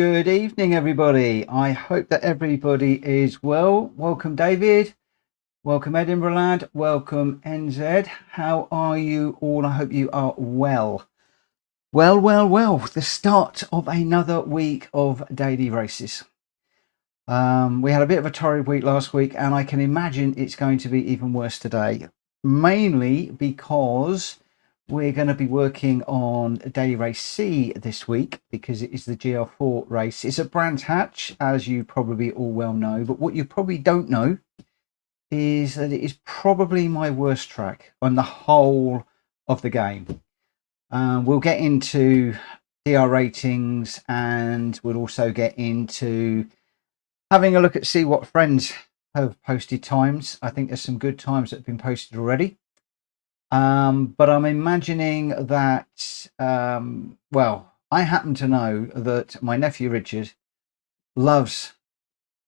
Good evening, everybody. I hope that everybody is well. Welcome, David. Welcome, Edinburgh Lad. Welcome, NZ. How are you all? I hope you are well. Well. The start of another week of daily races. We had a bit of a torrid week last week, and I can imagine it's going to be even worse today. Mainly because we're going to be working on Daily Race C this week because it is the GR4 race. It's at Brands Hatch, as you probably all well know. But what you probably don't know is that it is probably my worst track on the whole of the game. We'll get into DR ratings, and we'll also get into having a look at see what friends have posted times. I think there's some good times that have been posted already. But I'm imagining that, well, I happen to know that my nephew Richard loves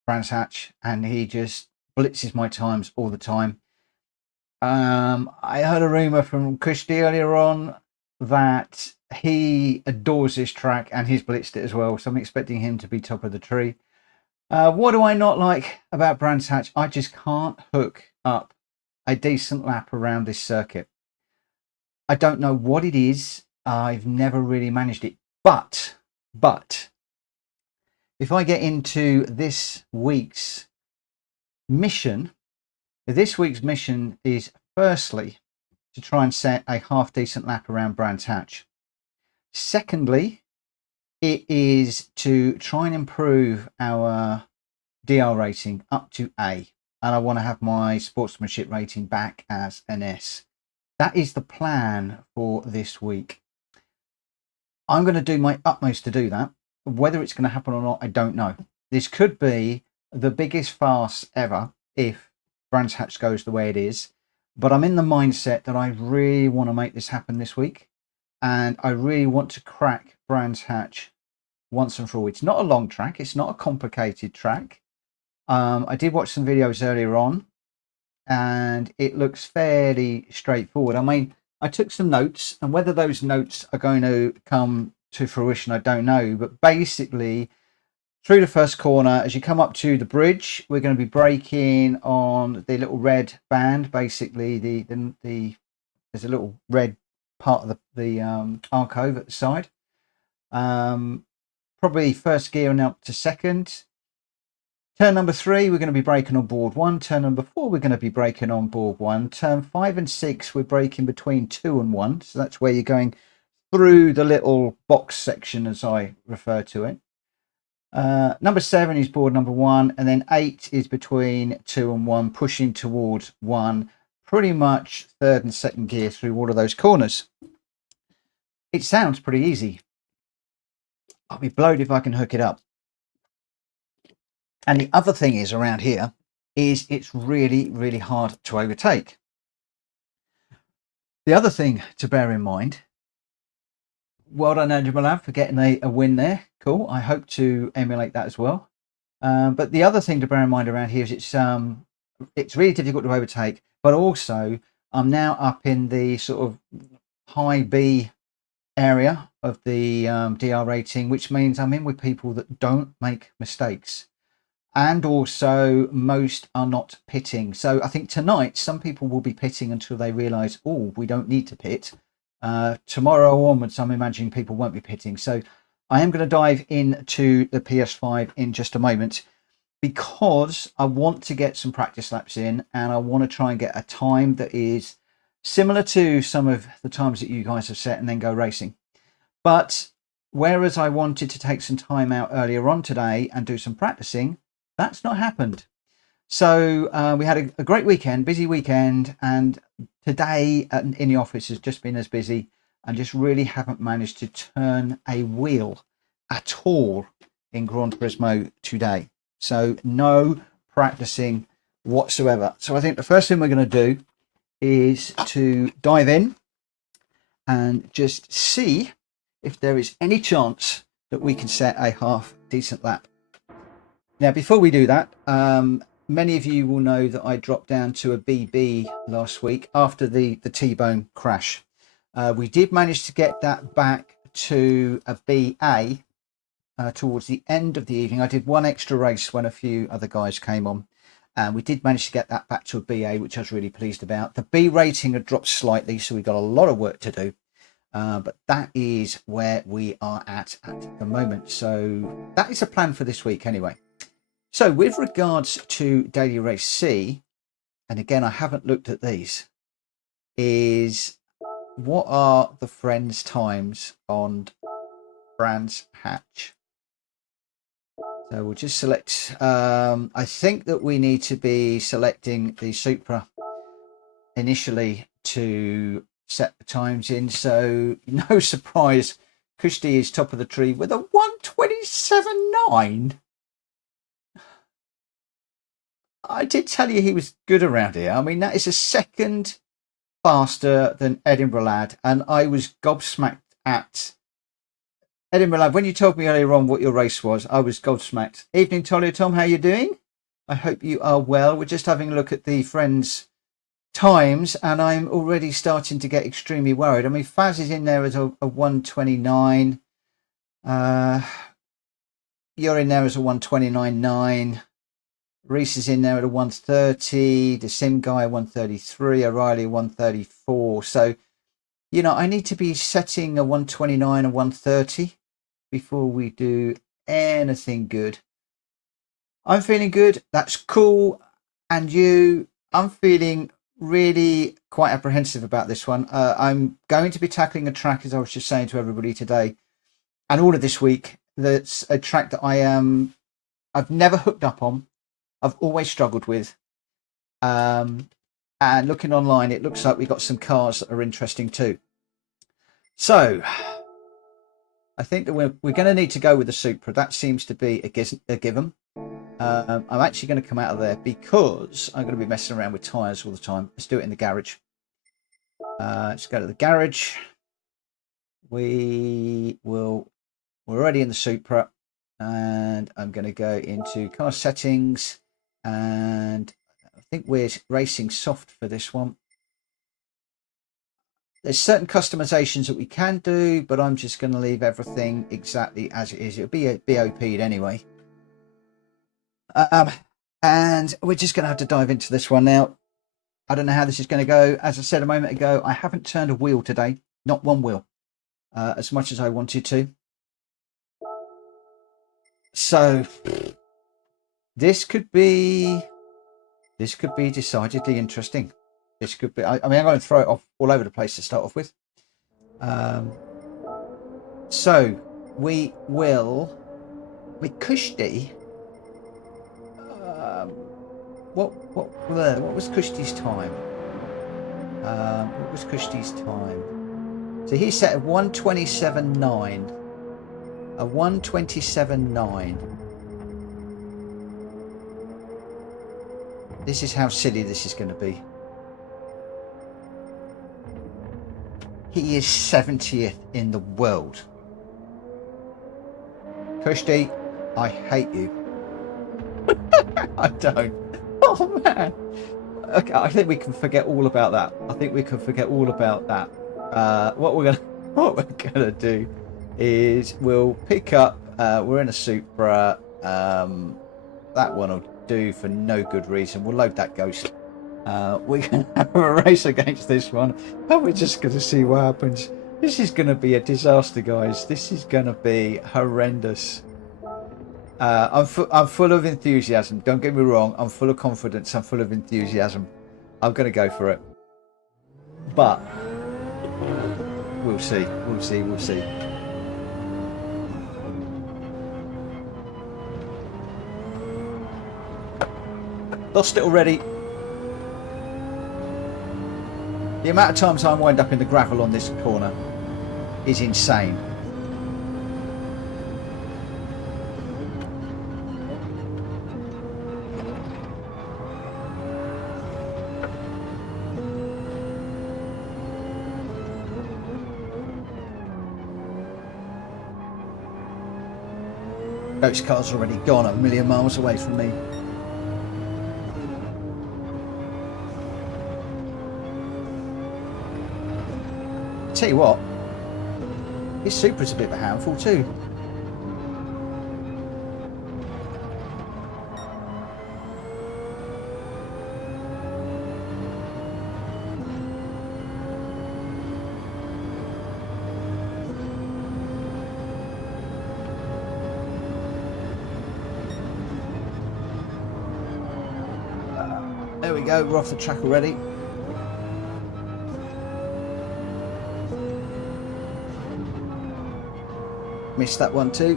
Brands Hatch and he just blitzes my times all the time. I heard a rumor from Kushti earlier on that he adores this track and he's blitzed it as well. So I'm expecting him to be top of the tree. What do I not like about Brands Hatch? I just can't hook up a decent lap around this circuit. I don't know what it is. I've never really managed it. But if I get into this week's mission, is firstly to try and set a half decent lap around Brands Hatch. Secondly, it is to try and improve our DR rating up to A. And I want to have my sportsmanship rating back as an S. That is the plan for this week. I'm going to do my utmost to do that. Whether it's going to happen or not, I don't know. This could be the biggest farce ever if Brands Hatch goes the way it is. But I'm in the mindset that I really want to make this happen this week. And I really want to crack Brands Hatch once and for all. It's not a long track. It's not a complicated track. I did watch some videos earlier on, and it looks fairly straightforward. I mean, I took some notes, and whether those notes are going to come to fruition, I don't know. But basically, through the first corner, as you come up to the bridge, we're going to be braking on the little red band. Basically, there's a little red part of the alcove at the side. Probably first gear and up to second. Turn number 3, we're going to be braking on board 1. Turn number 4, we're going to be braking on board 1. Turn 5 and 6, we're braking between 2 and 1. So that's where you're going through the little box section, as I refer to it. Number 7 is board number 1. And then 8 is between 2 and 1, pushing towards 1. Pretty much third and second gear through all of those corners. It sounds pretty easy. I'll be blowed if I can hook it up. And the other thing is around here is it's really hard to overtake. The other thing to bear in mind, well done, Andrew Malab, for getting a win there. Cool. I hope to emulate that as well. But the other thing to bear in mind around here is it's really difficult to overtake, but also I'm now up in the sort of high B area of the DR rating, which means I'm in with people that don't make mistakes. And also most are not pitting. So I think tonight some people will be pitting until they realize, oh, we don't need to pit. Tomorrow onwards, I'm imagining people won't be pitting. So I am going to dive into the PS5 in just a moment because I want to get some practice laps in, and I want to try and get a time that is similar to some of the times that you guys have set and then go racing. But whereas I wanted to take some time out earlier on today and do some practicing, that's not happened. So we had a great weekend, busy weekend, and today in the office has just been as busy, and just really haven't managed to turn a wheel at all in Gran Turismo today. So no practicing whatsoever. So I think the first thing we're going to do is to dive in and just see if there is any chance that we can set a half decent lap. Now, before we do that, many of you will know that I dropped down to a BB last week after the T-bone crash. We did manage to get that back to a BA towards the end of the evening. I did one extra race when a few other guys came on, and we did manage to get that back to a BA, which I was really pleased about. The B rating had dropped slightly, so we've got a lot of work to do, but that is where we are at the moment. So that is a plan for this week anyway. So with regards to daily race C, and again I haven't looked at these, is what are the friends' times on Brands Hatch? So we'll just select, I think that we need to be selecting the Supra initially to set the times in. So no surprise, Kushti is top of the tree with a 1:27.9. I did tell you he was good around here. I mean, that is a second faster than Edinburgh Lad, and I was gobsmacked at Edinburgh Lad. When you told me earlier on what your race was, I was gobsmacked. Evening, Tolly Tom, how you doing? I hope you are well. We're just having a look at the friends' times, and I'm already starting to get extremely worried. I mean, Faz is in there as a 1:29. You're in there as a 1:29.9. Reese is in there at a 1:30. The Sim guy 1:33. O'Reilly 1:34. So, you know, I need to be setting a 1:29 and 1:30 before we do anything good. I'm feeling good. That's cool. And you? I'm feeling really quite apprehensive about this one. I'm going to be tackling a track, as I was just saying to everybody today, and all of this week. That's a track that I've never hooked up on. I've always struggled with. And looking online, it looks like we've got some cars that are interesting too. So I think that we're going to need to go with the Supra. That seems to be a given. I'm actually going to come out of there because I'm going to be messing around with tyres all the time. Let's do it in the garage. Let's go to the garage. We're already in the Supra, and I'm going to go into car settings, and I think we're racing soft for this one. There's certain customizations that we can do, but I'm just going to leave everything exactly as it is. It'll be BOP'd anyway. And we're just going to have to dive into this one now. I don't know how this is going to go. As I said a moment ago, I haven't turned a wheel today, not one wheel, as much as I wanted to. So this could be decidedly interesting. This could be. I mean, I'm going to throw it off all over the place to start off with. So we will. With Kushti. What was Kushti's time? What was Kushti's time? So he set a 1:27.9. A 1:27.9. This is how silly this is going to be. He is 70th in the world. Kushti, I hate you. I don't. Oh man. Okay, I think we can forget all about that. What we're gonna do is we'll pick up. We're in a Supra. That one will do for no good reason. We'll load that Ghost. We're gonna have a race against this one, and we're just gonna see what happens. This is gonna be a disaster, guys. This is gonna be horrendous. I'm full of enthusiasm. Don't get me wrong. I'm full of confidence. I'm full of enthusiasm. I'm going to go for it. But we'll see. We'll see. We'll see. Lost it already. The amount of times I wind up in the gravel on this corner is insane. Those cars are already gone a million miles away from me. Tell you what, this Supra's a bit of a handful too. There we go, we're off the track already. Missed that one too.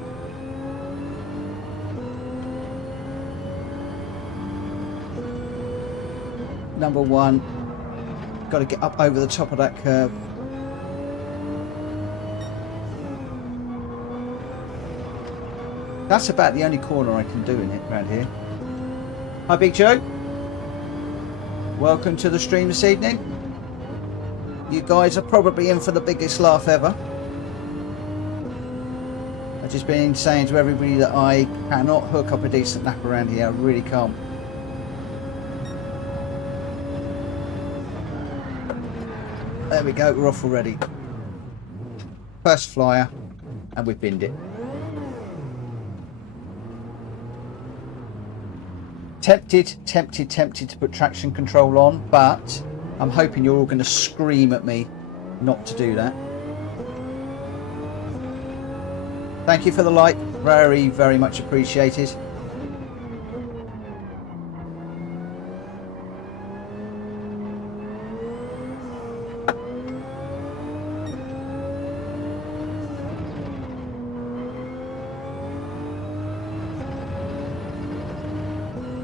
Number one. Got to get up over the top of that curb. That's about the only corner I can do in it around here. Hi Big Joe. Welcome to the stream this evening. You guys are probably in for the biggest laugh ever. I've just been saying to everybody that I cannot hook up a decent lap around here. I really can't. There we go, we're off already. First flyer, and we've binned it. Tempted to put traction control on, but I'm hoping you're all going to scream at me not to do that. Thank you for the like, very, very much appreciated.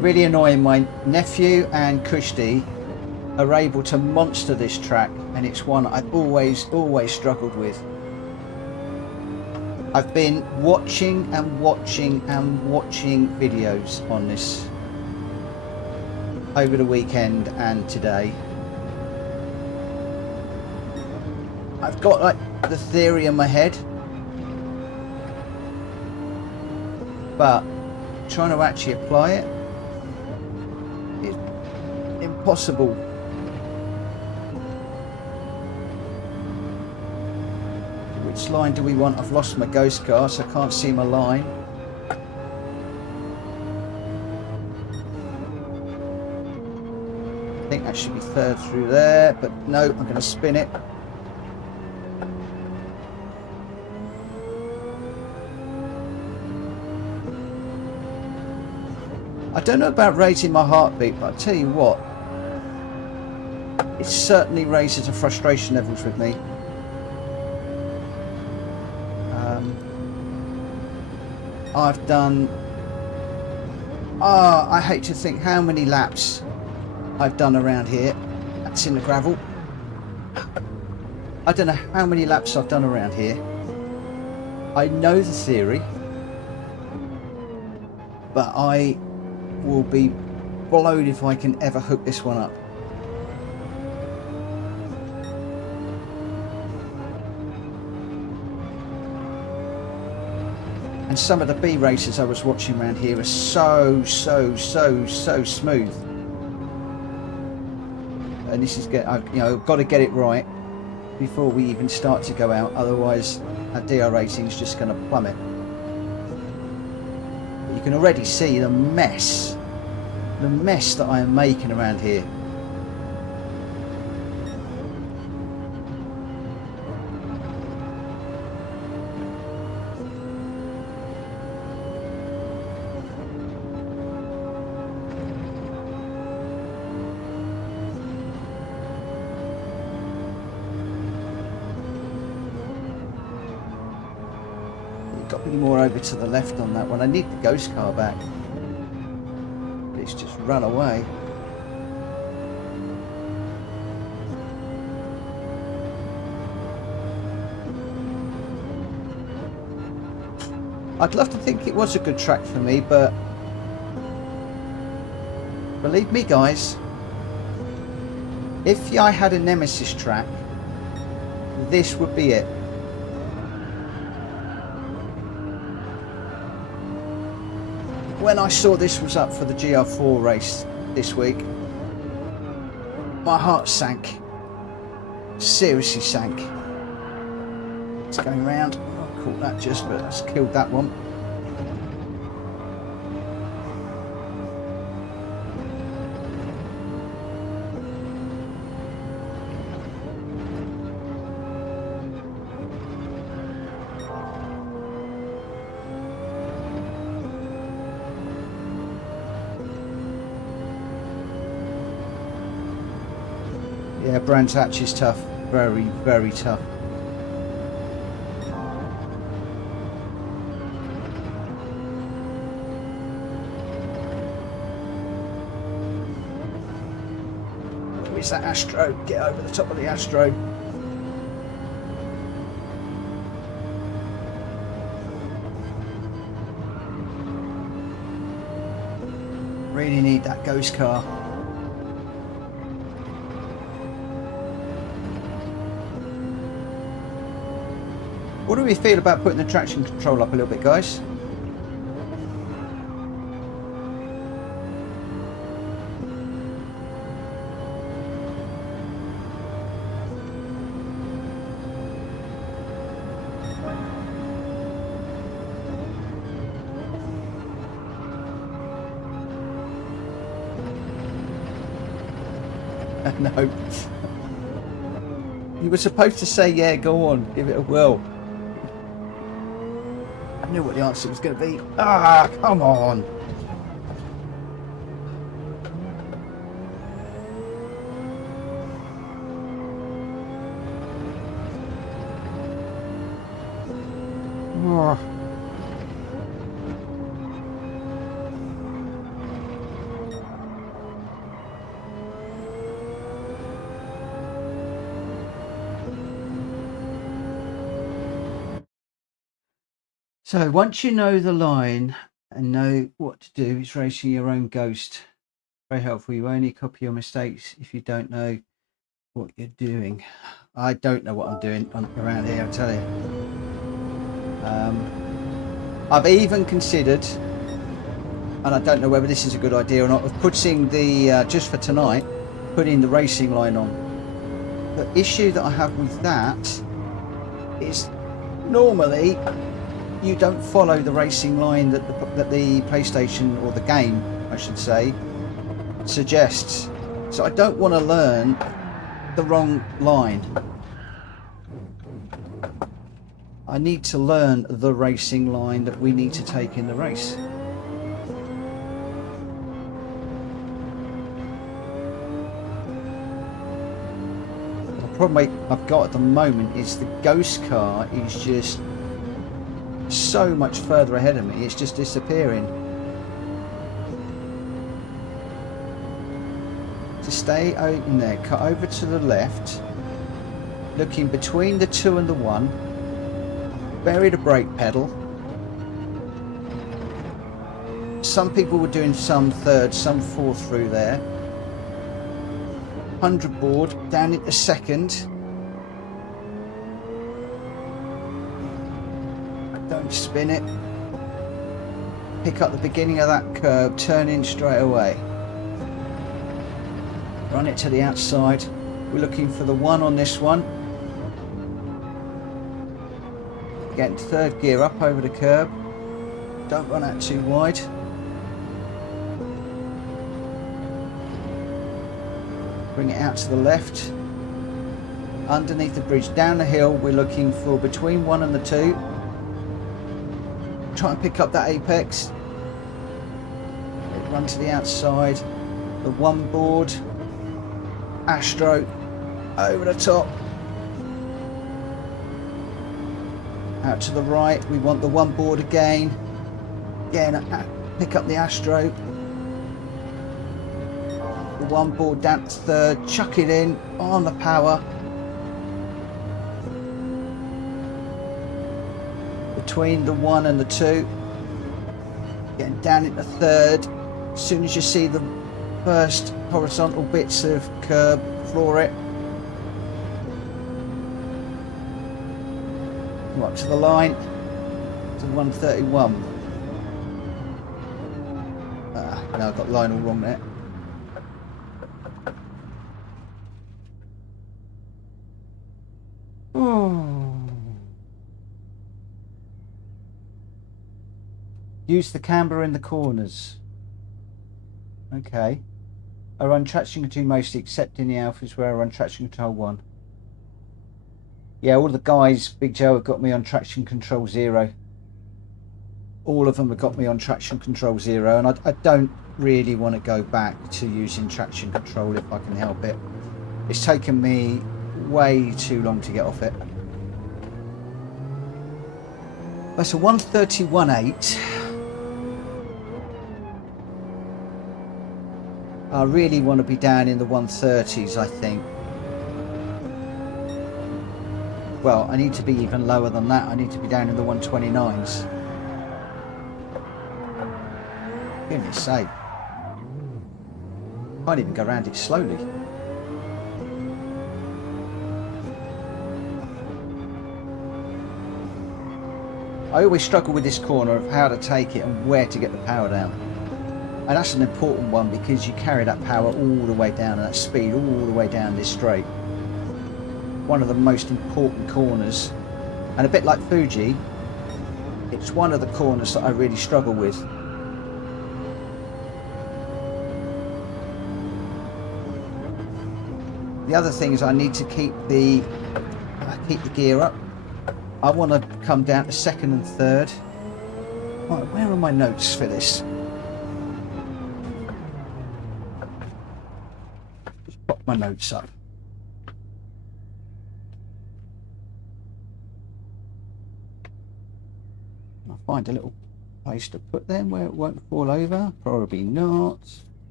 Really annoying. My nephew and Kushti are able to monster this track, and it's one I've always struggled with. I've been watching videos on this over the weekend and today. I've got like the theory in my head, but trying to actually apply it is impossible. Which line do we want? I've lost my ghost car, so I can't see my line. I think that should be third through there, but no, I'm going to spin it. I don't know about raising my heartbeat, but I'll tell you what, it certainly raises the frustration levels with me. I've done, I hate to think how many laps I've done around here. That's in the gravel. I don't know how many laps I've done around here. I know the theory, but I will be blown if I can ever hook this one up. And some of the B races I was watching around here are so smooth. And this is I've got to get it right before we even start to go out, otherwise our DR rating is just going to plummet. But you can already see the mess that I am making around here. Got me more over to the left on that one. I need the ghost car back. It's just run away. I'd love to think it was a good track for me, but believe me guys, if I had a Nemesis track, this would be it. When I saw this was up for the GR4 race this week, my heart sank. Seriously sank. It's going round. I caught that just, but it's killed that one. Yeah, Brands Hatch is tough. Very, very tough. Where is that Astro? Get over the top of the Astro. Really need that ghost car. What do we feel about putting the traction control up a little bit, guys? No. You were supposed to say, yeah, go on, give it a whirl. I knew what the answer was going to be. Ah, come on. Oh. So once you know the line and know what to do, it's racing your own ghost. Very helpful. You only copy your mistakes if you don't know what you're doing. I don't know what I'm doing around here, I tell you. I've even considered, and I don't know whether this is a good idea or not, of putting the, just for tonight, putting the racing line on. The issue that I have with that is normally you don't follow the racing line that the PlayStation, or the game I should say, suggests. So I don't want to learn the wrong line. I need to learn the racing line that we need to take in the race. The problem I've got at the moment is the ghost car is just so much further ahead of me. It's just disappearing. To stay out in there, cut over to the left, looking between the 2 and the 1, bury the brake pedal. Some people were doing some third, some fourth through there. 100 board, down into second. Don't spin it. Pick up the beginning of that curve, turn in straight away. Run it to the outside. We're looking for the 1 on this one. Get into third gear up over the curb. Don't run out too wide. Bring it out to the left. Underneath the bridge, down the hill, we're looking for between 1 and the 2. Try and pick up that apex. Run to the outside. The 1 board. Astro. Over the top. Out to the right. We want the 1 board again. Again, pick up the Astro. The 1 board down to third. Chuck it in on the power. Between the 1 and the 2, getting down into third. As soon as you see the first horizontal bits of curb, floor it. Come up to the line to 131. No, I've got the line all wrong there. Use the camber in the corners. Okay. I run traction control mostly, except in the alphas where I run traction control 1. Yeah, all the guys, Big Joe, have got me on traction control 0. All of them have got me on traction control 0, and I don't really want to go back to using traction control if I can help it. It's taken me way too long to get off it. That's a 131.8. I really want to be down in the 130s, I think. Well, I need to be even lower than that. I need to be down in the 129s. Goodness sake. Can't even go around it slowly. I always struggle with this corner of how to take it and where to get the power down. And that's an important one because you carry that power all the way down and that speed all the way down this straight. One of the most important corners. And a bit like Fuji, it's one of the corners that I really struggle with. The other thing is I need to keep the gear up. I want to come down to second and third. Right, where are my notes for this? Just pop my notes up. I'll find a little place to put them where it won't fall over. Probably not.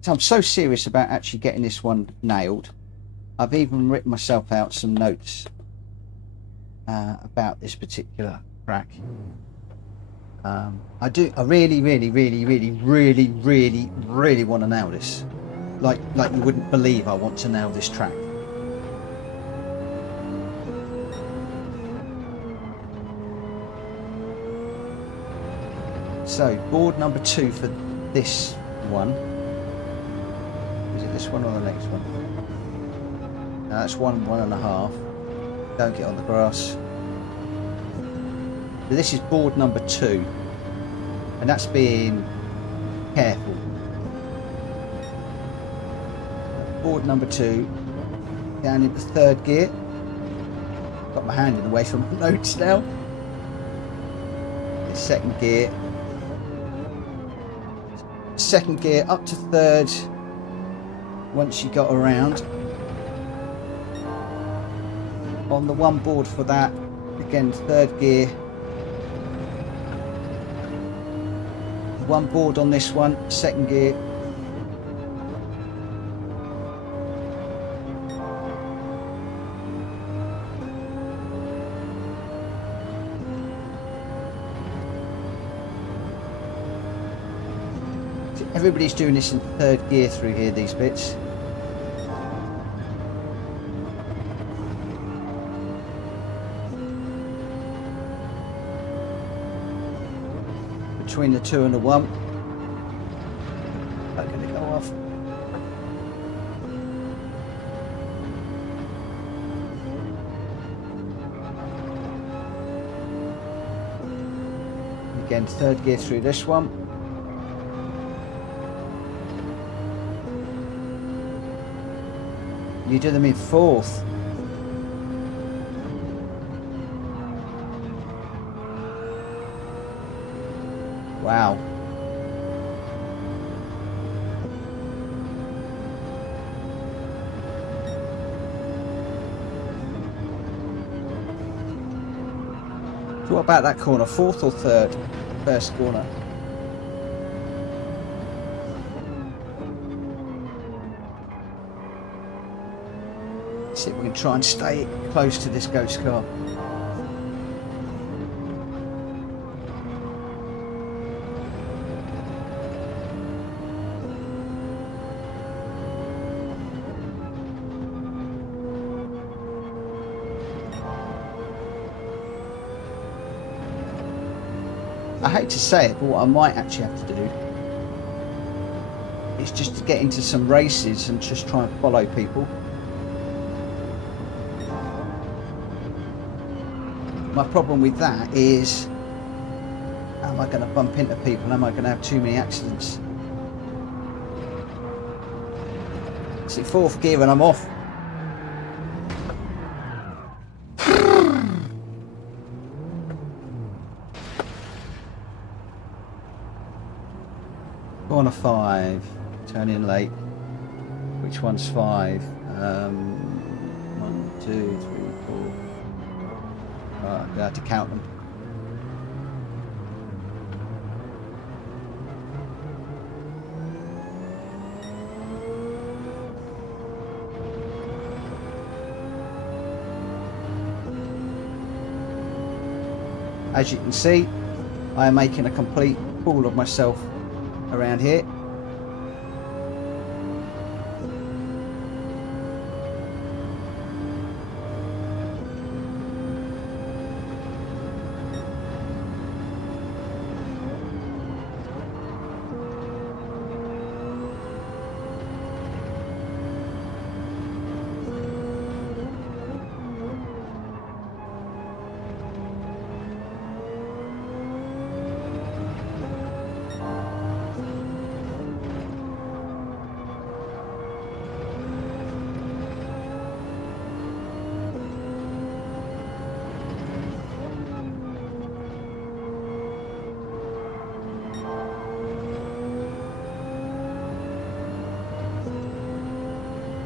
So I'm so serious about actually getting this one nailed. I've even written myself out some notes about this particular track. I really want to nail this. Like you wouldn't believe I want to nail this track. So board number 2 for this one. Is it this one or the next one? No, that's 1.5. Don't get on the grass. So this is board number 2, and that's being careful. Board number 2, down into third gear. Got my hand in the way from the notes now. The second gear. Second gear up to third once you got around. On the one board for that, again third gear. One board on this one, second gear. Everybody's doing this in third gear through here, these bits. Between the 2 and the 1. I'm going to go off. Again, third gear through this one. You do them in fourth. Wow. So what about that corner? Fourth or third? First corner. See if we can try and stay close to this ghost car. I hate to say it, but what I might actually have to do is just to get into some races and just try and follow people. My problem with that is, am I going to bump into people? Am I going to have too many accidents? See, fourth gear and I'm off. Corner 5, turn in late. Which one's 5? 1, 2, 3, 4. I'm going to have to count them. As you can see, I am making a complete fool of myself around here.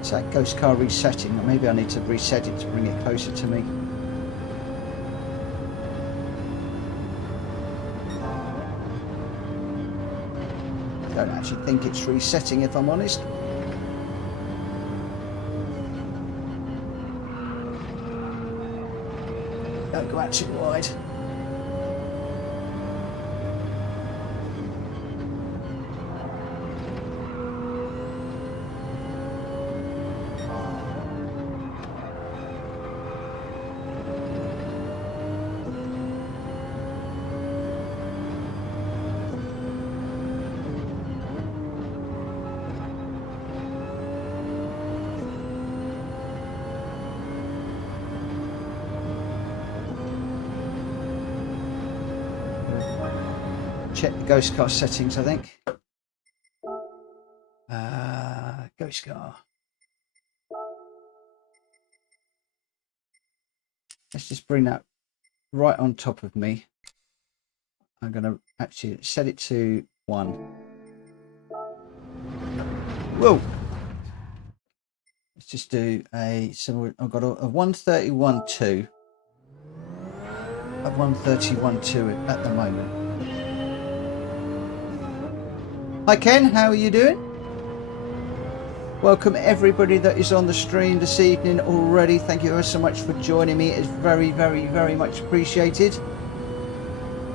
It's that ghost car resetting. Maybe I need to reset it to bring it closer to me. I don't actually think it's resetting, if I'm honest. Don't go out too wide. Check the ghost car settings, I think. Ghost car. Let's just bring that right on top of me. I'm going to actually set it to 1. Whoa! Let's just do a similar. I've got a 131.2. At 131.2 at the moment. Hi Ken, how are you doing? Welcome everybody that is on the stream this evening already. Thank you ever so much for joining me. It's very, very, very much appreciated.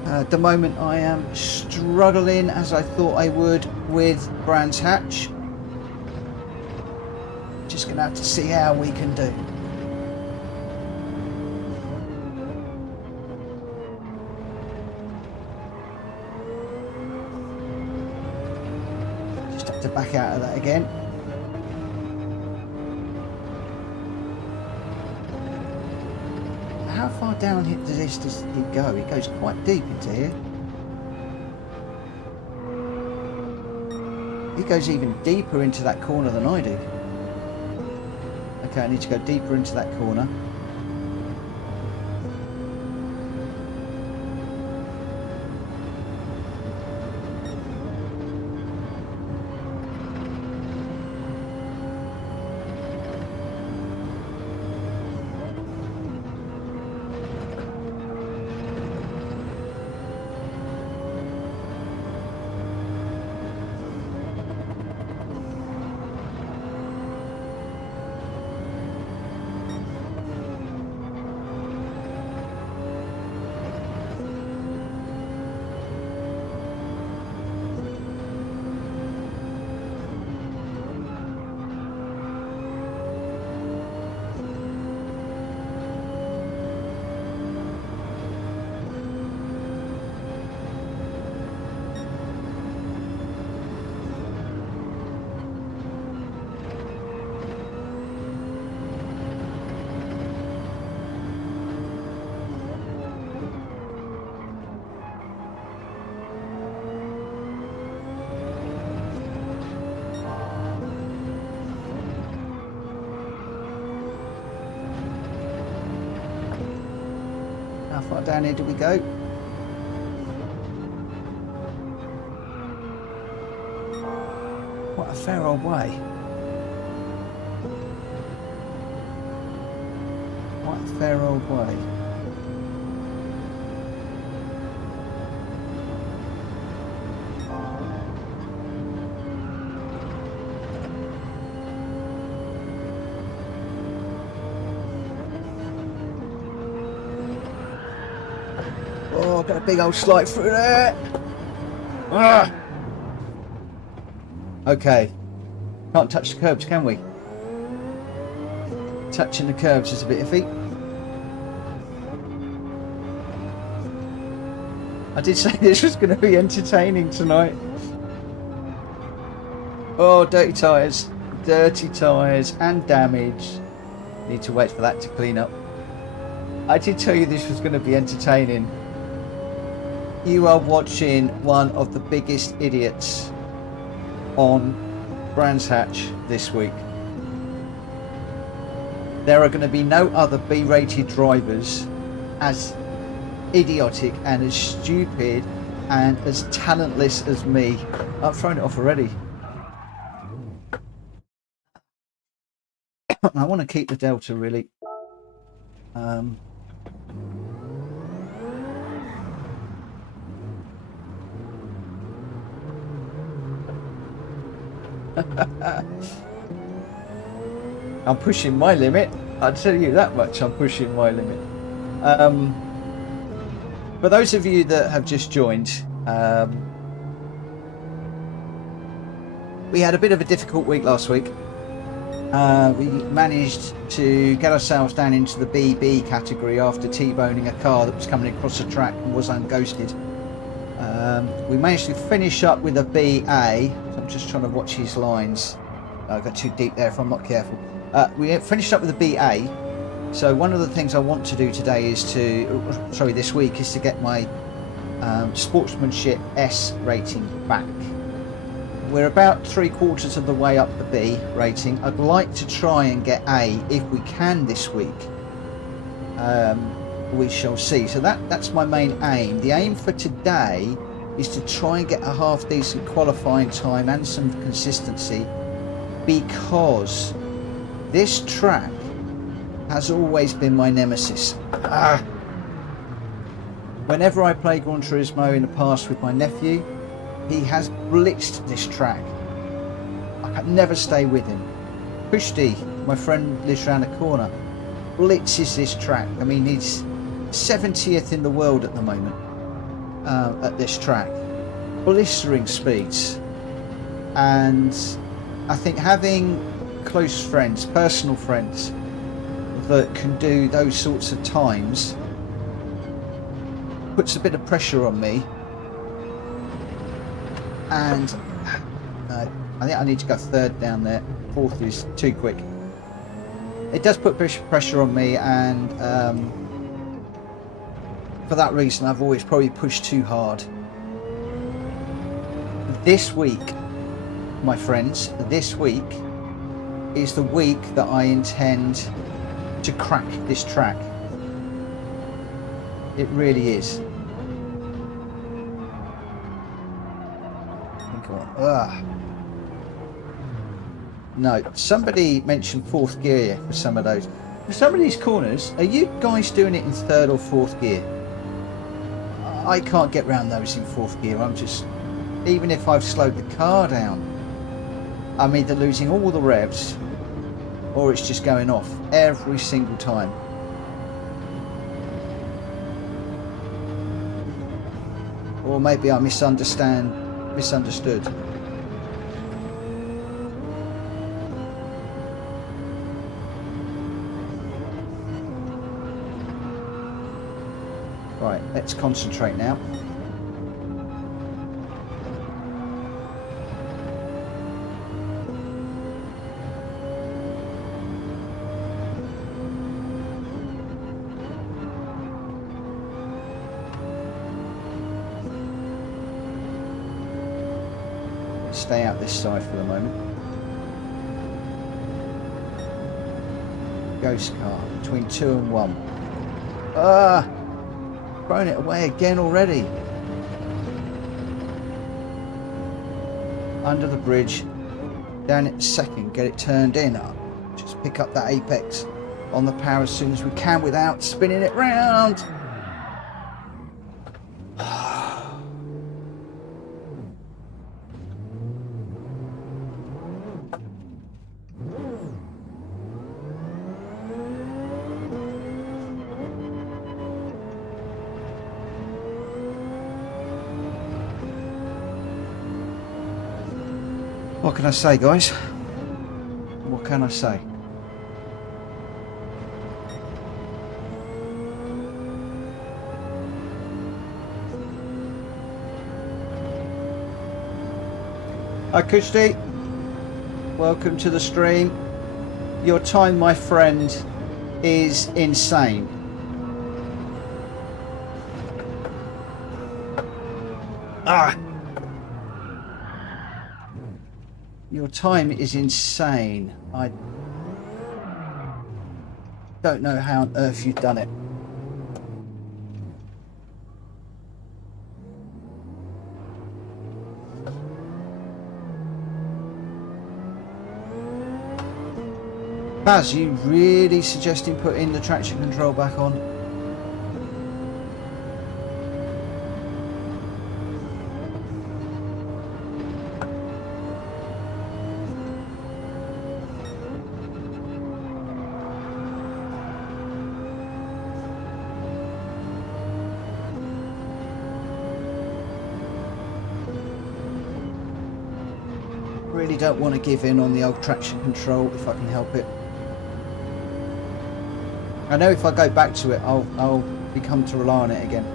At the moment I am struggling, as I thought I would, with Brands Hatch. Just going to have to see how we can do. Just have to back out of that again. How far down does he go? He goes quite deep into here. He goes even deeper into that corner than I do. Okay, I need to go deeper into that corner. How far down here do we go? What a fair old way. the fair old way. Oh, got a big old slide through there. Ah! Okay. Can't touch the curbs, can we? Touching the curbs is a bit iffy. I did say this was going to be entertaining tonight. Oh, dirty tyres and damage. Need to wait for that to clean up. I did tell you this was going to be entertaining. You are watching one of the biggest idiots on Brands Hatch this week. There are going to be no other B-rated drivers as idiotic and as stupid and as talentless as me. I've thrown it off already. I want to keep the Delta really. I'm pushing my limit. I'll tell you that much. I'm pushing my limit. For those of you that have just joined, we had a bit of a difficult week last week. We managed to get ourselves down into the BB category after T-boning a car that was coming across the track and was unghosted. We managed to finish up with a BA. So I'm just trying to watch his lines. I got too deep there if I'm not careful. We finished up with a BA. So one of the things I want to do today is this week is to get my sportsmanship S rating back. We're about 3/4 of the way up the B rating. I'd like to try and get A if we can this week. We shall see. So that's my main aim. The aim for today is to try and get a half decent qualifying time and some consistency, because this track has always been my nemesis. Whenever I play Gran Turismo in the past with my nephew, he has blitzed this track. I can never stay with him. Pushti, my friend, lives around the corner, blitzes this track. I mean, he's 70th in the world at the moment at this track. Blistering speeds. And I think having close friends, personal friends, that can do those sorts of times puts a bit of pressure on me. And I think I need to go third down there. Fourth is too quick. It does put pressure on me, and for that reason I've always probably pushed too hard. This week, my friends, this week is the week that I intend to crack this track. It really is. No, somebody mentioned fourth gear for some of those. For some of these corners, are you guys doing it in third or fourth gear? I can't get round those in fourth gear. I'm just, even if I've slowed the car down, I'm either losing all the revs or it's just going off every single time. Or maybe I misunderstood. Right, let's concentrate now. Stay out this side for the moment. Ghost car between 2 and 1. Thrown it away again already. Under the bridge, down at second, get it turned in. Just pick up that apex. on the power as soon as we can without spinning it round. What can I say, guys? What can I say? Hi, Kushti. Welcome to the stream. Your time, my friend, is insane. Ah! Your time is insane. I don't know how on earth you've done it. Baz, you really suggesting putting the traction control back on? Really don't want to give in on the old traction control if I can help it. I know if I go back to it, I'll become to rely on it again.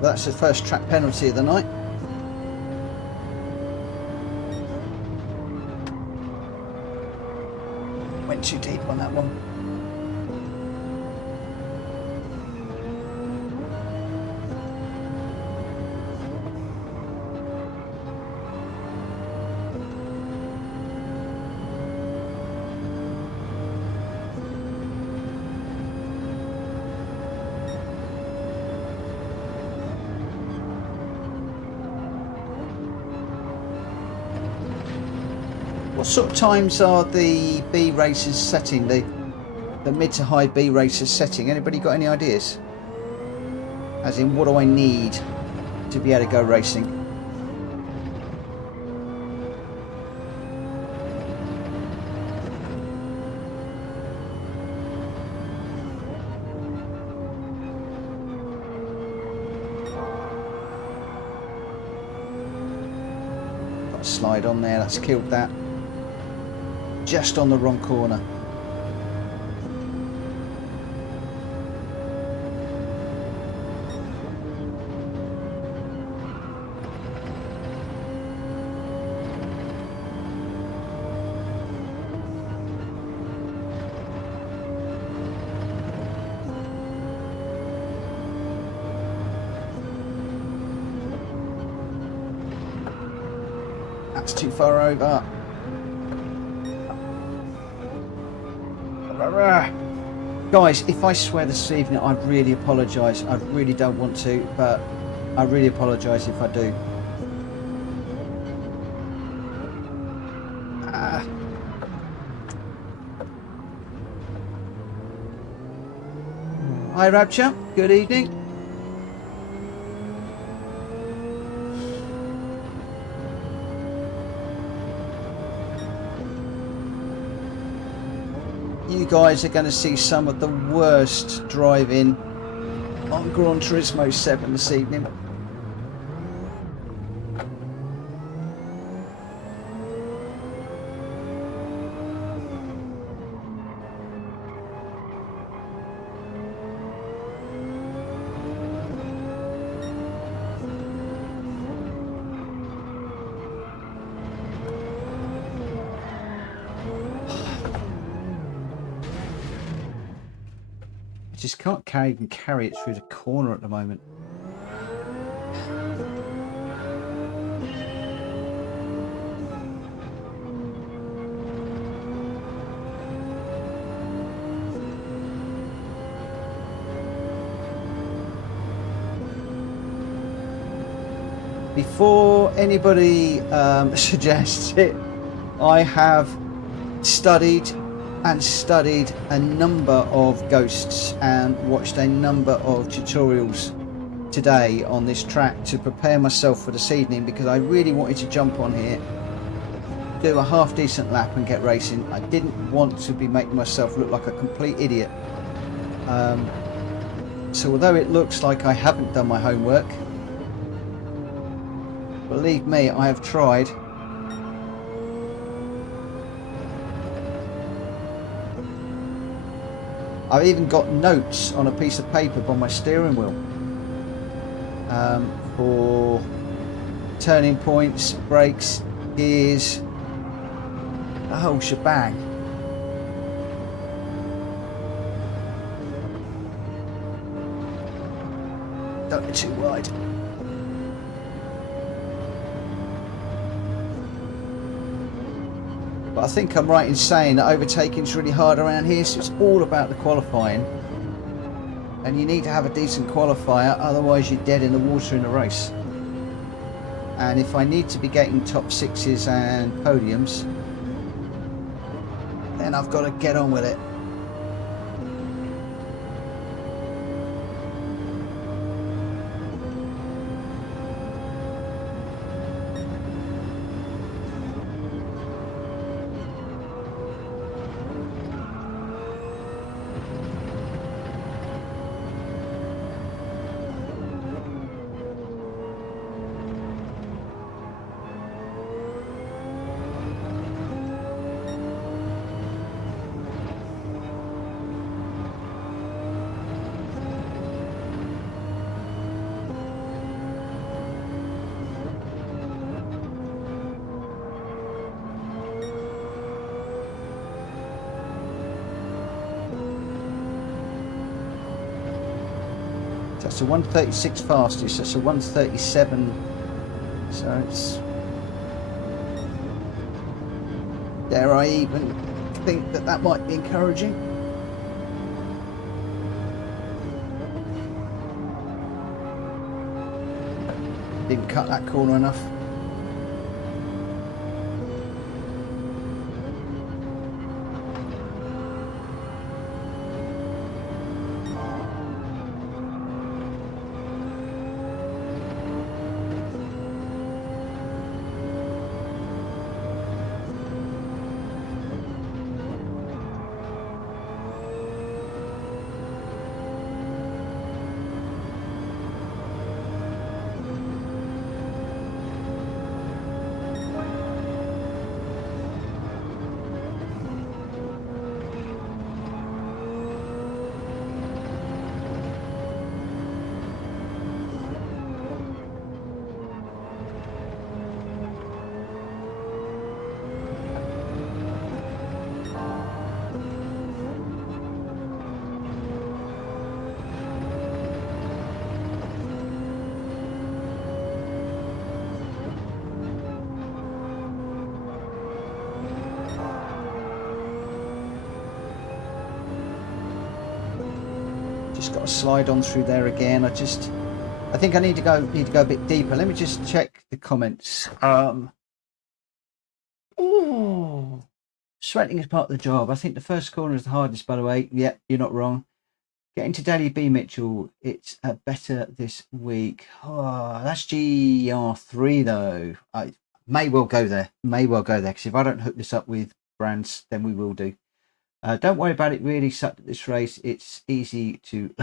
Well, that's the first track penalty of the night. Went too deep on that one. What sort of times are the B racers setting, the mid to high B racers setting? Anybody got any ideas? As in, what do I need to be able to go racing? Got a slide on there, that's killed that. Just on the wrong corner. That's too far over. Guys, if I swear this evening, I really apologise. I really don't want to, but I really apologise if I do. Hi Rapture, good evening. guys are going to see some of the worst driving on Gran Turismo 7 this evening. Just can't carry it through the corner at the moment. Before anybody suggests it, I have studied and studied a number of ghosts and watched a number of tutorials today on this track to prepare myself for this evening, because I really wanted to jump on here, do a half decent lap and get racing. I didn't want to be making myself look like a complete idiot. So although it looks like I haven't done my homework, believe me, I have tried. I've even got notes on a piece of paper by my steering wheel for turning points, brakes, gears, the whole shebang. Don't get too wide. But I think I'm right in saying that overtaking is really hard around here, so it's all about the qualifying. And you need to have a decent qualifier, otherwise you're dead in the water in a race. And if I need to be getting top sixes and podiums, then I've got to get on with it. That's a 136 fastest, that's a 137, so it's, dare I even think that that might be encouraging. Didn't cut that corner enough. Just got to slide on through there again. I think I need to go a bit deeper. Let me just check the comments. Ooh, sweating is part of the job. I think the first corner is the hardest, by the way. Yep, you're not wrong. Getting to Daily B, Mitchell, it's better this week. Oh, that's GR3 though. I may well go there, because if I don't hook this up with brands, then we will do. Don't worry about it really sucked at this race. It's easy to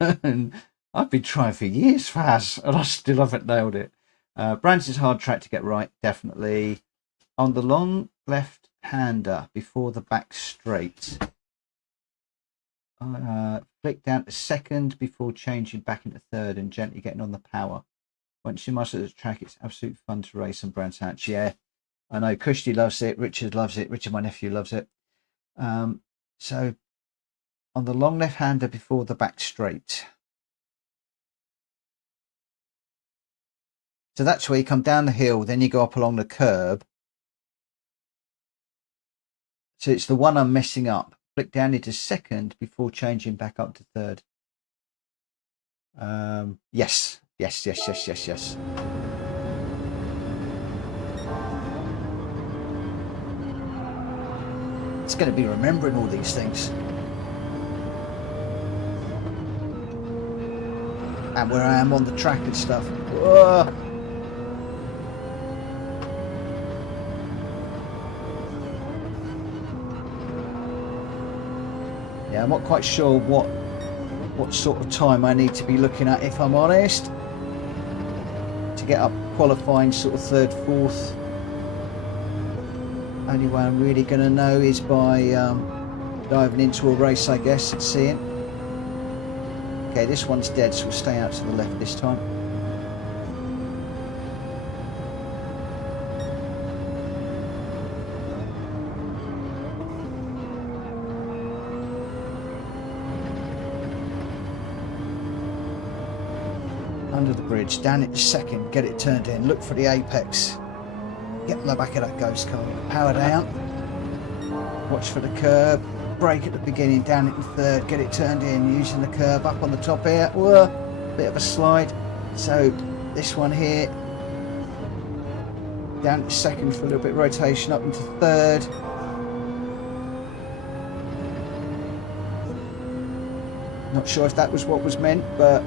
learn. I've been trying for years, Faz, and I still haven't nailed it. Brands is a hard track to get right, definitely. On the long left-hander before the back straight. Flick down to second before changing back into third and gently getting on the power. Once you master the track, it's absolute fun to race on Brands Hatch. Yeah, I know. Kushti loves it. Richard loves it. Richard, my nephew, loves it. So on the long left-hander before the back straight. So that's where you come down the hill, then you go up along the curb. So it's the one I'm messing up. Flick down into second before changing back up to third. Yes. It's going to be remembering all these things. And where I am on the track and stuff. Whoa. Yeah, I'm not quite sure what sort of time I need to be looking at, if I'm honest, to get up qualifying sort of third, fourth. Only way I'm really going to know is by diving into a race, I guess, and seeing. Okay, this one's dead, so we'll stay out to the left this time. Under the bridge, down into second, get it turned in, look for the apex. Get on the back of that ghost car, power down, watch for the curb, brake at the beginning, down into third, get it turned in, using the curb up on the top here. Whoa, bit of a slide. So this one here, down to second for a little bit of rotation, up into third. Not sure if that was what was meant, but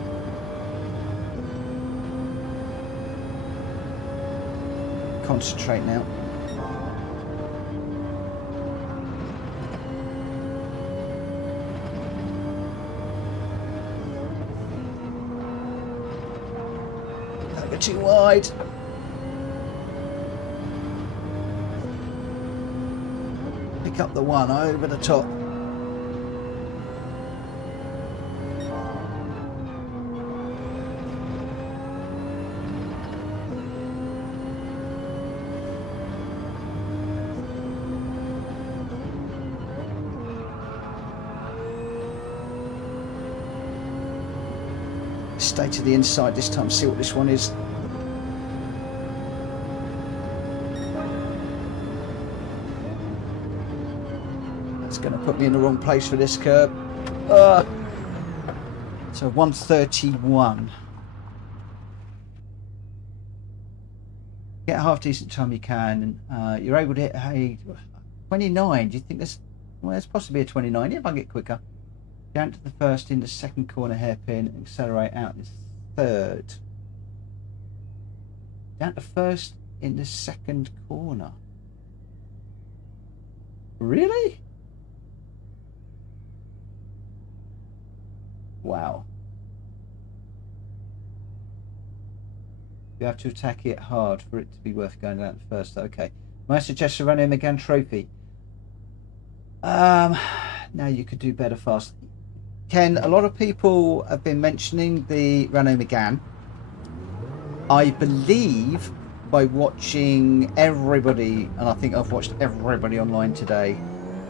concentrate now. Don't go too wide. Pick up the one over the top. Stay to the inside this time, see what this one is. That's going to put me in the wrong place for this curb. So 1:31. Get a half decent time you can, and you're able to hit a 29. Do you think there's, well, there's possibly a 29 if I get quicker. Down to the first in the second corner hairpin, accelerate out the third. Down to first in the second corner. Really? Wow. You have to attack it hard for it to be worth going down to first. Okay. My suggestion, run in again trophy. Now you could do better fast. Ken, a lot of people have been mentioning the Renault Megane. I believe by watching everybody, and I think I've watched everybody online today,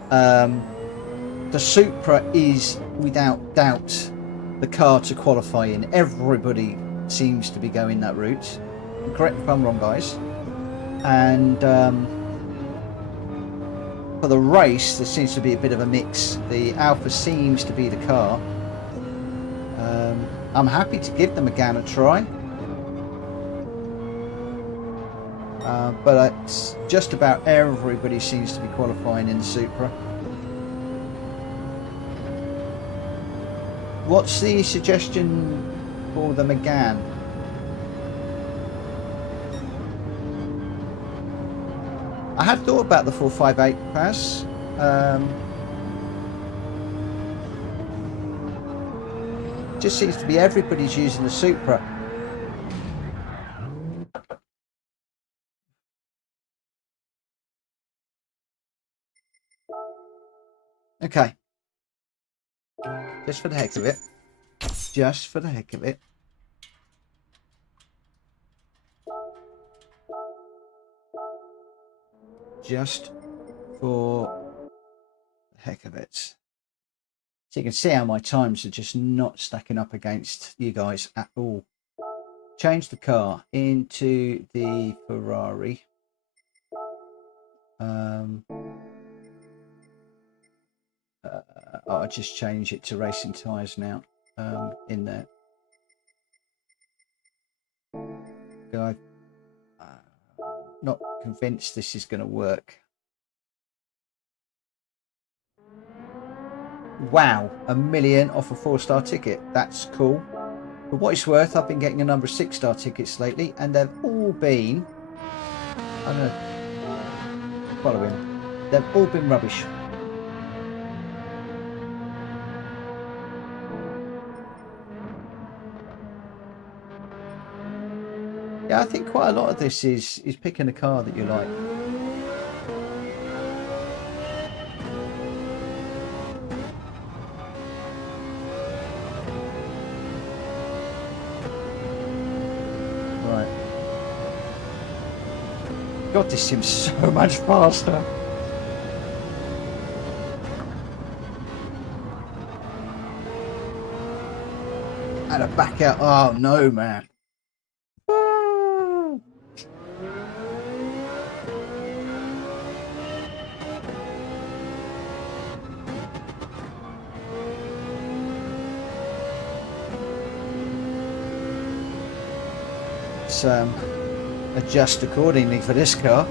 the Supra is without doubt the car to qualify in. Everybody seems to be going that route. Correct me if I'm wrong, guys. And for the race, there seems to be a bit of a mix. The Alpha seems to be the car. I'm happy to give the Megane a try, but it's just about everybody seems to be qualifying in the Supra. What's the suggestion for the Megane? I had thought about the 458 pass. just seems to be everybody's using the Supra. Okay. Just for the heck of it. Just for the heck of it. Just for the heck of it. So you can see how my times are just not stacking up against you guys at all. Change the car into the Ferrari. I'll just change it to racing tyres now. In there. I'm not convinced this is going to work. Wow, $1 million off a 4-star ticket. That's cool. For what it's worth, I've been getting a number of 6-star tickets lately, and they've all been... I'm going to follow him. They've all been rubbish. Yeah, I think quite a lot of this is picking a car that you like. God, this seems so much faster. And a back out. Oh no, man. Let's adjust accordingly for this car.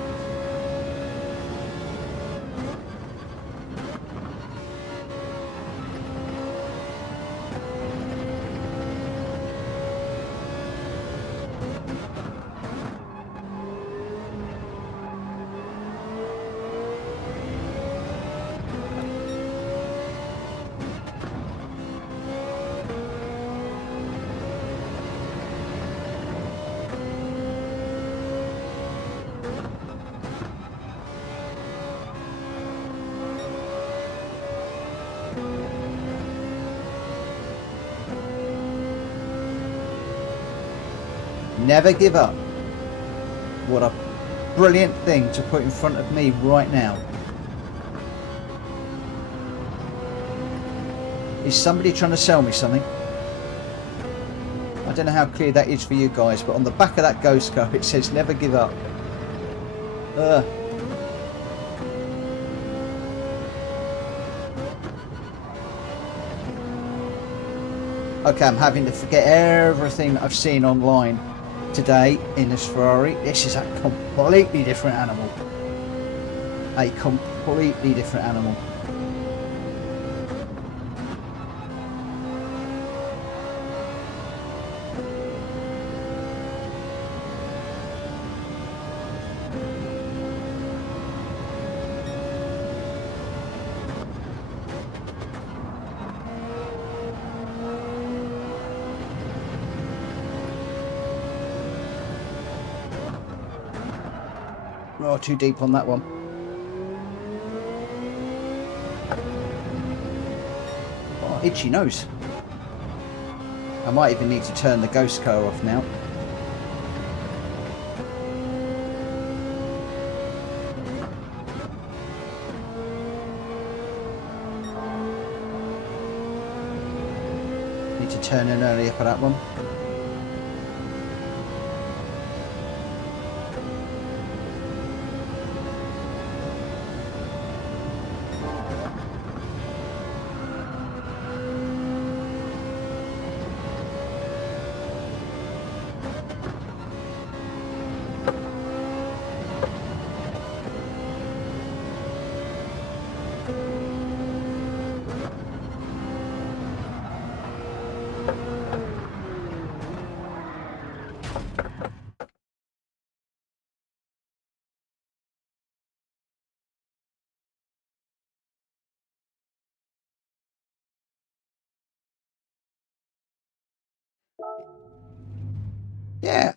Never give up. What a brilliant thing to put in front of me right now. Is somebody trying to sell me something? I don't know how clear that is for you guys, but on the back of that ghost car it says never give up. Okay, I'm having to forget everything I've seen online today in this Ferrari. This is a completely different animal. A completely different animal. Oh, too deep on that one. Oh, itchy nose. I might even need to turn the ghost car off now. Need to turn in earlier for that one. Yeah.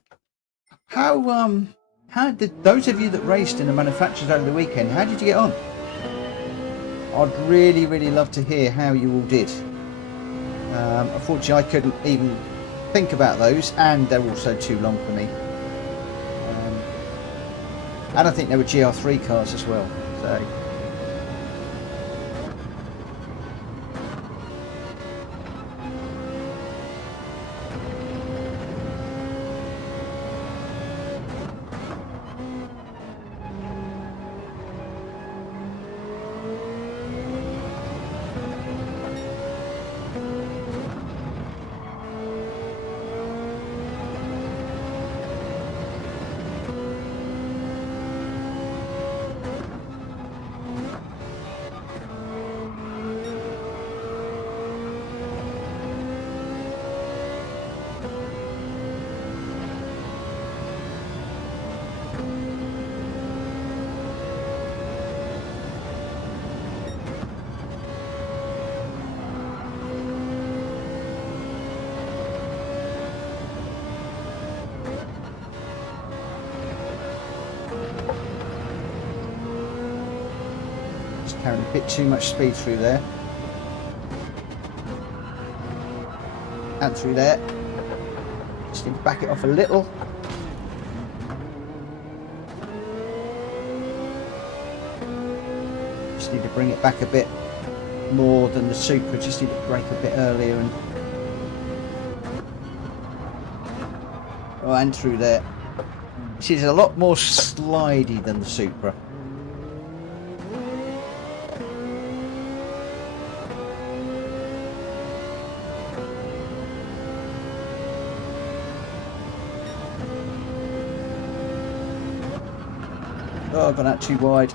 How did those of you that raced in the manufacturers over the weekend? How did you get on? I'd really love to hear how you all did. Unfortunately, I couldn't even think about those, and they're also too long for me. And I think they were GR3 cars as well. So. Carrying a bit too much speed through there and through there. Just need to back it off a little. Just need to bring it back a bit more than the Supra. Just need to brake a bit earlier and through there. This is a lot more slidey than the Supra. Oh, I've gone out too wide.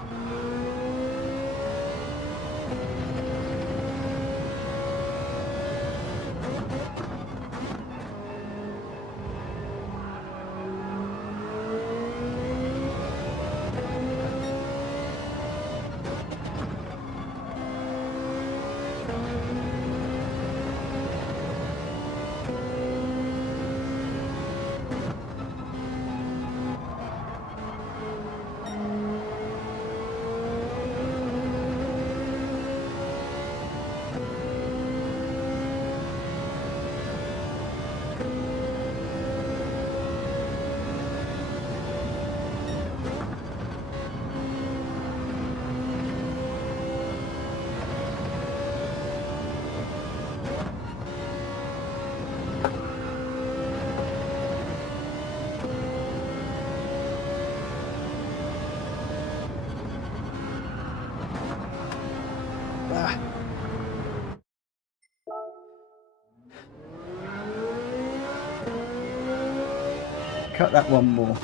Cut that one more.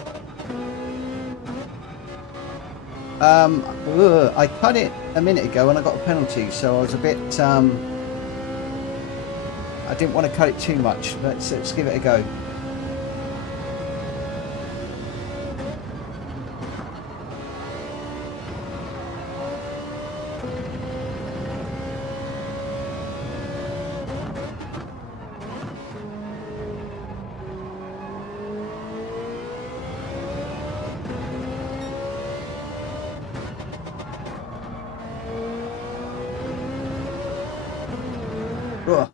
I cut it a minute ago and I got a penalty, so I was a bit I didn't want to cut it too much. Let's give it a go. Ugh.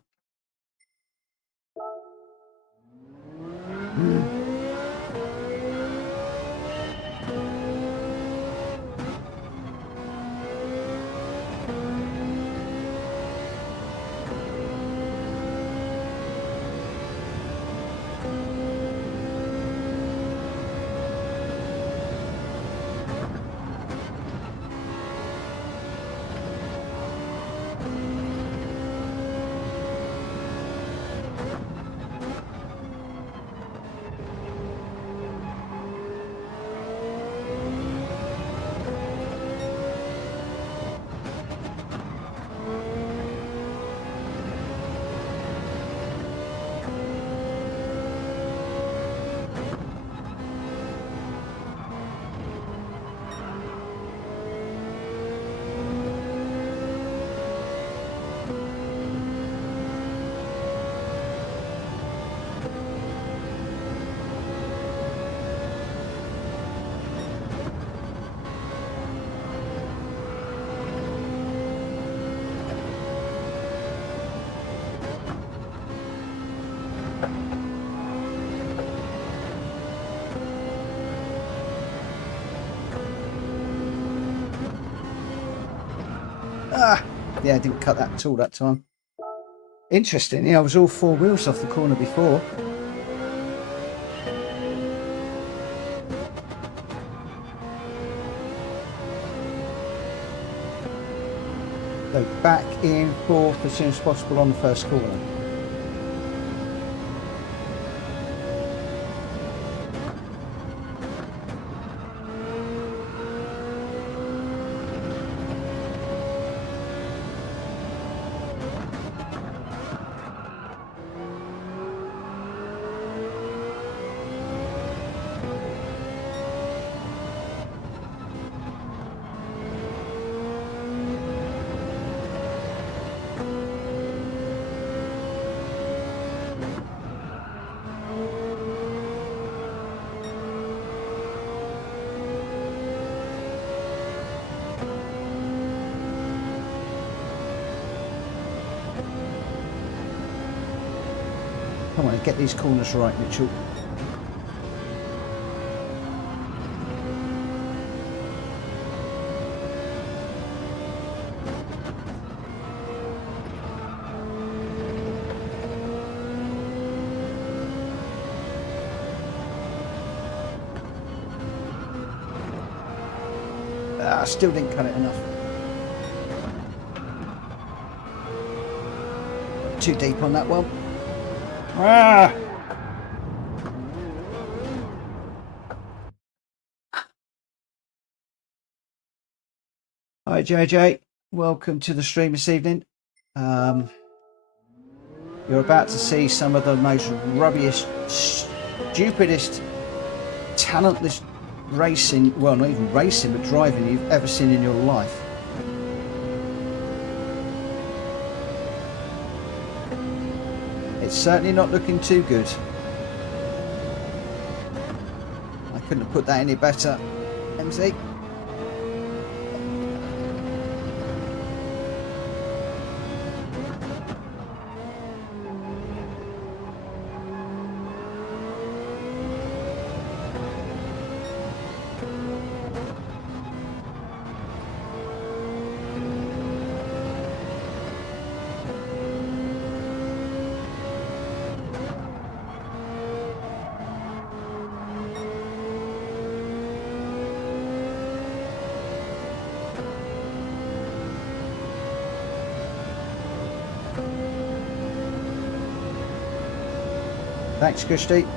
Ah, yeah, I didn't cut that at all that time. Interesting. Yeah, I was all four wheels off the corner before. So back in fourth as soon as possible on the first corner. Come on, get these corners right, Mitchell. I still didn't cut it enough. Too deep on that one. Ah! Hi JJ, welcome to the stream this evening. You're about to see some of the most rubbiest, stupidest, talentless racing, well not even racing but driving you've ever seen in your life. It's certainly not looking too good. I couldn't have put that any better, MZ. Thanks, Gusty.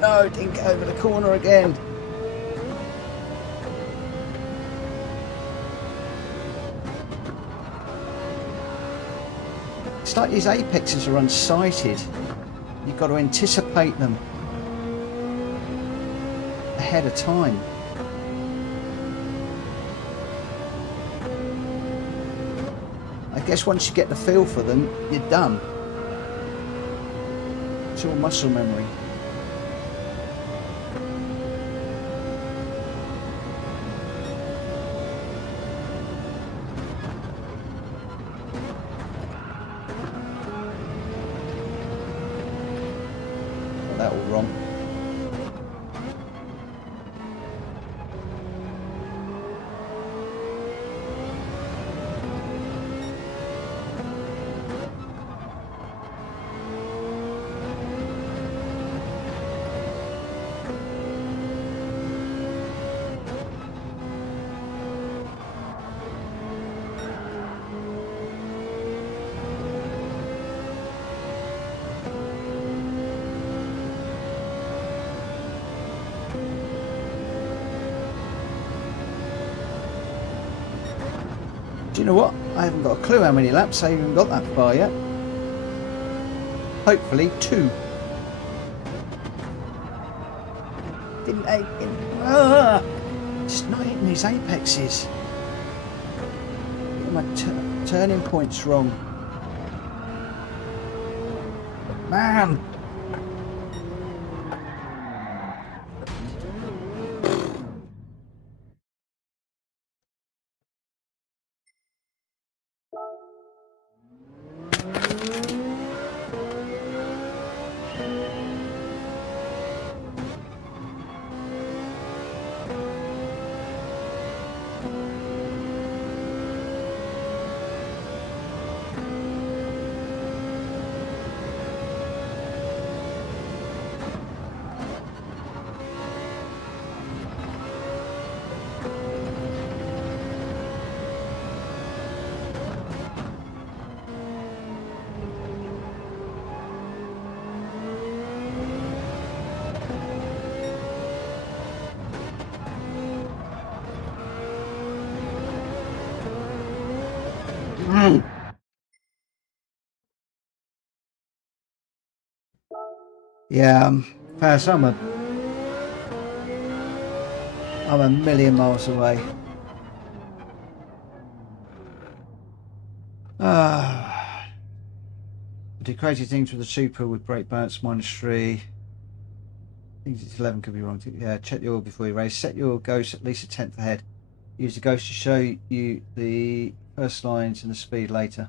No, didn't get over the corner again. It's like these apexes are unsighted. You've got to anticipate them ahead of time. I guess once you get the feel for them, you're done. It's all muscle memory. Got that all wrong. Do you know what? I haven't got a clue how many laps I even got that far yet. Hopefully 2. Didn't it's not hitting these apexes. Get my turning points wrong. Man. Yeah, Paris, I'm a million miles away. I do crazy things with the Supra with brake balance -3. I think it's 11 could be wrong. Yeah, check the oil before you race. Set your ghost at least a tenth ahead. Use the ghost to show you the first lines and the speed later.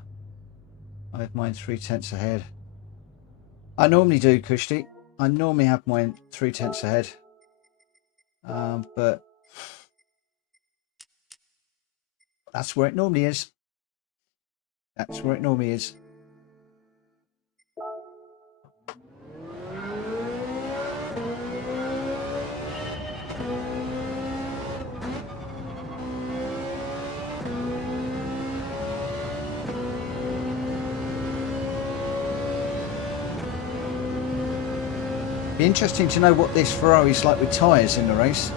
I have mine 3/10 ahead. I normally do, Kushti. I normally have mine 3/10 ahead. But that's where it normally is. That's where it normally is. Be interesting to know what this Ferrari's like with tyres in the race.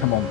Come on.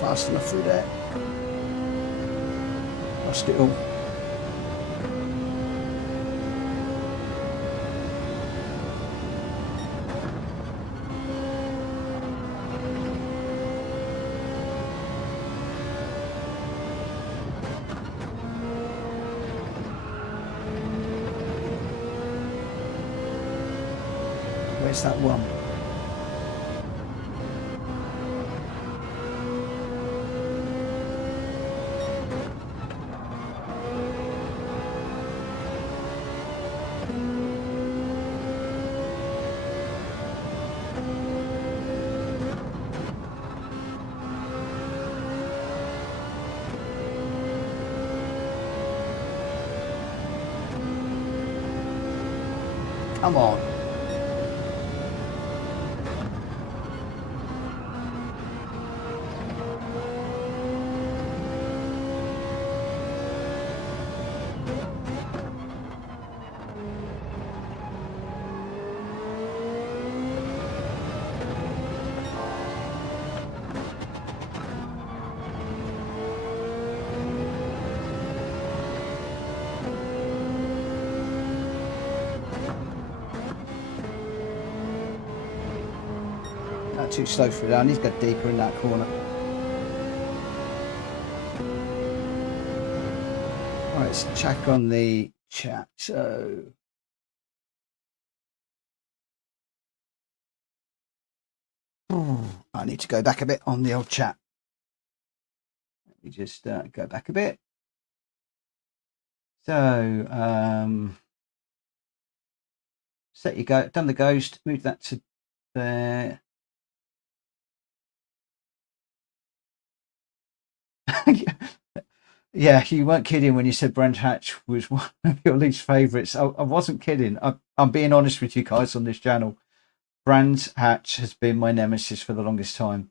Fast enough through there. Lost it all. Where's that one? Come on. Too slow for that. I need to go deeper in that corner. All right, let's check on the chat. So I need to go back a bit on the old chat. me just go back a bit. So set your go, done the ghost, move that to there. Yeah, you weren't kidding when you said Brands Hatch was one of your least favourites. I wasn't kidding. I'm being honest with you guys on this channel. Brands Hatch has been my nemesis for the longest time.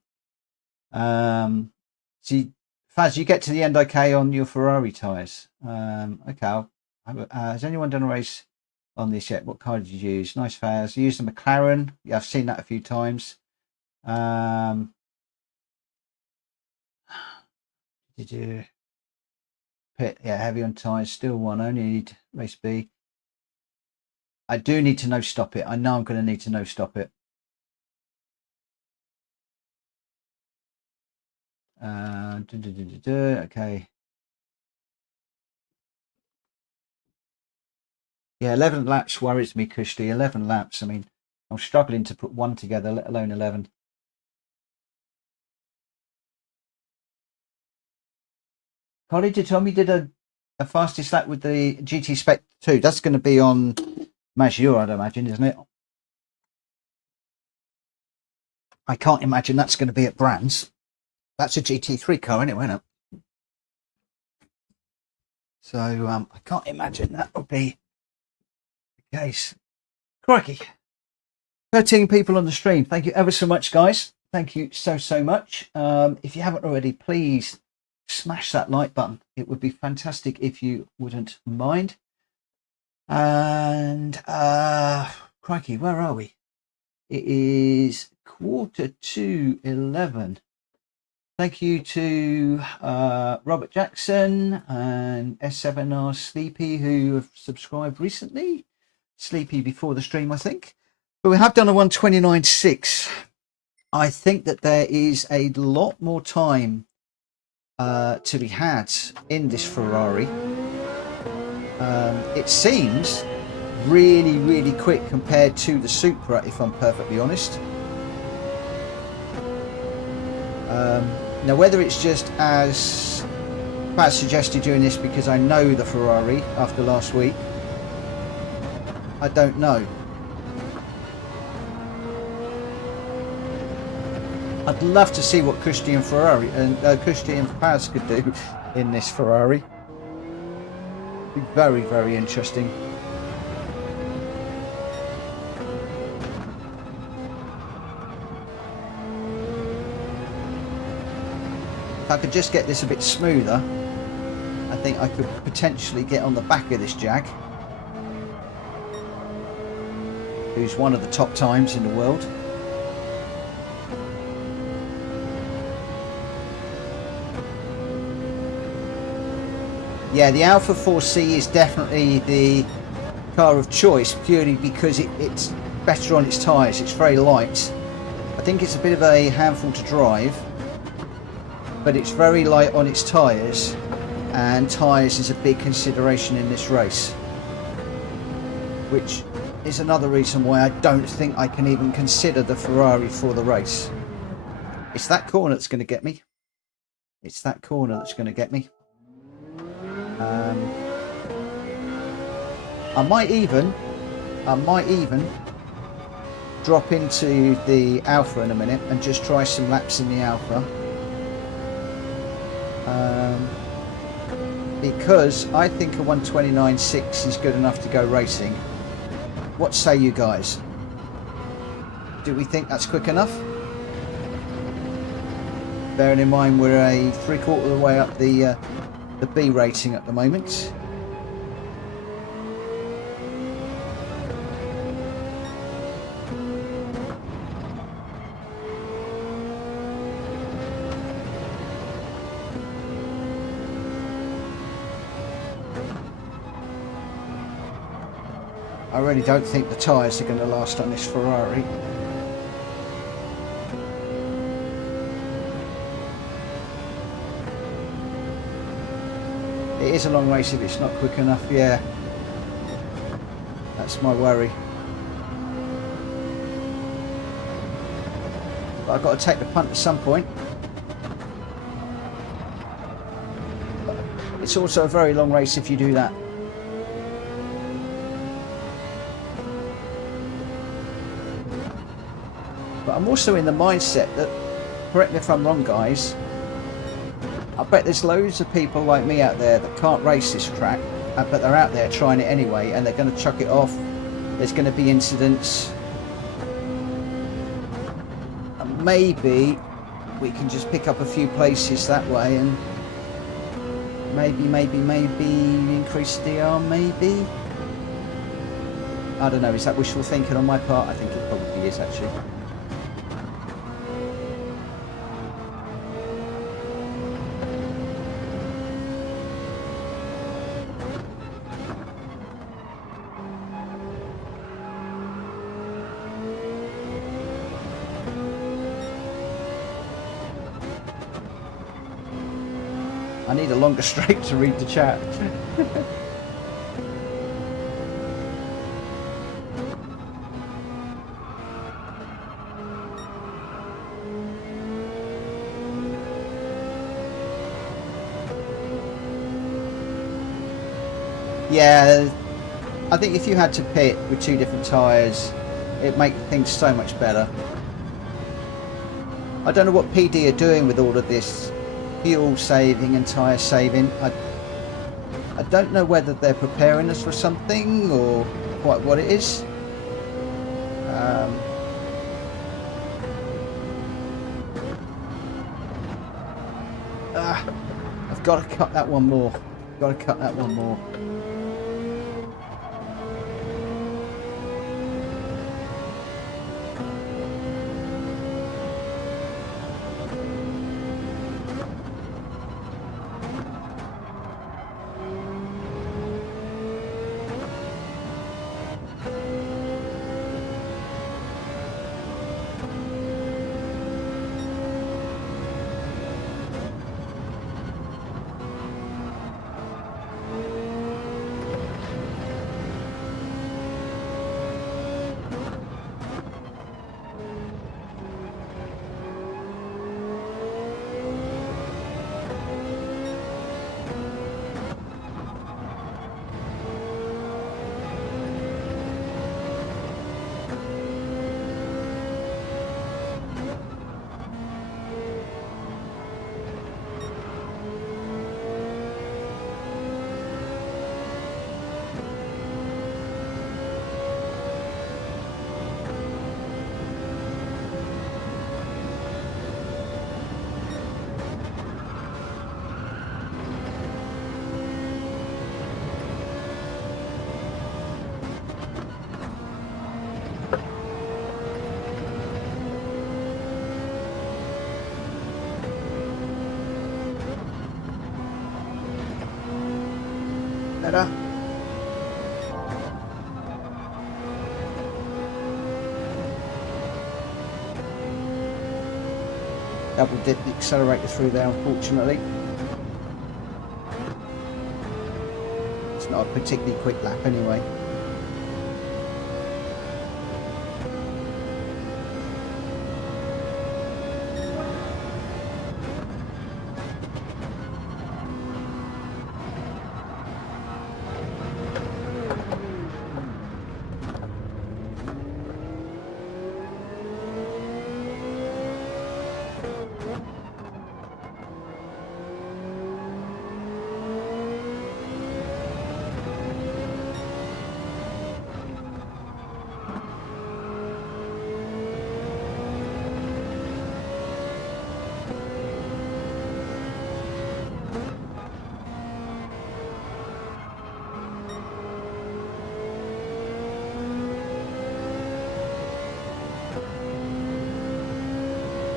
See, Faz, you get to the end okay on your Ferrari tyres. Okay, has anyone done a race on this yet? What car did you use? Nice, Faz. You used a McLaren. Yeah, I've seen that a few times. Did you pit? Yeah, heavy on tyres. Still one. Only need race B. I do need to no stop it. I know I'm going to need to no stop it. Okay. Yeah, 11 laps worries me, Kushti. 11 laps. I mean, I'm struggling to put one together, let alone 11. Colin, you told me you did a fastest lap with the GT Spec 2. That's going to be on Maggiore, I'd imagine, isn't it? I can't imagine that's going to be at Brands. That's a GT3 car anyway, isn't it? So I can't imagine that would be the case. Crikey. 13 people on the stream. Thank you ever so much, guys. Thank you so much. If you haven't already, please smash that like button. It would be fantastic if you wouldn't mind. And crikey, where are we? It is 11:15. Thank you to Robert Jackson and S7R Sleepy, who have subscribed recently. Sleepy before the stream, I think. But we have done a 1:29.6. I think that there is a lot more time to be had in this Ferrari. It seems really quick compared to the Supra, if I'm perfectly honest. Now, whether it's just as Pat suggested doing this because I know the Ferrari after last week, I don't know. I'd love to see what Kushti and Ferrari and Kushti and Paz could do in this Ferrari. Be very interesting. If I could just get this a bit smoother, I think I could potentially get on the back of this Jag, who's one of the top times in the world. Yeah, the Alpha 4C is definitely the car of choice purely because it's better on its tyres. It's very light. I think it's a bit of a handful to drive, but it's very light on its tyres, and tyres is a big consideration in this race, which is another reason why I don't think I can even consider the Ferrari for the race. It's that corner that's going to get me. It's that corner that's going to get me. I might even drop into the Alpha in a minute and just try some laps in the Alpha, because I think a 1:29.6 is good enough to go racing. What say you guys? Do we think that's quick enough? Bearing in mind we're a 3/4 of the way up the B rating at the moment. I really don't think the tyres are going to last on this Ferrari. It is a long race if it's not quick enough, yeah. That's my worry. But I've got to take the punt at some point. it's also a very long race if you do that. But I'm also in the mindset that, correct me if I'm wrong guys, I bet there's loads of people like me out there that can't race this track, but they're out there trying it anyway, and they're going to chuck it off. There's going to be incidents. And maybe we can just pick up a few places that way and maybe increase DR, maybe? I don't know, is that wishful thinking on my part? I think it probably is actually. I need a longer straight to read the chat. Yeah, I think if you had to pit with 2 different tyres, it'd make things so much better. I don't know what PD are doing with all of this fuel saving and tyre saving. I don't know whether they're preparing us for something or quite what it is. I've got to cut that one more. Got to cut that one more. Better. Double dip the accelerator through there, unfortunately. It's not a particularly quick lap anyway.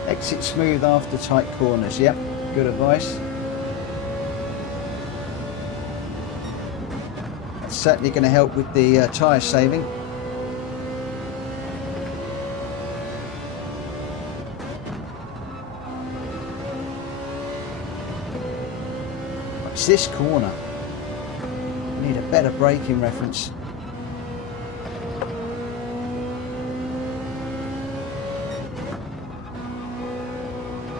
Exit smooth after tight corners. Yep, good advice. That's certainly going to help with the tyre saving. It's this corner. I need a better braking reference.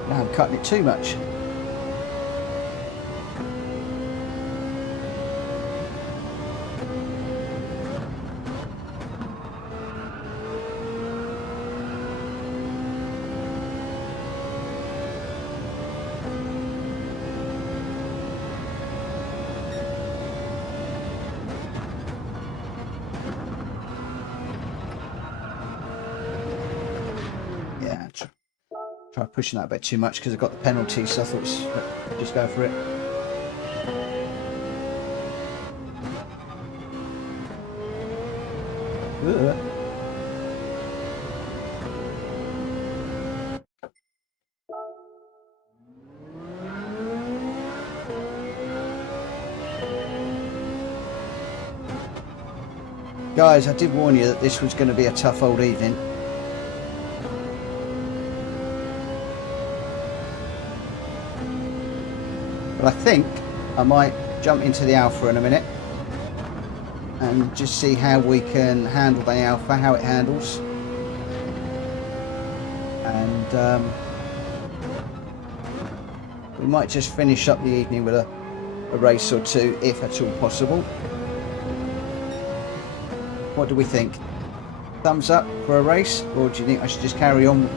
Now I'm cutting it too much. Try pushing that a bit too much because I got the penalty, so I thought just go for it. Ugh. Guys, I did warn you that this was going to be a tough old evening. But I think I might jump into the Alpha in a minute and just see how we can handle the Alpha, how it handles. And we might just finish up the evening with a race or two, if at all possible. What do we think? Thumbs up for a race, or do you think I should just carry on,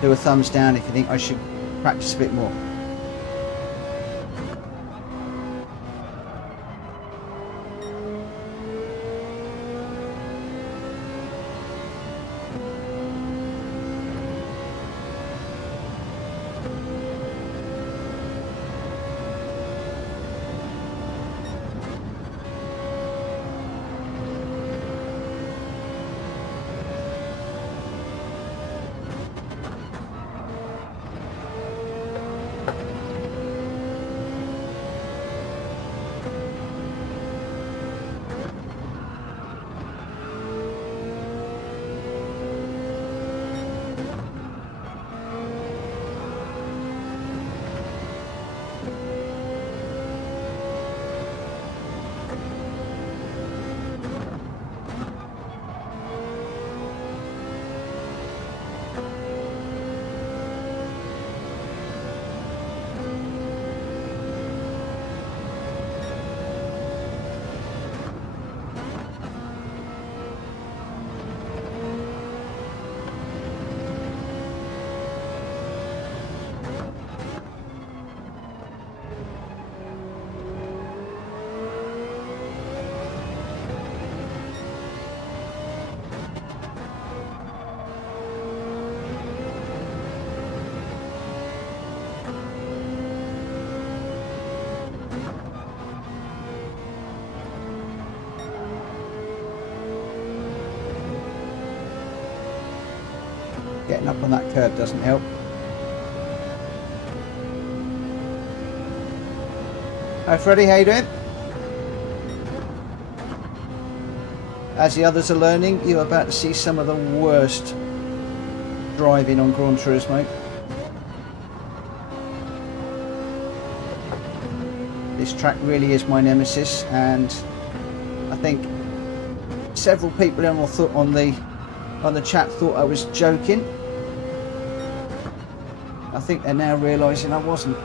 do a thumbs down if you think I should practice a bit more? Getting up on that curb doesn't help. Hi Freddie, how you doing? As the others are learning, you're about to see some of the worst driving on Gran Turismo. This track really is my nemesis, and I think several people on the chat thought I was joking. I think they're now realising I wasn't.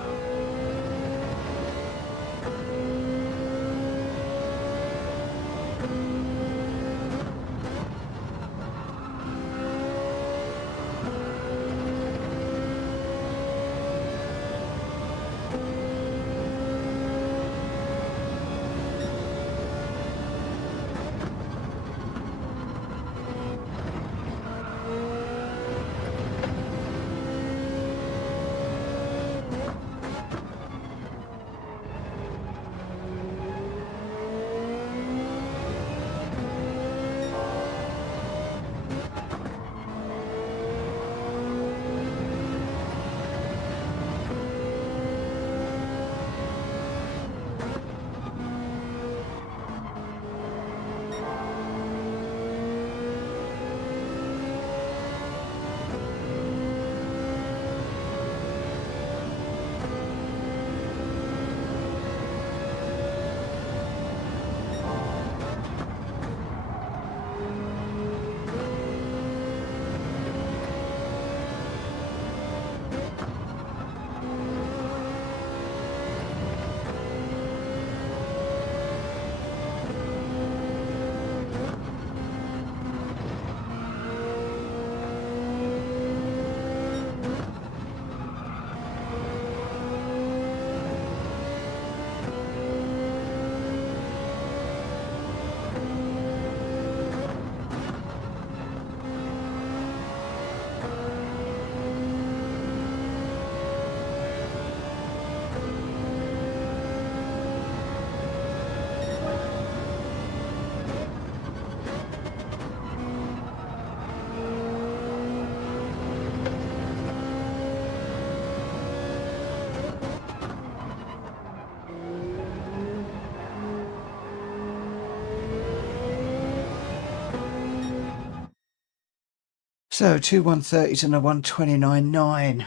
So 2 130s and a 129.9.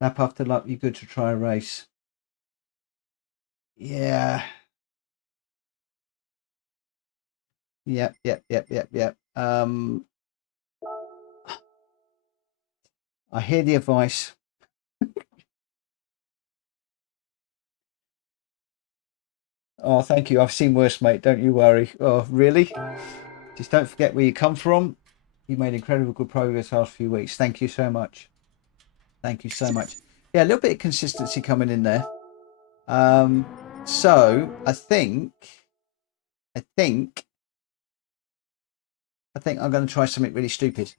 Lap after lap, you're good to try a race. Yeah. Yep. I hear the advice. Oh, thank you. I've seen worse, mate. Don't you worry. Oh, really? Just don't forget where you come from. You made incredible good progress last few weeks. Thank you so much. Thank you so much. Yeah, a little bit of consistency coming in there. So I think I'm going to try something really stupid.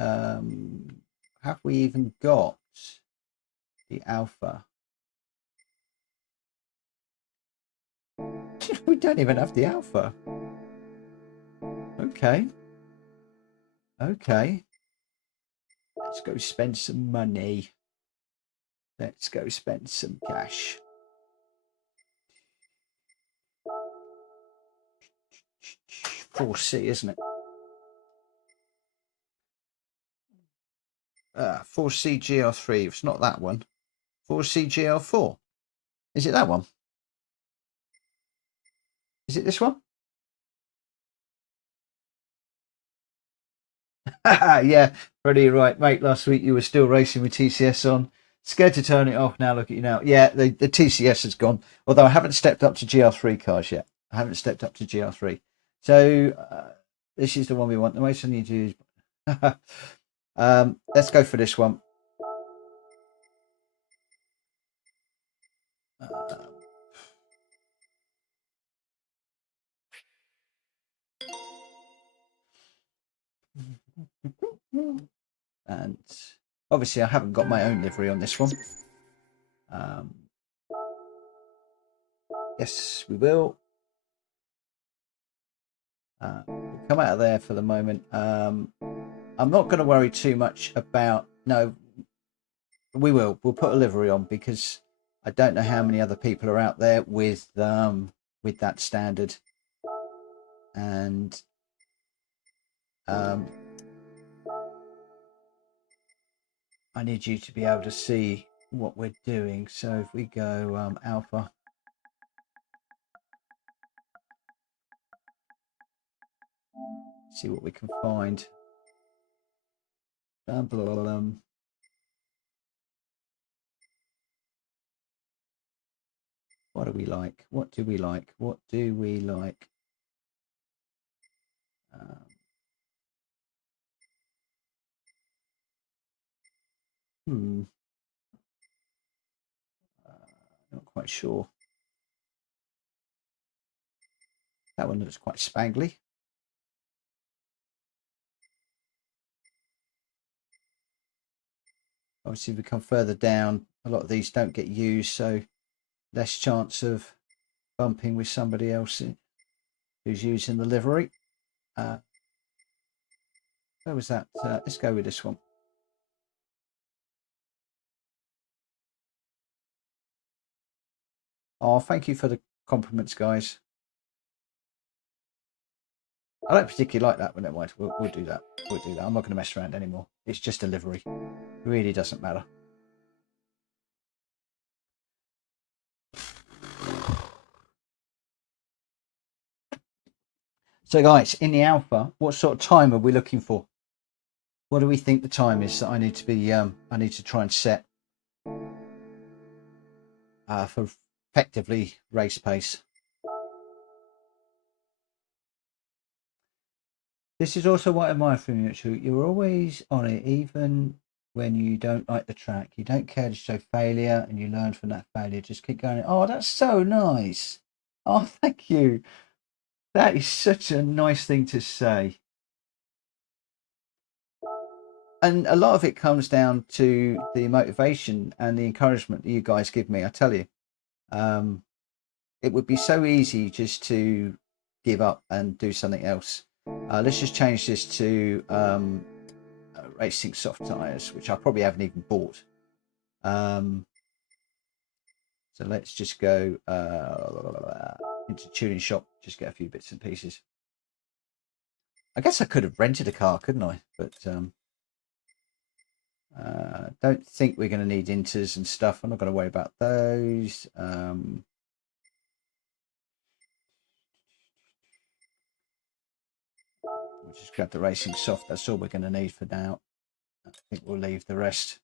Have we even got the alpha? We don't even have the alpha. Okay. Let's go spend some money. Let's go spend some cash. $4C, isn't it? 4C GL3. It's not that one. 4C GL4. Is it that one? Is it this one? Yeah, pretty right, mate. Last week you were still racing with TCS on. Scared to turn it off now. Look at you now. Yeah, the TCS has gone. Although I haven't stepped up to GL3 cars yet. So this is the one we want. The most I need to do. Let's go for this one. And obviously I haven't got my own livery on this one. Yes, we will. We'll come out of there for the moment. I'm not going to worry too much about. No, we'll put a livery on because I don't know how many other people are out there with that standard, and I need you to be able to see what we're doing. So if we go alpha, see what we can find. What do we like? What do we like? Not quite sure. That one looks quite spangly. Obviously, if we come further down, a lot of these don't get used, so less chance of bumping with somebody else who's using the livery. Where was that? Let's go with this one. Oh, thank you for the compliments, guys. I don't particularly like that, but never mind. We'll do that. I'm not going to mess around anymore. It's just a livery. It really doesn't matter. So, guys, in the alpha, what sort of time are we looking for? What do we think the time is that I need to be? I need to try and set for effectively race pace. This is also what I admire from you, actually. You're always on it, even when you don't like the track. You don't care to show failure, and you learn from that failure. Just keep going. Oh, that's so nice. Oh, thank you. That is such a nice thing to say. And a lot of it comes down to the motivation and the encouragement that you guys give me. I tell you, it would be so easy just to give up and do something else. Let's just change this to racing soft tires, which I probably haven't even bought. So let's just go into tuning shop, just get a few bits and pieces. I guess I could have rented a car, couldn't I? But don't think we're going to need inters and stuff. I'm not going to worry about those. We'll just grab the racing soft. That's all we're going to need for now. I think we'll leave the rest.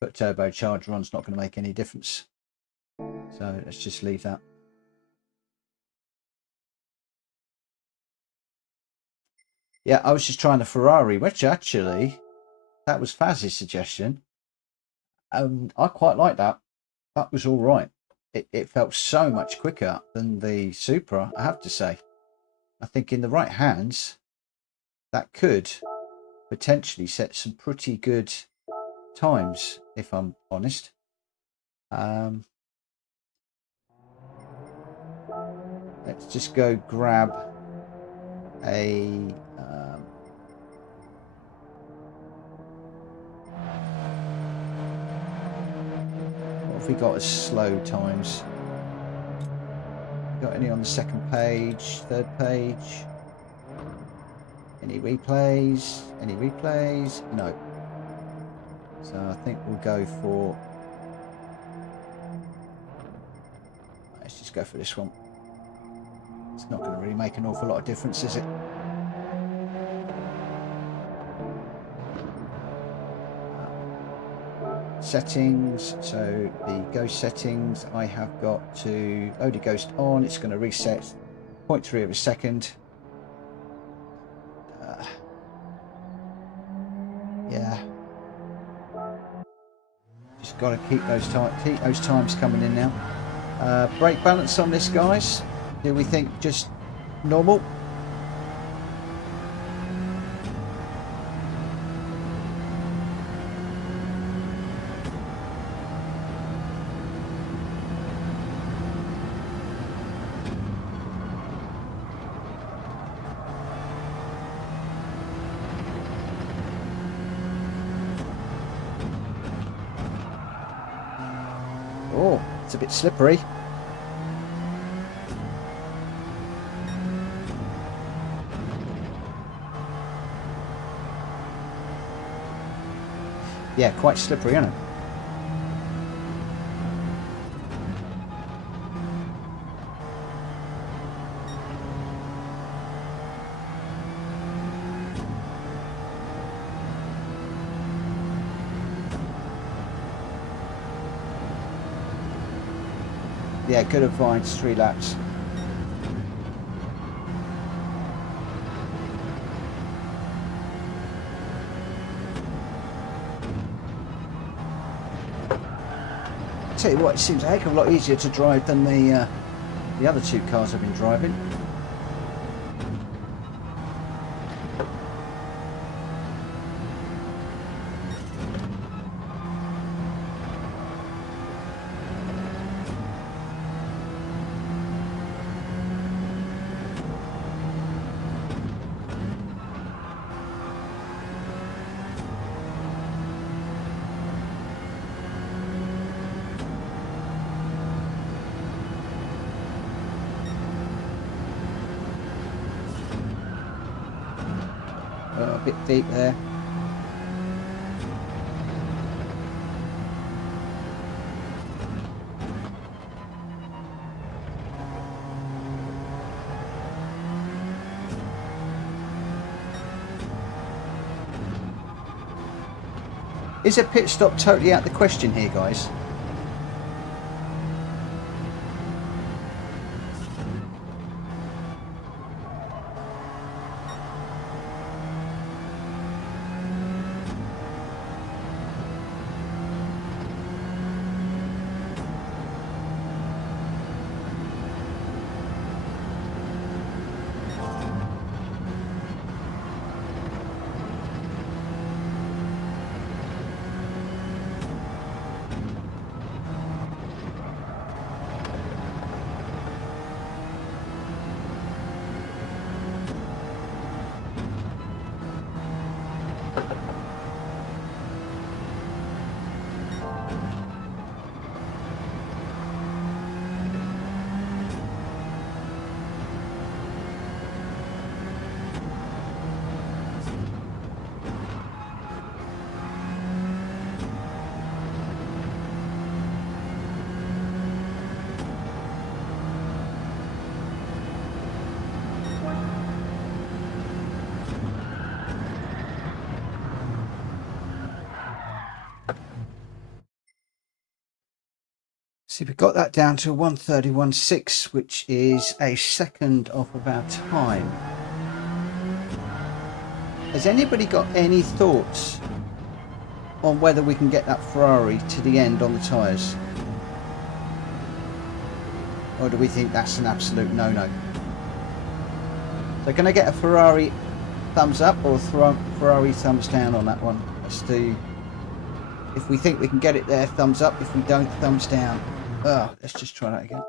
But turbocharger on's not going to make any difference. So let's just leave that. Yeah, I was just trying the Ferrari, which actually, that was Faz's suggestion. I quite like that. That was all right. It felt so much quicker than the Supra, I have to say. I think in the right hands, that could potentially set some pretty good times, if I'm honest. Let's just go grab a what have we got as slow times? Got any on the second page, third page? Any replays? Any replays? No. So I think we'll go for, let's just go for this one. It's not going to really make an awful lot of difference, is it? Settings, so the ghost settings, I have got to load a ghost on. It's going to reset 0.3 of a second. Yeah, just got to keep those times coming in now. Brake balance on this, guys. Do we think just normal? Oh, it's a bit slippery. Yeah, quite slippery, isn't it? Yeah, good advice, 3 laps. Tell you what, it seems a heck of a lot easier to drive than the other 2 cars I've been driving. A bit deep there. Is a pit stop totally out of the question here, guys? See, we got that down to 1:31.6, which is a second off of our time. Has anybody got any thoughts on whether we can get that Ferrari to the end on the tyres? Or do we think that's an absolute no-no? So can I get a Ferrari thumbs up or Ferrari thumbs down on that one? Let's do, if we think we can get it there, thumbs up. If we don't, thumbs down. Oh, let's just try that again.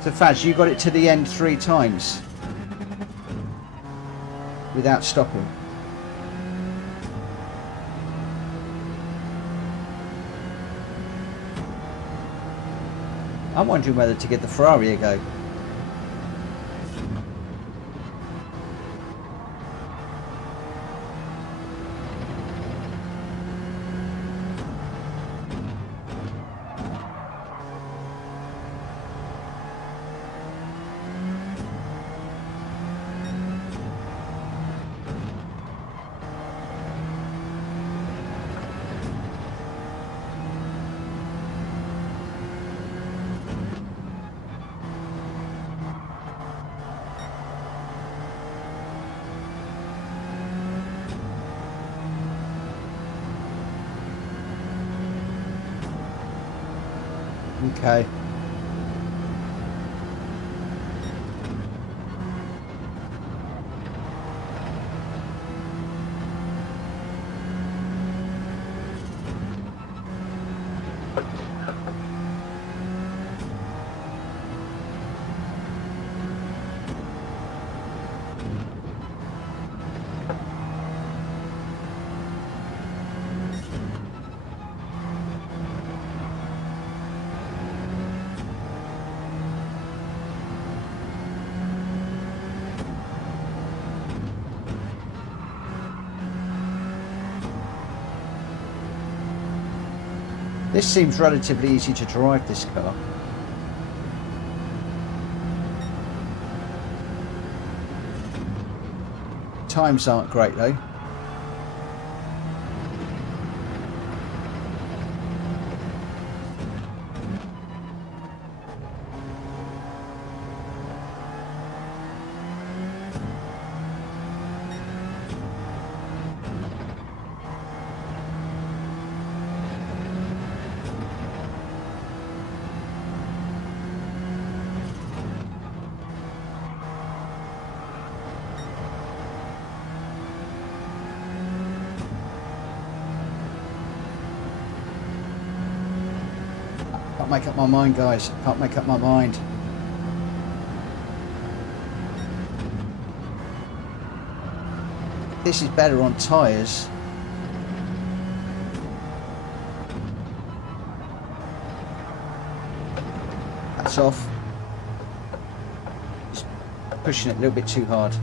So Faz, you got it to the end 3 times without stopping. I'm wondering whether to give the Ferrari a go. Okay. This seems relatively easy to drive, this car. Times aren't great though. Can't make up my mind, guys. Can't make up my mind. This is better on tyres. That's off. Just pushing it a little bit too hard.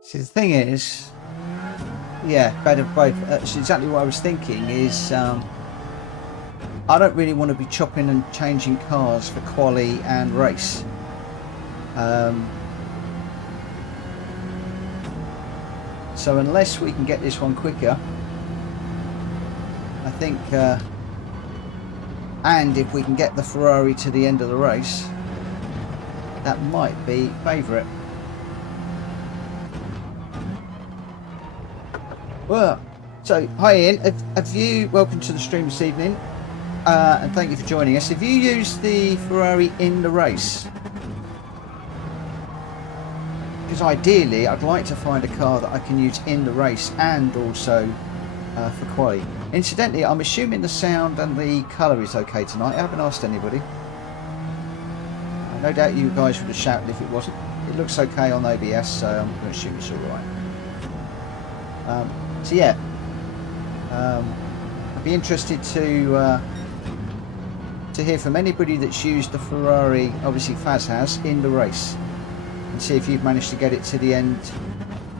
See, the thing is, yeah, better both. That's exactly what I was thinking. Is I don't really want to be chopping and changing cars for quali and race. So unless we can get this one quicker, I think, and if we can get the Ferrari to the end of the race, that might be favourite. Well, so hi Ian, have you, welcome to the stream this evening, and thank you for joining us. Have you used the Ferrari in the race? Because ideally I'd like to find a car that I can use in the race and also for quali. Incidentally, I'm assuming the sound and the colour is okay tonight. I haven't asked anybody. No doubt you guys would have shouted if it wasn't. It looks okay on OBS, so I'm going to assume it's alright. So yeah, I'd be interested to hear from anybody that's used the Ferrari, obviously Faz has, in the race, and see if you've managed to get it to the end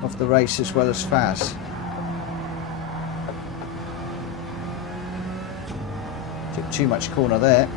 of the race as well as Faz. Took too much corner there.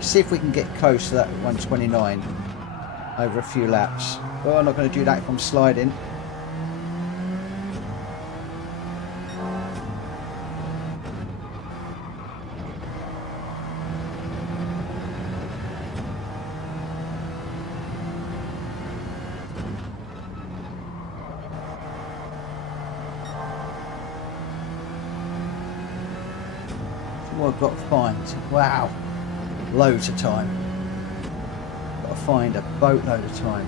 See if we can get close to that 129 over a few laps. Well, I'm not going to do that if I'm sliding. What I've got to find. Wow. Loads of time. Got to find a boatload of time.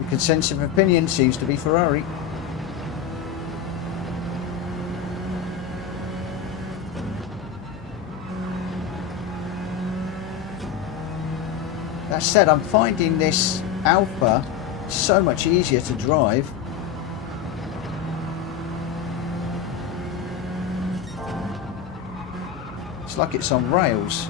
The consensus of opinion seems to be Ferrari. That said, I'm finding this Alpha so much easier to drive. It's like it's on rails.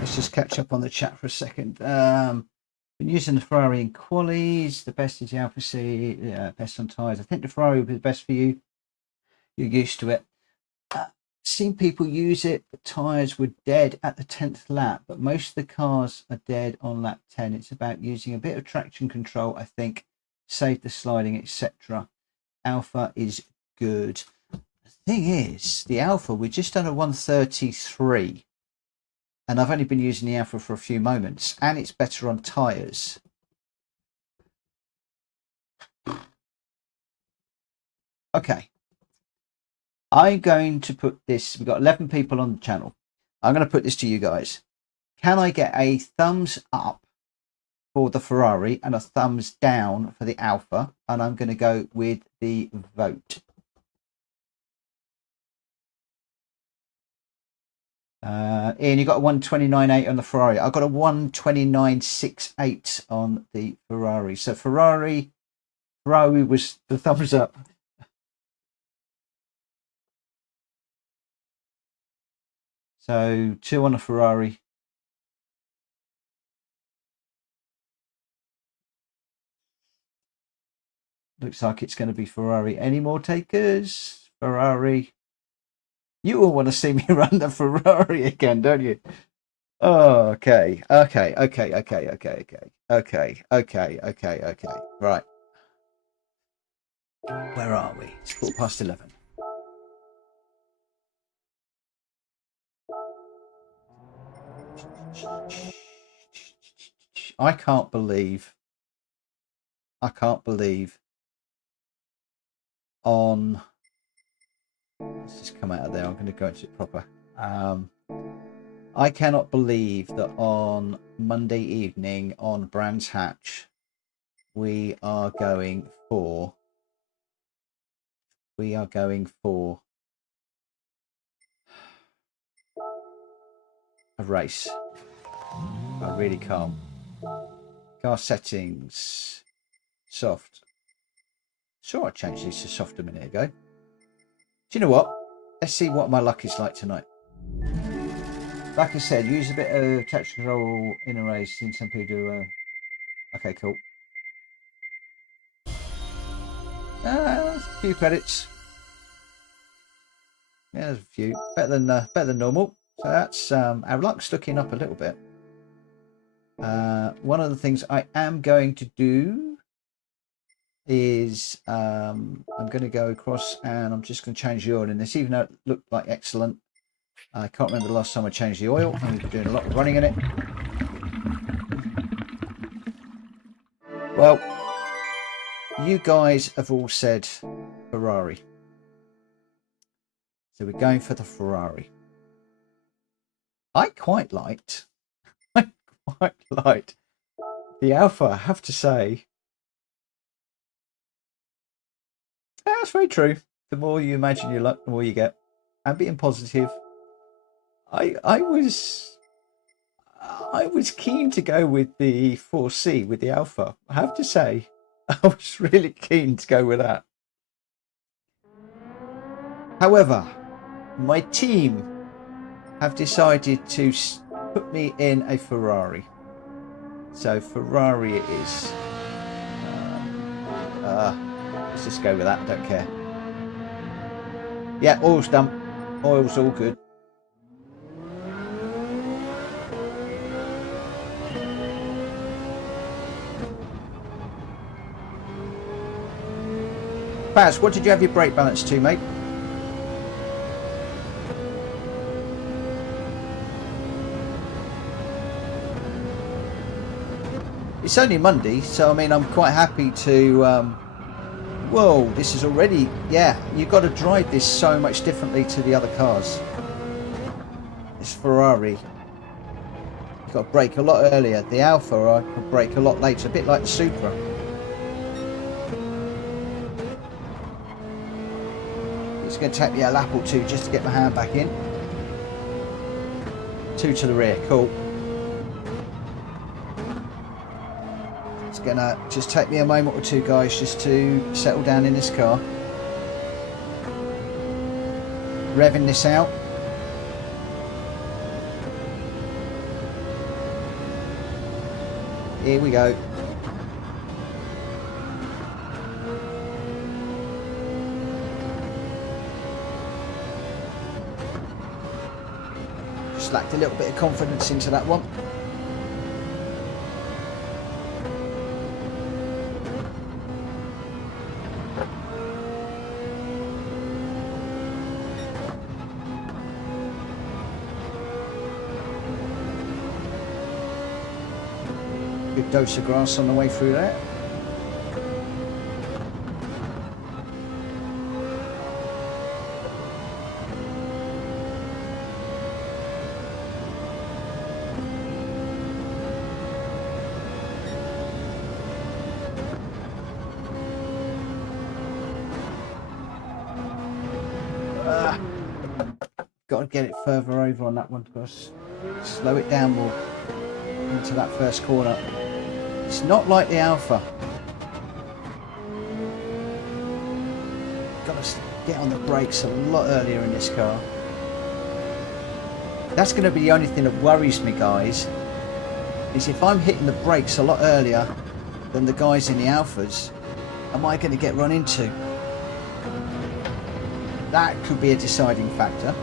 Let's just catch up on the chat for a second. Been using the Ferrari in qualies. The best is the Alpha C. Yeah, best on tyres. I think the Ferrari will be the best for you. You're used to it. Seen people use it, but tyres were dead at the 10th lap. But most of the cars are dead on lap 10. It's about using a bit of traction control, I think. Save the sliding, etc. Alpha is good. The thing is, the Alpha, we're just under 133. And I've only been using the Alpha for a few moments, and it's better on tyres. Okay. I'm going to put this, we've got 11 people on the channel. I'm going to put this to you guys. Can I get a thumbs up for the Ferrari and a thumbs down for the Alpha? And I'm going to go with the vote. Ian, you got a 129.8 on the Ferrari. I got a 129.68 on the Ferrari. So Ferrari was the thumbs up. So 2 on the Ferrari. Looks like it's going to be Ferrari. Any more takers? Ferrari. You all want to see me run the Ferrari again, don't you? Oh, okay. Okay. Right. Where are we? It's 11:15. I can't believe on, let's just come out of there. I'm going to go into it proper. I cannot believe that on Monday evening on Brands Hatch, we are going for a race. I really can't. Car settings, soft. Sure, I changed these to soft a minute ago. Do you know what? Let's see what my luck is like tonight. Like I said, use a bit of touch control in a race. Seen some people do. Okay, cool. A few credits. Yeah, there's a few. Better than normal. So that's our luck's looking up a little bit. One of the things I am going to do is I'm going to go across and I'm just going to change the oil in this, even though it looked like excellent. I can't remember the last time I changed the oil. I'm doing a lot of running in it. Well, you guys have all said Ferrari. So we're going for the Ferrari. I quite liked the Alpha, I have to say. That's very true. The more you imagine your luck, the more you get. And being positive. I was keen to go with the 4C with the Alpha. I have to say, I was really keen to go with that. However, my team have decided to put me in a Ferrari. So Ferrari it is. Let's just go with that. I don't care. Yeah, oil's done. Oil's all good. Paz, what did you have your brake balance to, mate? It's only Monday, so I mean, I'm quite happy to. Whoa, this is already. Yeah, you've got to drive this so much differently to the other cars. This Ferrari. You've got to brake a lot earlier. The Alpha, I can brake a lot later, a bit like the Supra. It's going to take me a lap or two just to get my hand back in. 2 to the rear, cool. It's going to just take me a moment or two, guys, just to settle down in this car. Revving this out. Here we go. Just lacked a little bit of confidence into that one. Good dose of grass on the way through there. Got to get it further over on that one, because slow it down more into that first corner. It's not like the Alpha. Got to get on the brakes a lot earlier in this car. That's going to be the only thing that worries me, guys, is if I'm hitting the brakes a lot earlier than the guys in the Alphas, am I going to get run into? That could be a deciding factor.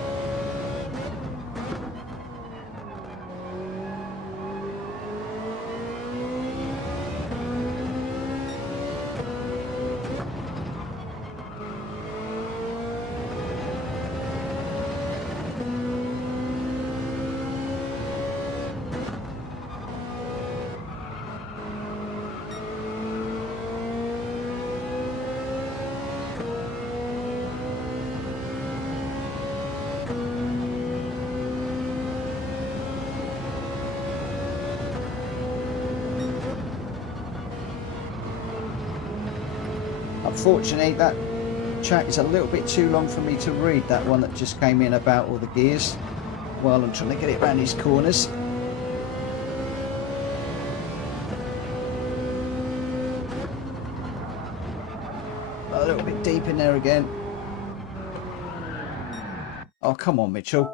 Unfortunately, that chat is a little bit too long for me to read, that one that just came in about all the gears while I'm trying to get it around these corners. A little bit deep in there again. Oh, come on, Mitchell.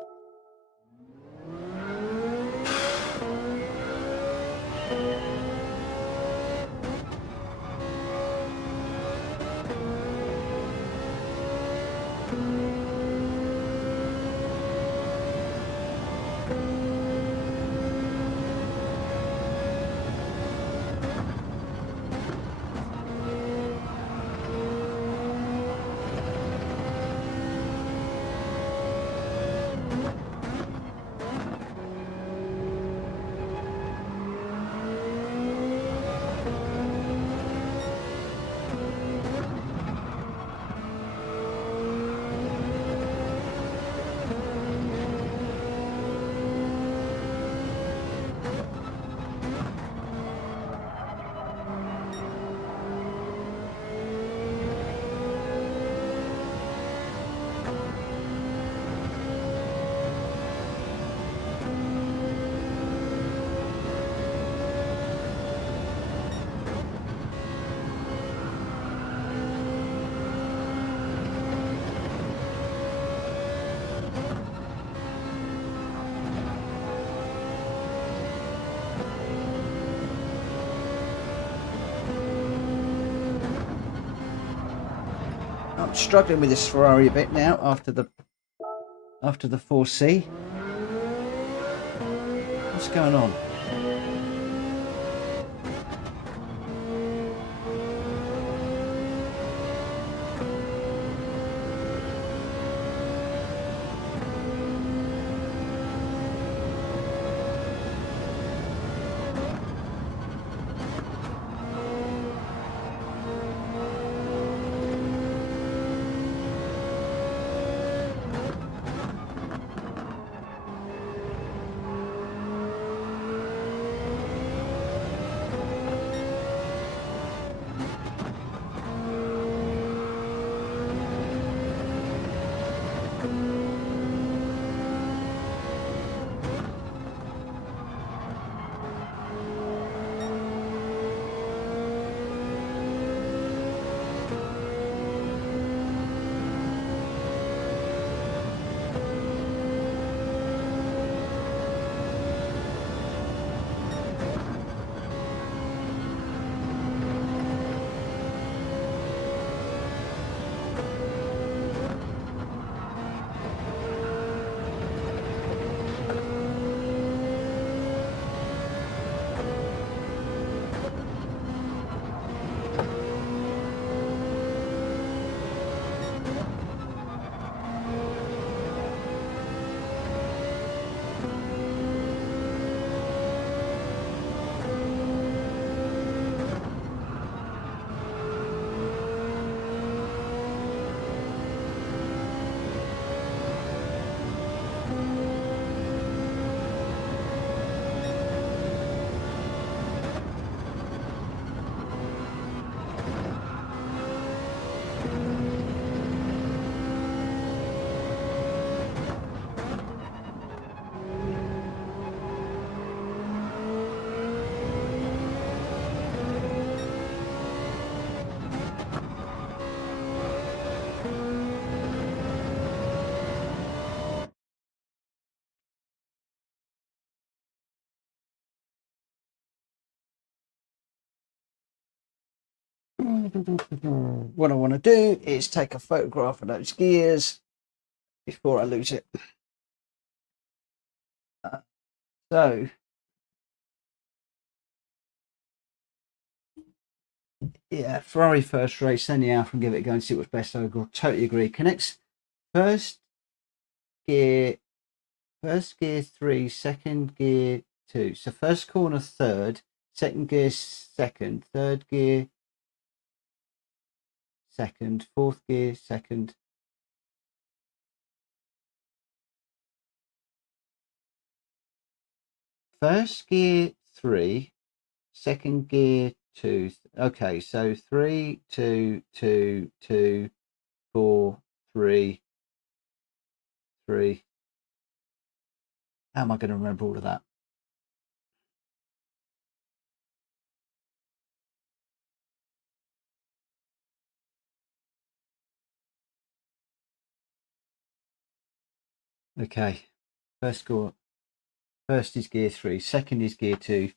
I'm struggling with this Ferrari a bit now after the 4C. What's going on? What I want to do is take a photograph of those gears before I lose it. So yeah, Ferrari first race, send the Alpha and give it a go and see what's best. I totally agree. Connects first gear 3, second gear 2. So first corner third, second gear second, third gear second, fourth gear second. First gear 3, second gear 2. Okay, so 3, 2, 2, 2, 4, 3, 3. How am I going to remember all of that? Okay, first is gear 3, second is gear 2.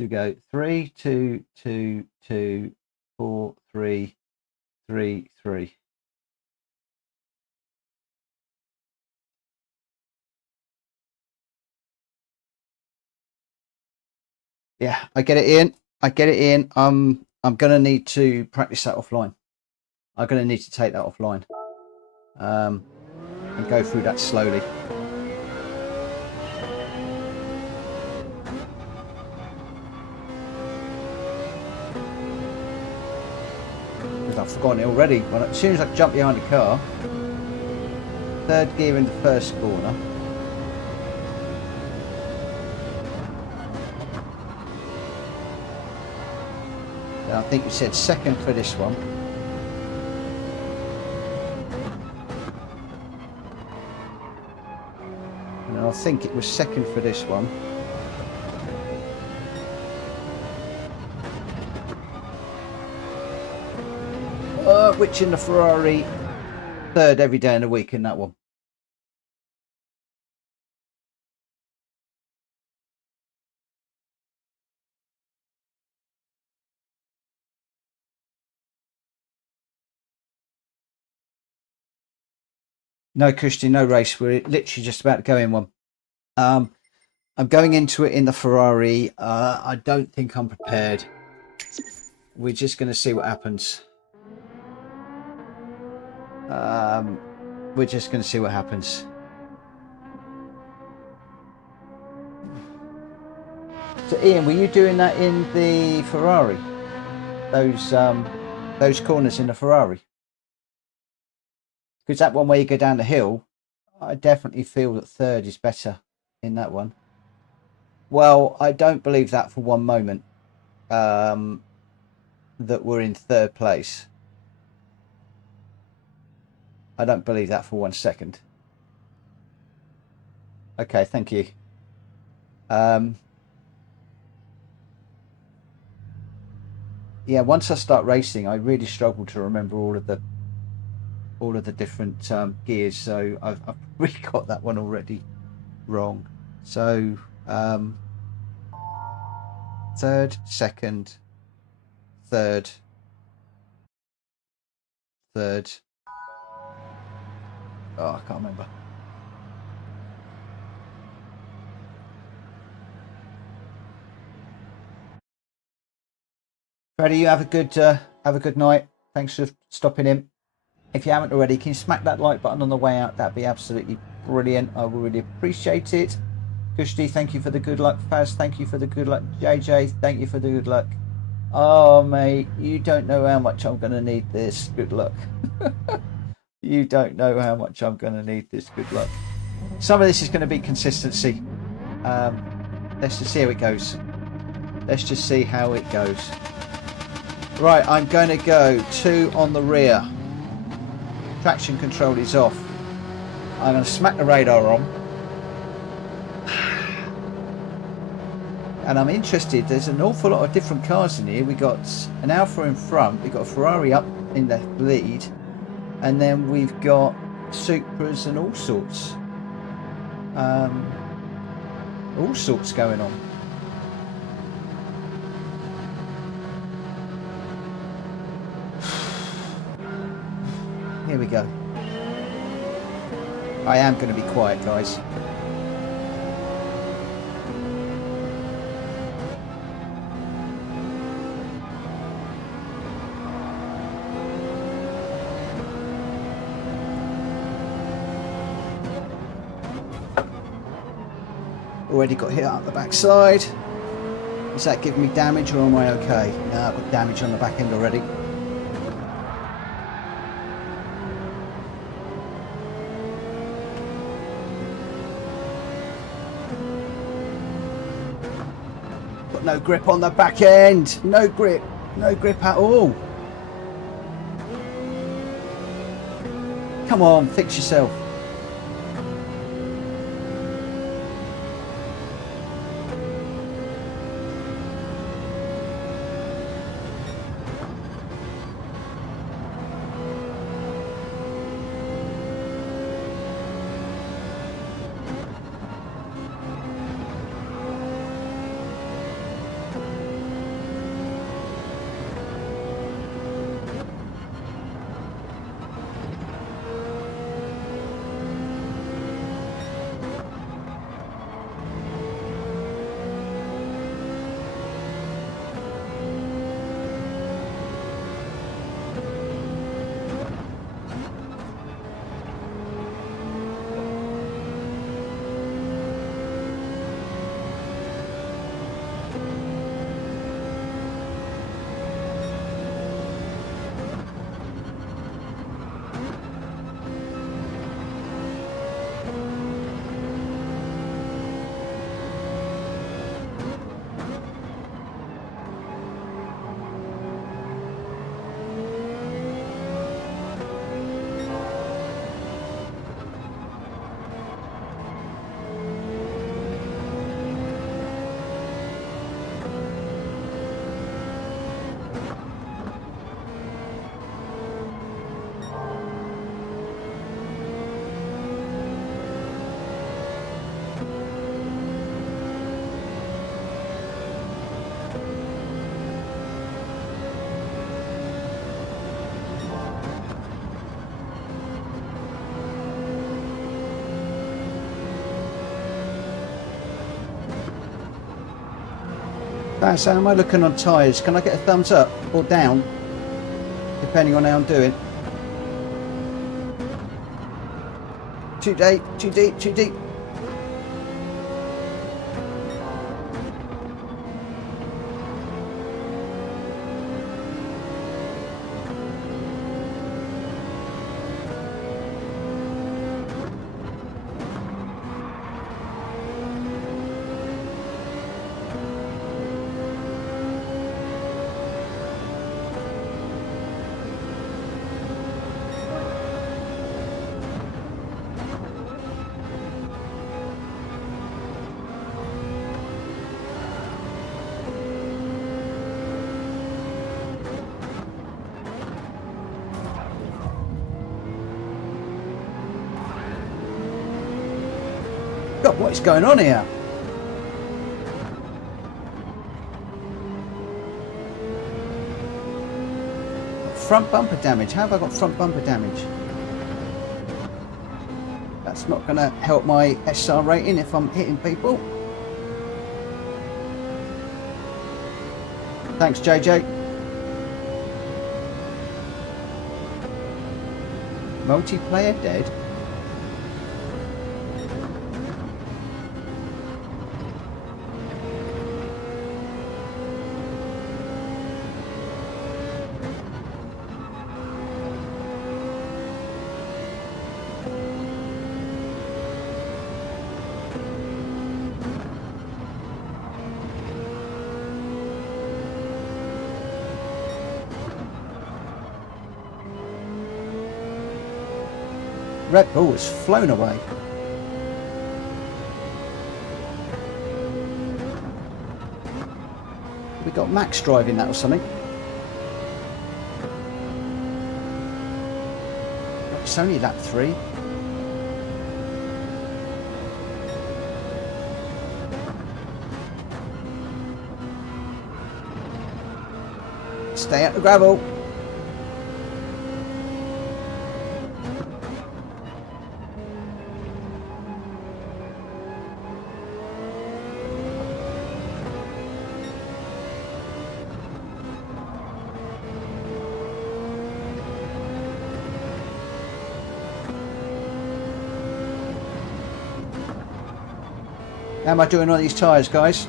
So go 3, 2, 2, 2, 4, 3, 3, 3. Yeah, I get it in. I get it in. I'm gonna need to practice that offline. I'm gonna need to take that offline. And go through that slowly. Because I've forgotten it already. As soon as I jump behind the car, third gear in the first corner. I think you said second for this one. And I think it was second for this one. Which in the Ferrari, third every day in the week in that one. No, Christian, no race. We're literally just about to go in one. I'm going into it in the Ferrari. I don't think I'm prepared. We're just going to see what happens. We're just going to see what happens. So, Ian, were you doing that in the Ferrari? Those corners in the Ferrari? Because that one where you go down the hill, I definitely feel that third is better in that one. Well, I don't believe that for one moment. That we're in third place. I don't believe that for 1 second. Okay, thank you. Yeah, once I start racing, I really struggle to remember all of the different gears. So I've really got that one already wrong. So third, second, third. Oh, I can't remember. Freddie, you have a good night. Thanks for stopping in. If you haven't already, can you smack that like button on the way out? That'd be absolutely brilliant. I will really appreciate it. Kushti, thank you for the good luck. Faz, thank you for the good luck. JJ, thank you for the good luck. Oh, mate, you don't know how much I'm going to need this. Good luck. You don't know how much I'm going to need this. Good luck. Some of this is going to be consistency. Let's just see how it goes. Let's just see how it goes. Right, I'm going to go 2 on the rear. Traction control is off. I'm going to smack the radar on. And I'm interested, there's an awful lot of different cars in here. We got an Alfa in front, we've got a Ferrari up in the lead, and then we've got Supras and all sorts going on. Here we go. I am going to be quiet, guys. Already got hit up the backside. Is that giving me damage or am I okay? No, I've got damage on the back end already. Got no grip on the back end. No grip. No grip at all. Come on, fix yourself. That's how am I looking on tyres? Can I get a thumbs up or down? Depending on how I'm doing. Too deep, too deep, too deep. God, what is going on here? Front bumper damage. How have I got front bumper damage? That's not going to help my SR rating if I'm hitting people. Thanks, JJ. Multiplayer dead. Red Bull has flown away. We got Max driving that or something. It's only lap 3. Stay out the gravel. How am I doing on these tyres, guys?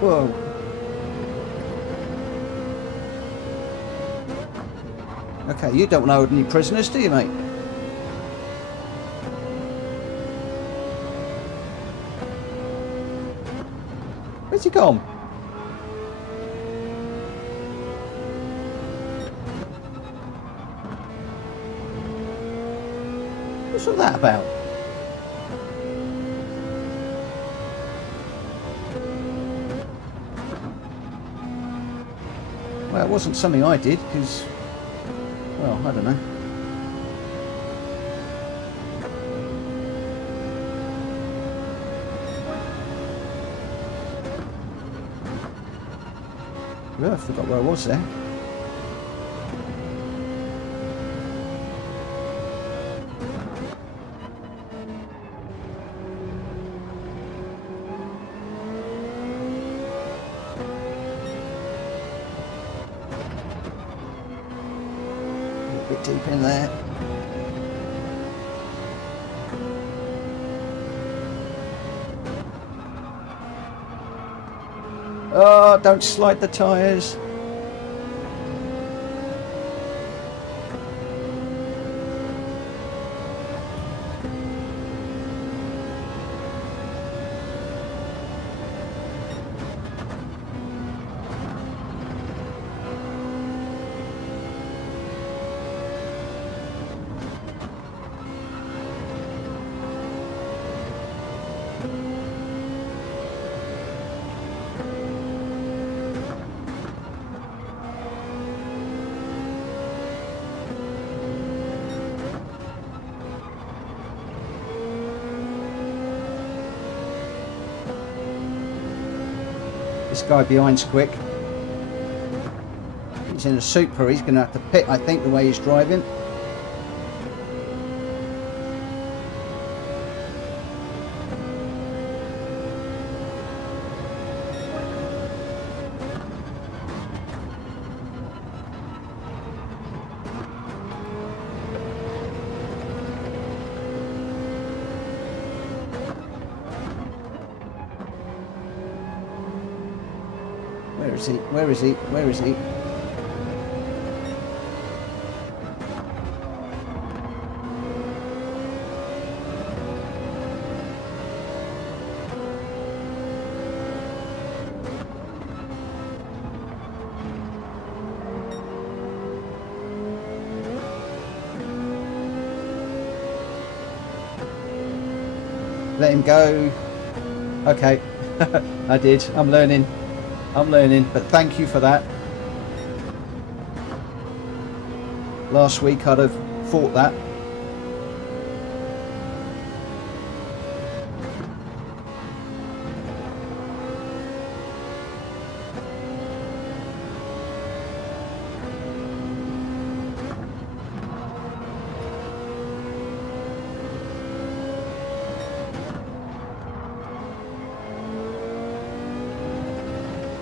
Whoa. Okay, you don't want to hold any prisoners, do you, mate? Where's he gone? What's all that about? Well, it wasn't something I did, because, well, I don't know. Well, I forgot where I was there. A bit deep in there. Oh, don't slide the tyres. This guy behind's quick. He's in a Supra. He's going to have to pit, I think, the way he's driving. Where is he? Where is he? Where is he? Let him go. Okay. I did. I'm learning. I'm learning, but thank you for that. Last week I'd have thought that.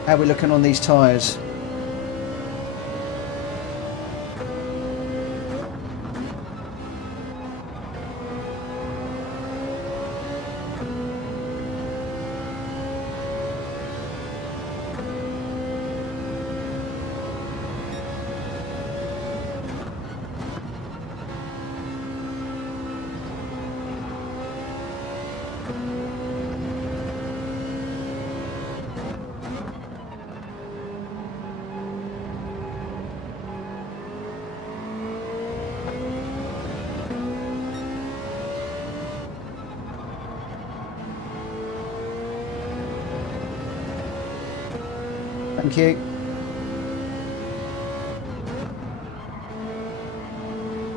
How are we looking on these tyres? Thank you.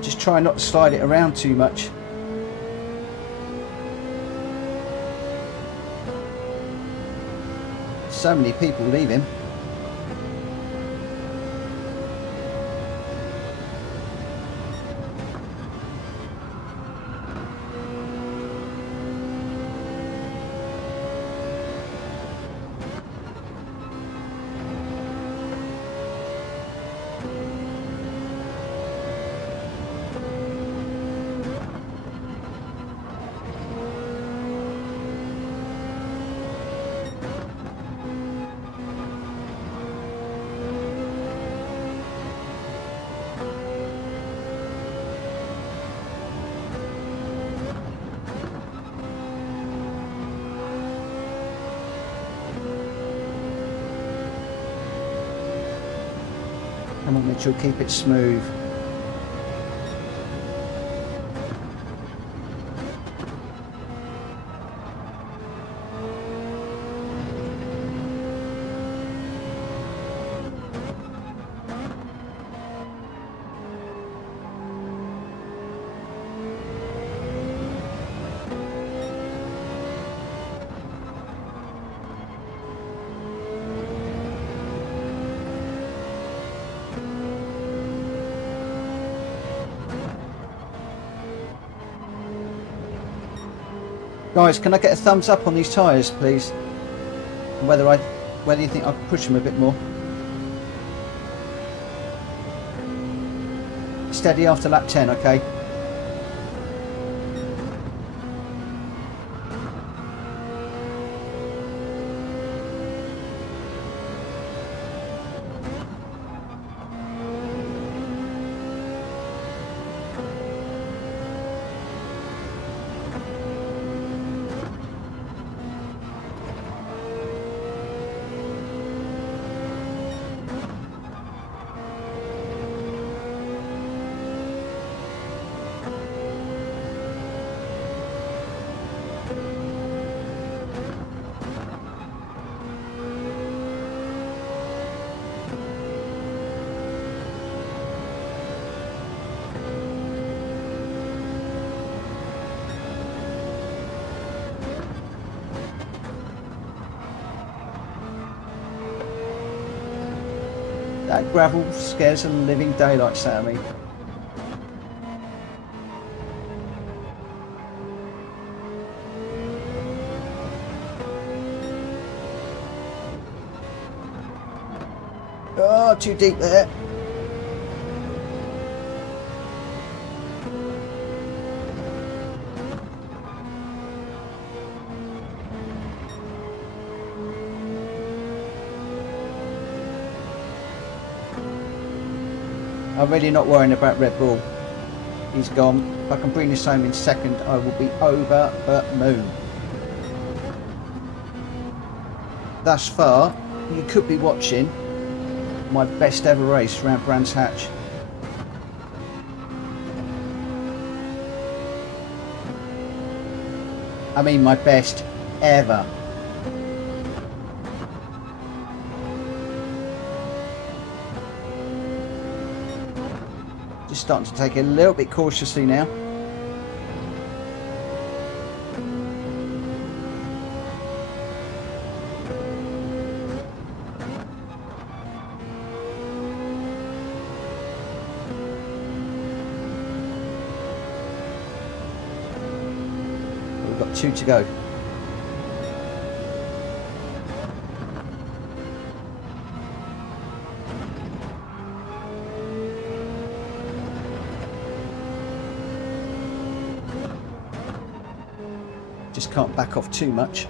Just try not to slide it around too much. So many people leaving. Come on, Mitchell, keep it smooth. Guys, can I get a thumbs up on these tyres, please? Whether you think I can push them a bit more. Steady after lap 10, okay? That gravel scares the living daylights out of me. Oh, too deep there. I'm really not worrying about Red Bull. He's gone. If I can bring this home in second, I will be over the moon. Thus far, you could be watching my best ever race around Brands Hatch. I mean my best ever. Just starting to take it a little bit cautiously now. We've got 2 to go. Just can't back off too much.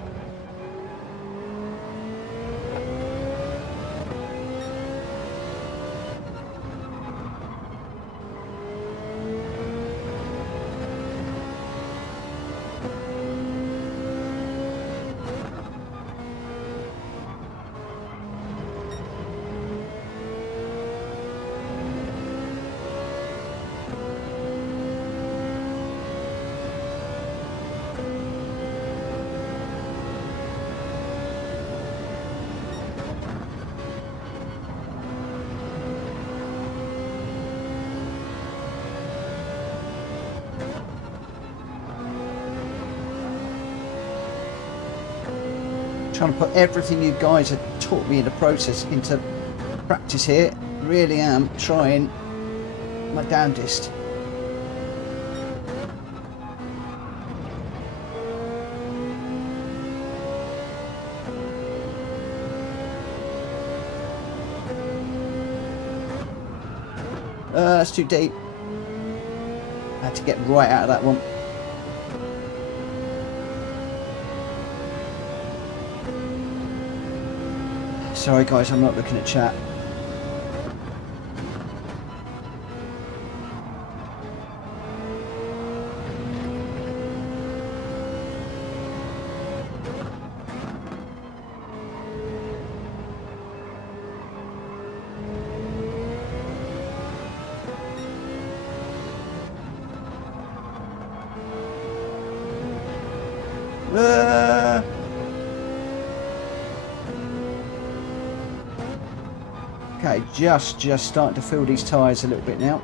Trying to put everything you guys have taught me in the process into practice here. Really am trying my damnedest. That's too deep. I had to get right out of that one. Sorry guys, I'm not looking at chat. Okay, just starting to feel these tyres a little bit now.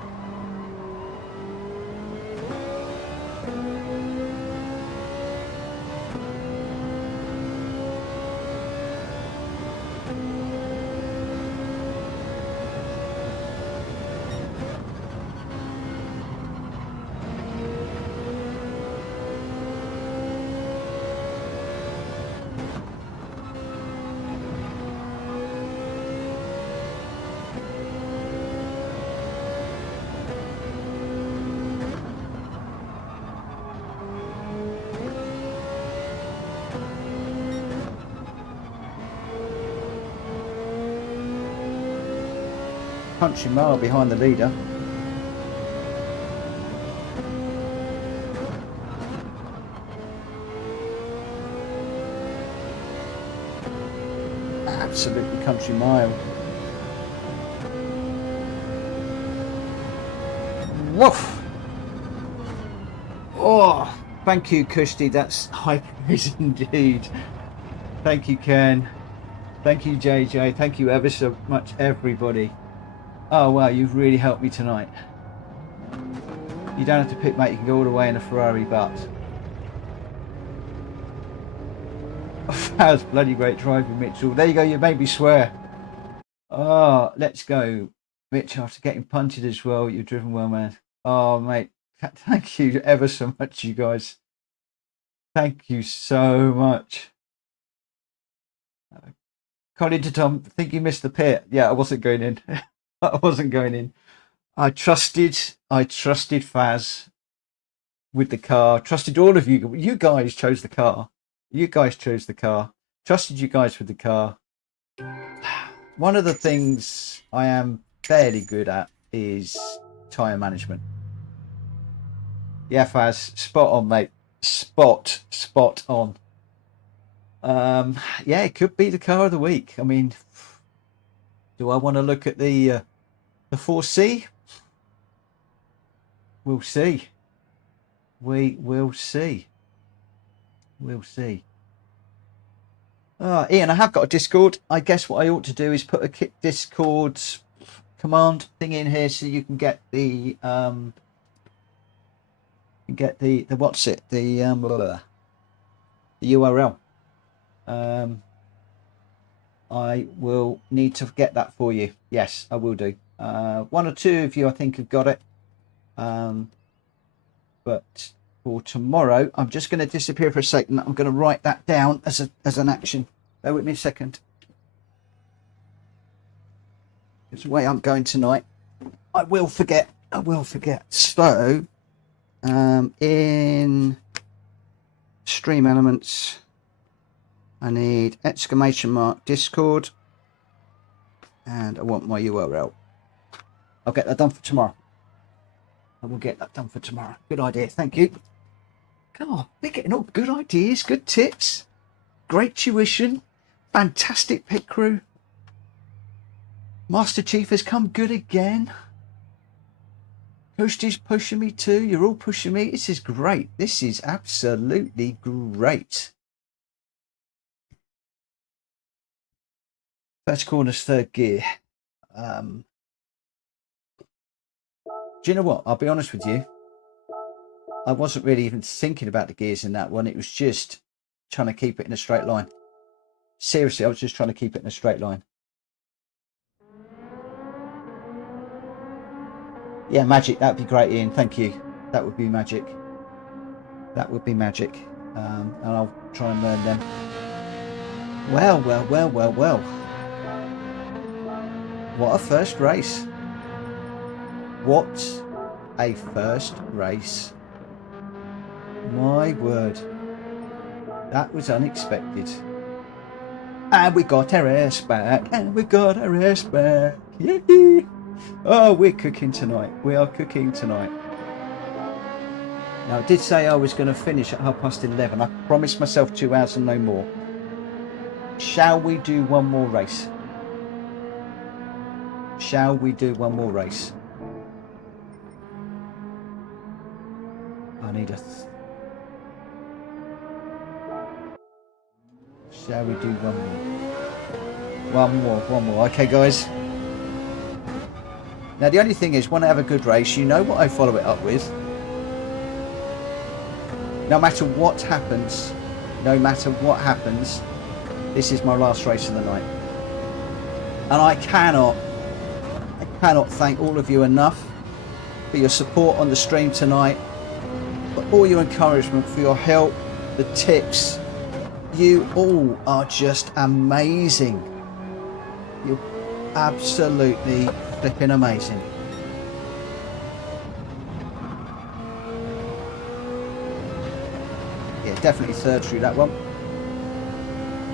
Country mile behind the leader. Absolutely country mile. Woof! Oh, thank you, Kushti. That's high praise indeed. Thank you, Ken. Thank you, JJ. Thank you ever so much, everybody. Oh wow, you've really helped me tonight. You don't have to pit, mate. You can go all the way in a Ferrari, but that was bloody great driving, Mitchell. There you go. You made me swear. Oh, let's go, Mitch. After getting punted as well, you've driven well, man. Oh, mate. Thank you ever so much, you guys. Thank you so much. Colin to Tom, I think you missed the pit. Yeah, I wasn't going in. I wasn't going in. I trusted Faz with the car. Trusted all of you. You guys chose the car. You guys chose the car. Trusted you guys with the car. One of the things I am fairly good at is tyre management. Yeah, Faz, spot on, mate. Spot on. Yeah, it could be the car of the week. I mean, do I want to look at the 4C? We'll see. We will see. We'll see. Ian, I have got a Discord. I guess what I ought to do is put a Discord command thing in here so you can get the what's it? The URL. I will need to get that for you. Yes, I will do. One or two of you, I think, have got it. But for tomorrow, I'm just going to disappear for a second. I'm going to write that down as an action. Bear with me a second. It's the way I'm going tonight. I will forget. So, in stream elements, I need exclamation mark Discord, and I want my URL. I'll get that done for tomorrow. I will get that done for tomorrow. Good idea. Thank you. God, they're getting all good ideas, good tips, great tuition, fantastic pit crew. Master Chief has come good again. Coach is pushing me too. You're all pushing me. This is great. This is absolutely great. First corner's third gear. Do you know what? I'll be honest with you. I wasn't really even thinking about the gears in that one. It was just trying to keep it in a straight line. Seriously, I was just trying to keep it in a straight line. Yeah, magic. That'd be great, Ian. Thank you. That would be magic. That would be magic. And I'll try and learn them. Well. What a first race. What a first race. My word. That was unexpected. And we got our ass back. Yee-hee. Oh, we're cooking tonight. We are cooking tonight. Now, I did say I was going to finish at 11:30. I promised myself 2 hours and no more. Shall we do one more race? Shall we do one more race? I need a... Shall we do one more? One more. Okay, guys. Now, the only thing is, when I have a good race, you know what I follow it up with. No matter what happens, this is my last race of the night. And I cannot thank all of you enough for your support on the stream tonight, for all your encouragement, for your help, the tips. You all are just amazing. You're absolutely flipping amazing. Yeah, definitely third through that one.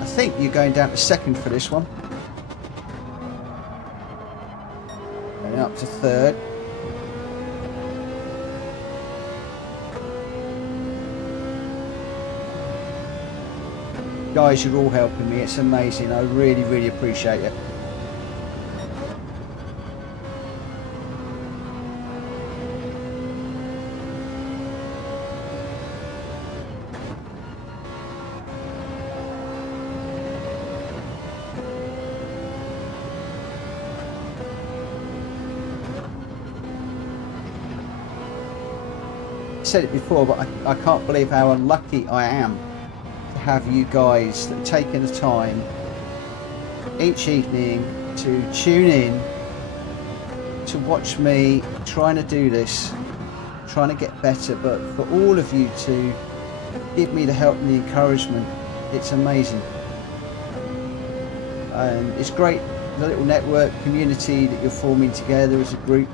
I think you're going down to second for this one. Going up to third. Guys, you're all helping me. It's amazing. I really, really appreciate it. I said it before, but I can't believe how unlucky I am to have you guys that are taking the time each evening to tune in to watch me trying to do this, trying to get better, but for all of you to give me the help and the encouragement. It's amazing. And it's great, the little network community that you're forming together as a group.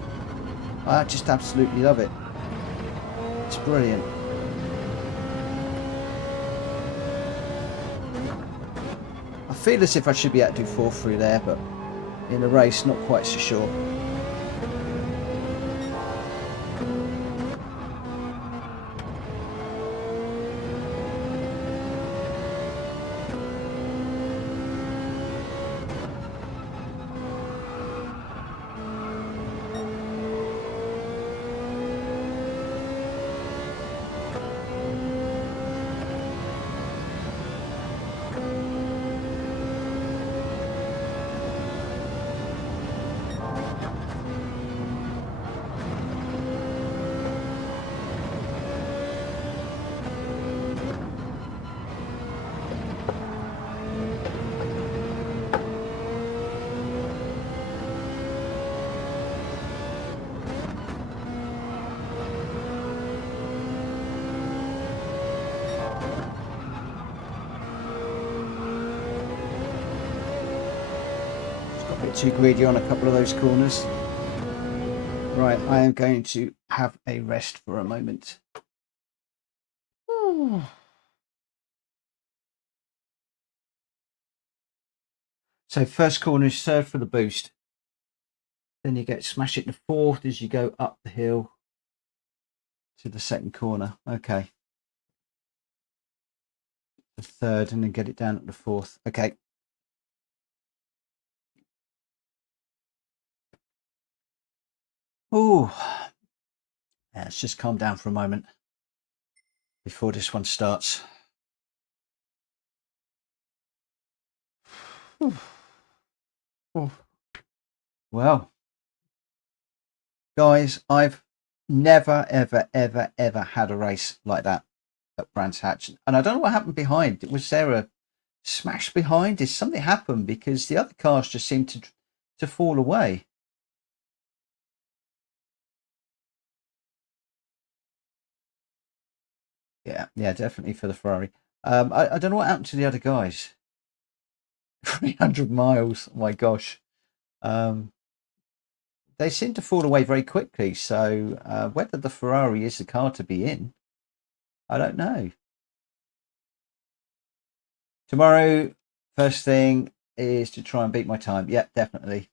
I just absolutely love it. It's brilliant. I feel as if I should be able to do 4 through there, but in the race, not quite so sure. Too greedy on a couple of those corners. Right, I am going to have a rest for a moment. So first corner is third for the boost. Then you get smash it to fourth as you go up the hill to the second corner. Okay. The third, and then get it down at the fourth. Okay. Oh, yeah, let's just calm down for a moment before this one starts. Well, guys, I've never, ever, ever, ever had a race like that at Brands Hatch. And I don't know what happened behind. Was there a smash behind? Did something happen? Because the other cars just seemed to fall away. Yeah, definitely for the Ferrari. I don't know what happened to the other guys. 300 miles, oh my gosh. They seem to fall away very quickly. So whether the Ferrari is the car to be in, I don't know. Tomorrow, first thing is to try and beat my time. Yeah, definitely.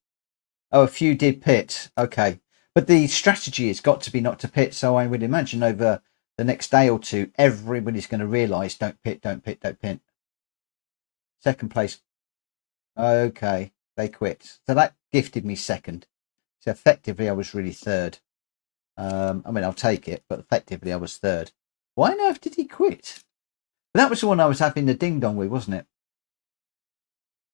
Oh, a few did pit. Okay. But the strategy has got to be not to pit. So I would imagine over the next day or two, everybody's going to realise don't pit, don't pit, don't pit. Second place. Okay. They quit. So that gifted me second. So effectively, I was really third. I mean, I'll take it, but effectively, I was third. Why on earth did he quit? But that was the one I was having the ding dong with, wasn't it?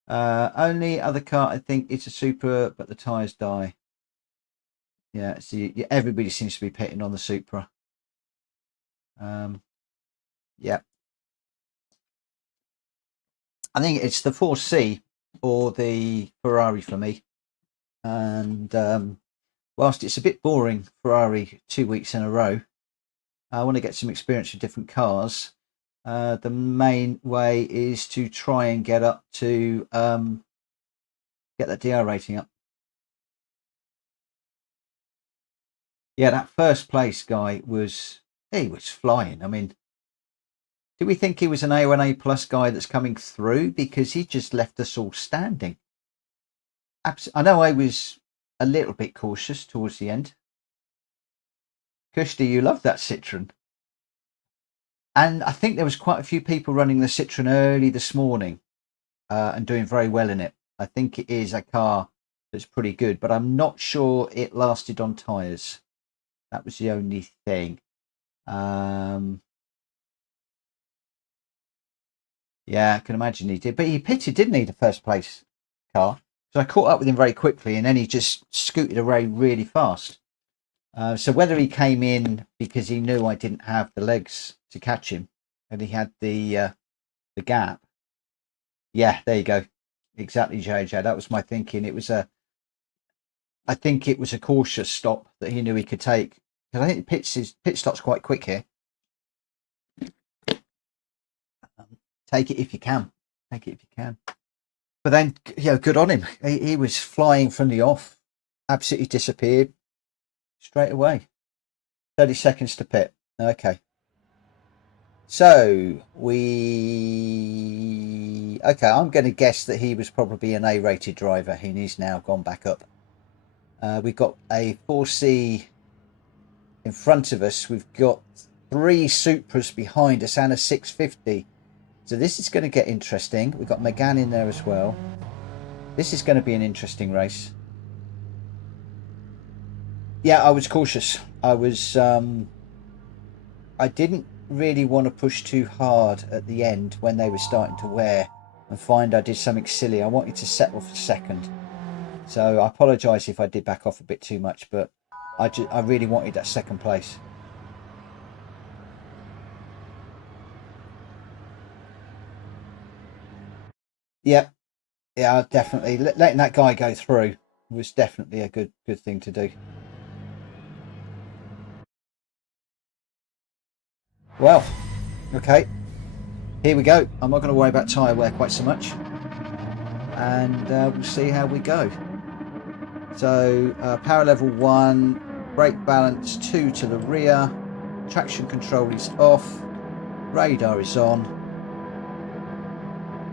Only other car I think it's a Supra, but the tyres die. Yeah, so everybody seems to be pitting on the Supra. Yeah. I think it's the 4C or the Ferrari for me. And whilst it's a bit boring, Ferrari 2 weeks in a row, I want to get some experience with different cars. The main way is to try and get up to get that DR rating up. Yeah, that first place guy he was flying. I mean, do we think he was an A1A plus guy that's coming through? Because he just left us all standing. I know I was a little bit cautious towards the end. Kushti, you love that Citroen. And I think there was quite a few people running the Citroen early this morning and doing very well in it. I think it is a car that's pretty good, but I'm not sure it lasted on tyres. That was the only thing. Yeah, I can imagine he did. But he pitted, didn't he, the first place car? So I caught up with him very quickly, and then he just scooted away really fast. So whether he came in because he knew I didn't have the legs to catch him, and he had the gap. Yeah, there you go. Exactly, JJ. That was my thinking. I think it was a cautious stop that he knew he could take. Because I think pit stop's quite quick here. Take it if you can. Take it if you can. But then, good on him. He was flying from the off. Absolutely disappeared straight away. 30 seconds to pit. Okay. So I'm going to guess that he was probably an A-rated driver. He's now gone back up. We've got a 4C in front of us. We've got 3 Supras behind us and a 650. So this is going to get interesting. We've got Megan in there as well. This is going to be an interesting race. Yeah, I was cautious. I didn't really want to push too hard at the end when they were starting to wear and find I did something silly. I wanted to settle for second. So I apologise if I did back off a bit too much, but I really wanted that second place. Yeah, definitely. Letting that guy go through was definitely a good thing to do. Well, okay, here we go. I'm not going to worry about tyre wear quite so much, and we'll see how we go. So power level 1, brake balance 2 to the rear, traction control is off, radar is on.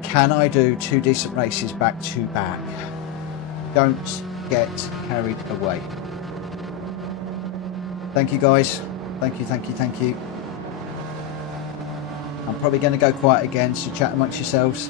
Can I do 2 decent races back to back? Don't get carried away. Thank you guys. Thank you. I'm probably going to go quiet again, so chat amongst yourselves.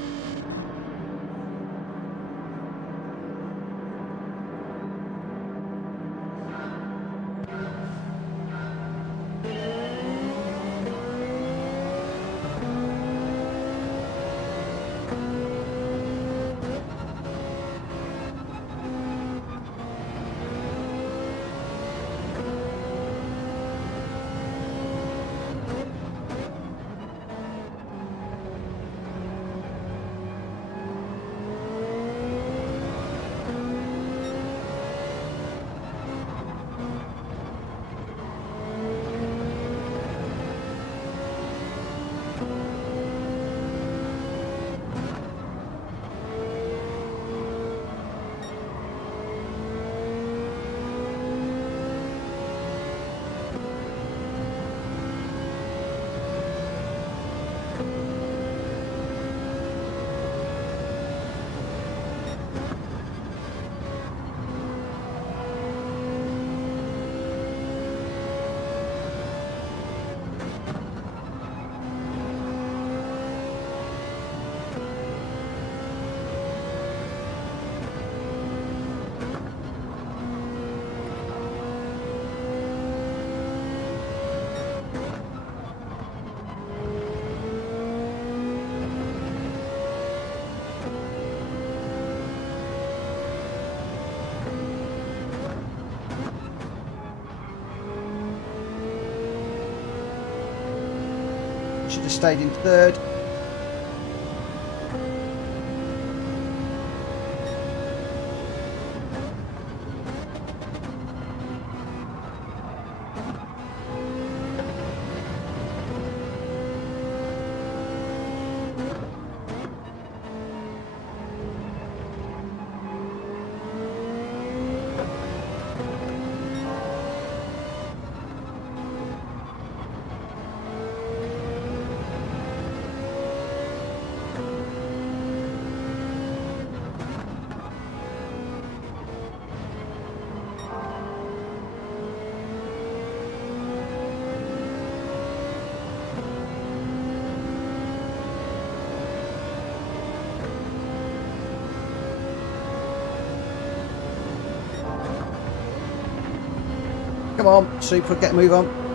Should have stayed in third. Come on, Supra, get a move on.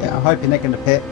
Yeah, I'm hoping they're going to pit.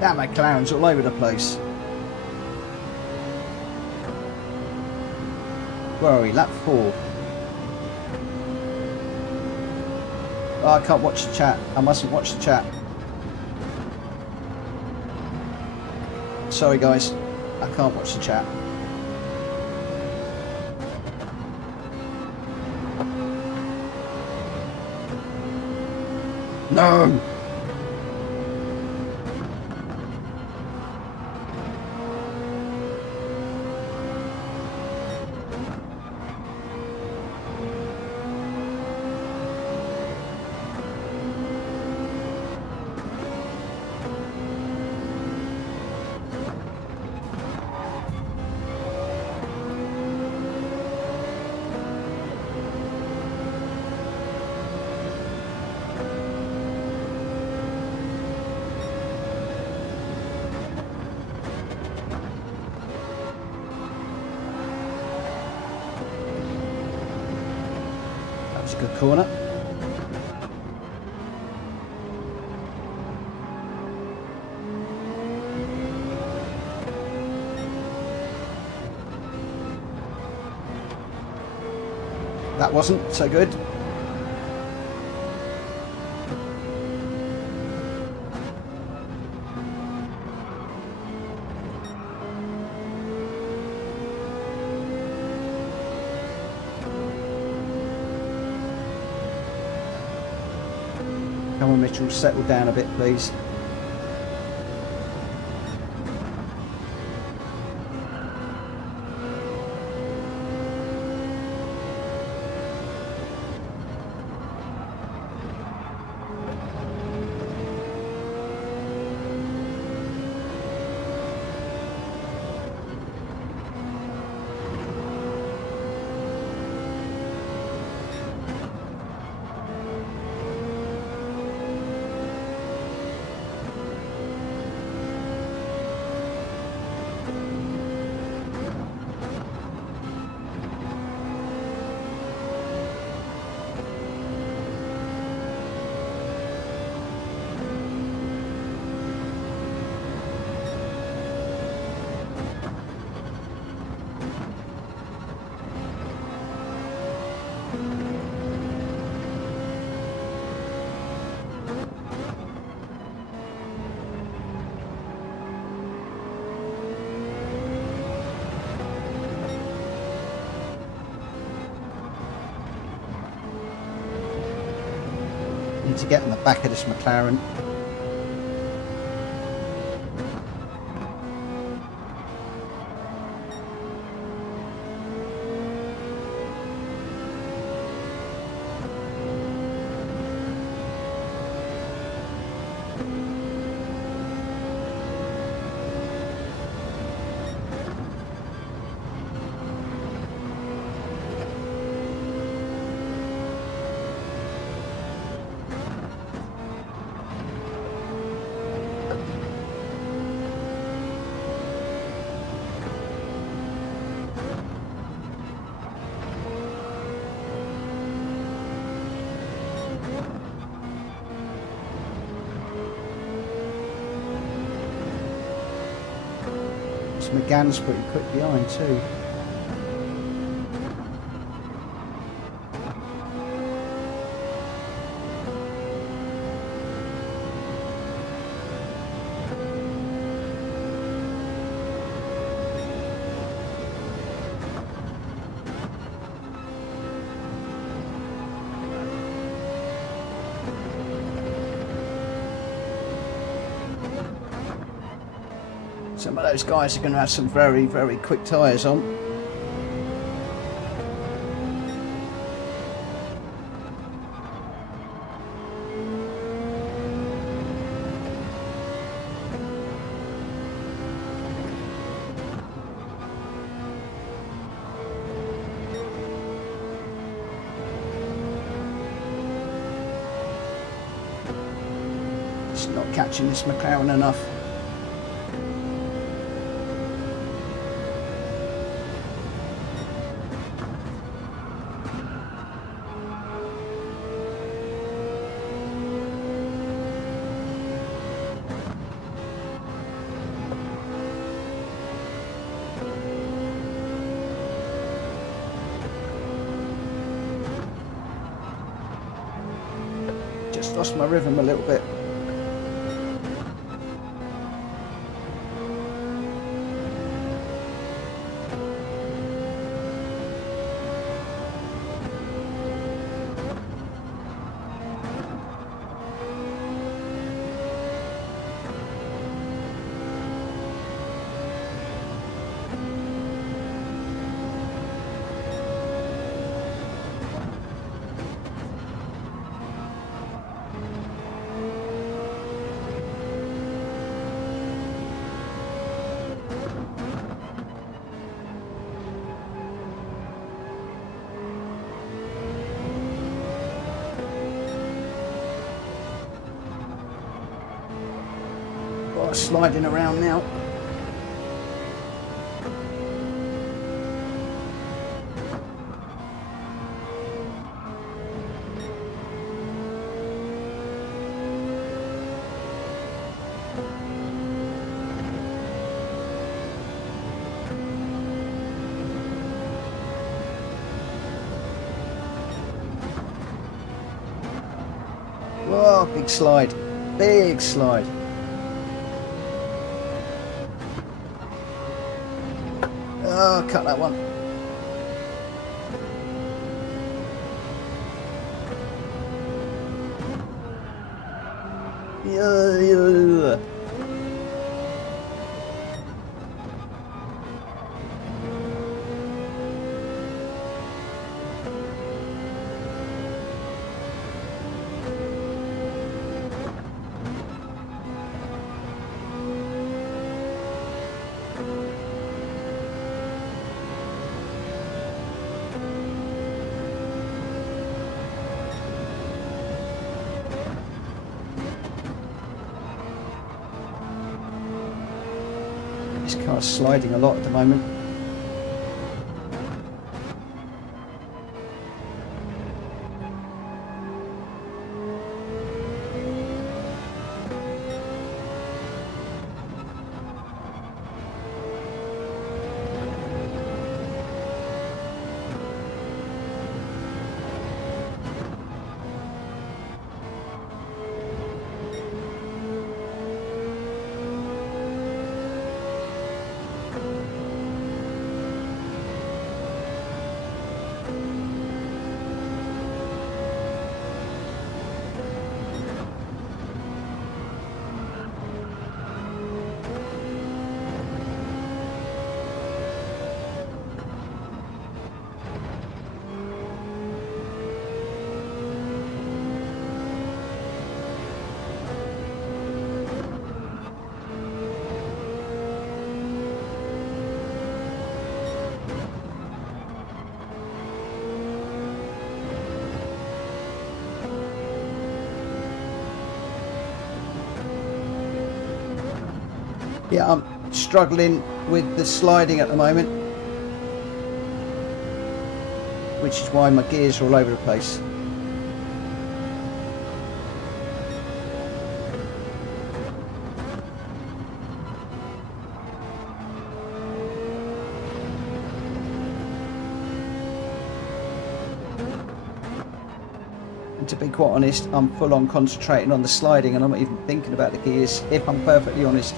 Damn, McLaren's all over the place. Where are we? Lap 4. Oh, I can't watch the chat. I mustn't watch the chat. Sorry guys, I can't watch the chat. No! That's a good corner. That wasn't so good. Come on, Mitchell, settle down a bit, please. Need to get on the back of this McLaren. McGann's pretty quick behind too. Some of those guys are going to have some very, very quick tyres on. Just not catching this McLaren enough. Just lost my rhythm a little bit. Sliding around now. Oh, big slide. Big slide. Oh, cut that one. Yeah. This car's sliding a lot at the moment. Yeah, I'm struggling with the sliding at the moment, which is why my gears are all over the place. And to be quite honest, I'm full on concentrating on the sliding and I'm not even thinking about the gears, if I'm perfectly honest.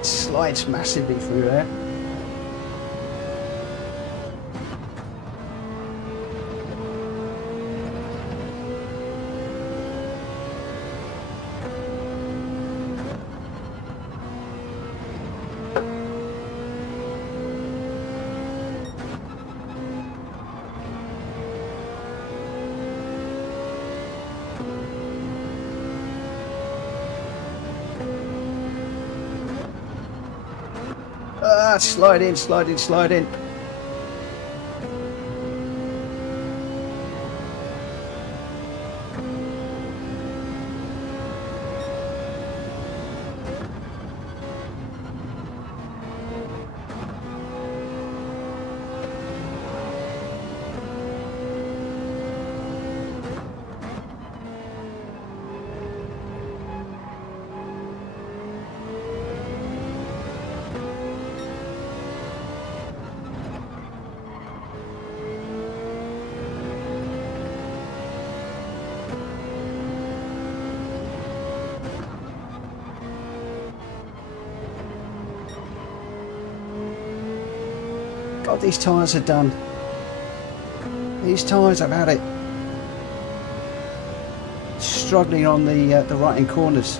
Slides massively through there. Slide in, slide in, slide in. God, these tyres are done. These tyres, I've had it. Struggling on the right-hand corners.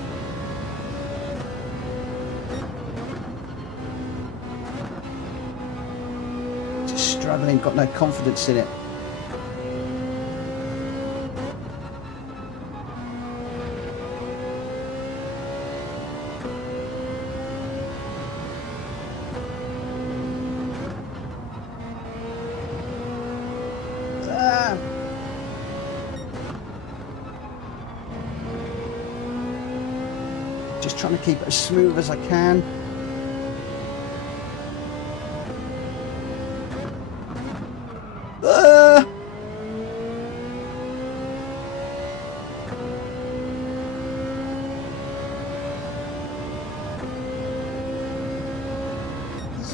Just struggling, got no confidence in it. just trying to keep it as smooth as I can.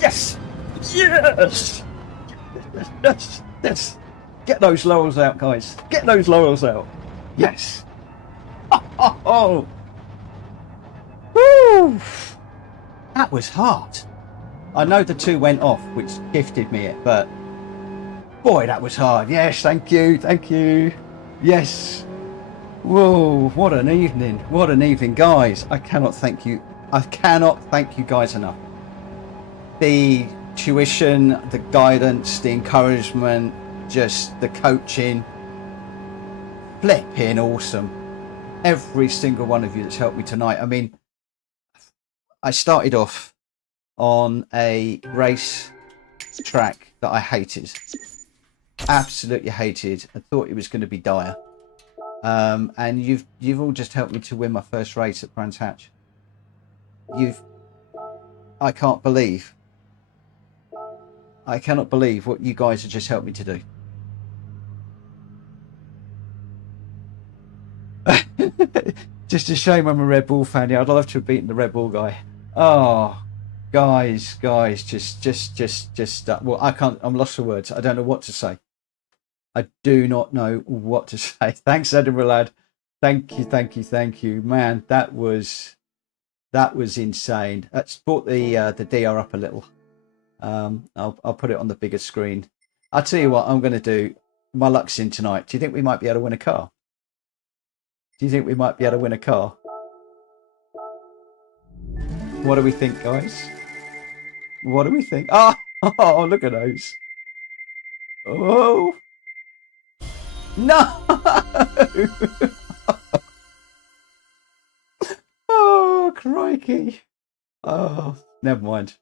Yes! Yes! Yes! Yes! Get those laurels out, guys. Get those laurels out. Yes! Oh! Woo! That was hard. I know the 2 went off, which gifted me it, but boy, that was hard. Yes, thank you, thank you. Yes. Whoa, what an evening. What an evening, guys. I cannot thank you. I cannot thank you guys enough. The tuition, the guidance, the encouragement, just the coaching. Flipping awesome. Every single one of you that's helped me tonight. I mean, I started off on a race track that I hated. Absolutely hated. I thought it was going to be dire. And you've all just helped me to win my first race at Brands Hatch. I cannot believe what you guys have just helped me to do. Just a shame I'm a Red Bull fan. Yeah, I'd love to have beaten the Red Bull guy. Oh, guys, just well, I can't. I'm lost for words. I don't know what to say. I do not know what to say. Thanks, Edinburgh lad. Thank you, man. That was insane. Let's brought the DR up a little. I'll put it on the bigger screen. I'll tell you what I'm going to do. My luck's in tonight. Do you think we might be able to win a car? Do you think we might be able to win a car? What do we think, guys? What do we think? Oh, look at those. Oh. No! Oh, crikey. Oh, never mind.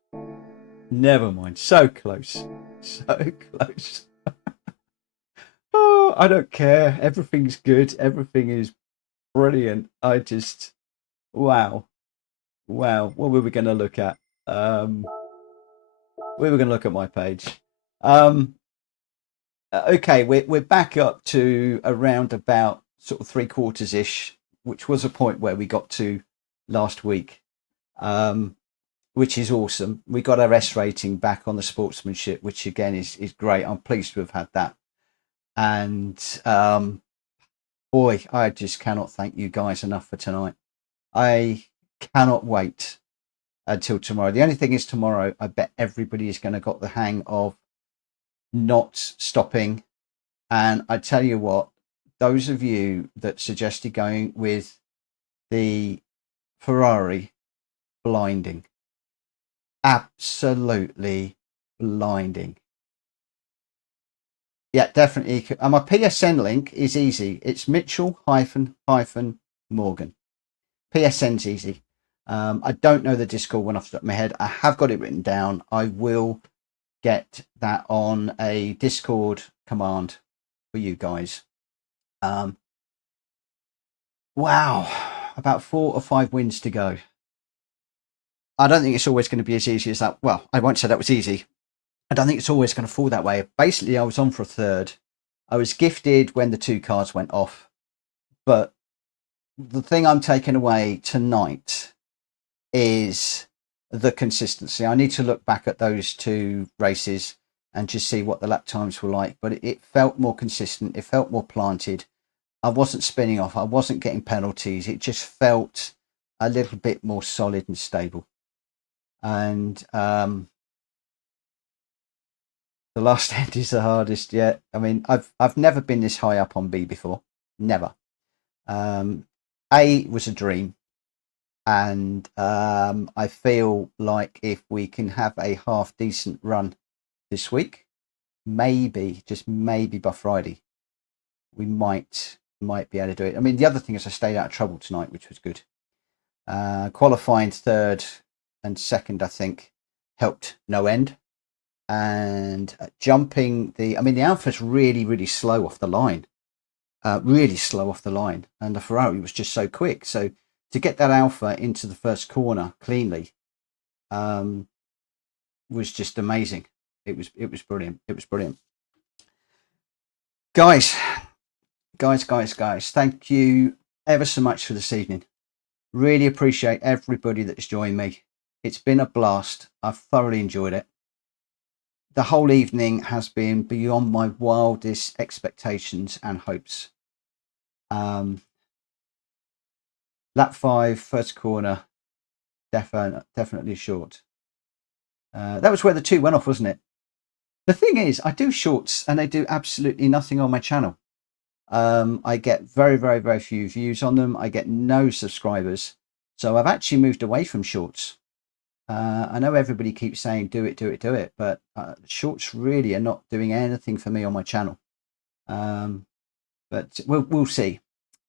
Never mind. So close. So close. Oh, I don't care. Everything's good. Everything is brilliant. I just... Wow. What were we going to look at? We were going to look at my page. Okay, we're back up to around about sort of 3/4-ish, which was a point where we got to last week, which is awesome. We got our S rating back on the sportsmanship, which again is great. I'm pleased to have had that. And boy, I just cannot thank you guys enough for tonight. I cannot wait until tomorrow. The only thing is tomorrow, I bet everybody is going to got the hang of not stopping. And I tell you what, those of you that suggested going with the Ferrari, blinding, absolutely blinding. Yeah, definitely. And my PSN link is easy. It's Mitchell Morgan. PSN's easy. I don't know the Discord one off the top of my head. I have got it written down. I will get that on a Discord command for you guys. Wow, about 4 or 5 wins to go. I don't think it's always going to be as easy as that. Well, I won't say that was easy. I don't think it's always going to fall that way. Basically, I was on for a third. I was gifted when the 2 cars went off. But the thing I'm taking away tonight is the consistency. I need to look back at those 2 races and just see what the lap times were like. But it felt more consistent. It felt more planted. I wasn't spinning off. I wasn't getting penalties. It just felt a little bit more solid and stable. And the last end is the hardest yet. I mean, I've never been this high up on B before. Never. A was a dream. And I feel like if we can have a half decent run this week, maybe, just maybe by Friday, we might be able to do it. I mean, the other thing is I stayed out of trouble tonight, which was good. Qualifying 3rd and 2nd, I think, helped no end. And jumping the Alpha's really slow off the line. Really slow off the line. And the Ferrari was just so quick. So to get that alpha into the first corner cleanly was just amazing. It was brilliant. It was brilliant. Guys, thank you ever so much for this evening. Really appreciate everybody that's joined me. It's been a blast. I've thoroughly enjoyed it. The whole evening has been beyond my wildest expectations and hopes. Lap 5, first corner, definitely short. That was where the 2 went off, wasn't it? The thing is, I do shorts and they do absolutely nothing on my channel. I get very few views on them. I get no subscribers. So I've actually moved away from shorts. I know everybody keeps saying do it, but shorts really are not doing anything for me on my channel. But we'll see.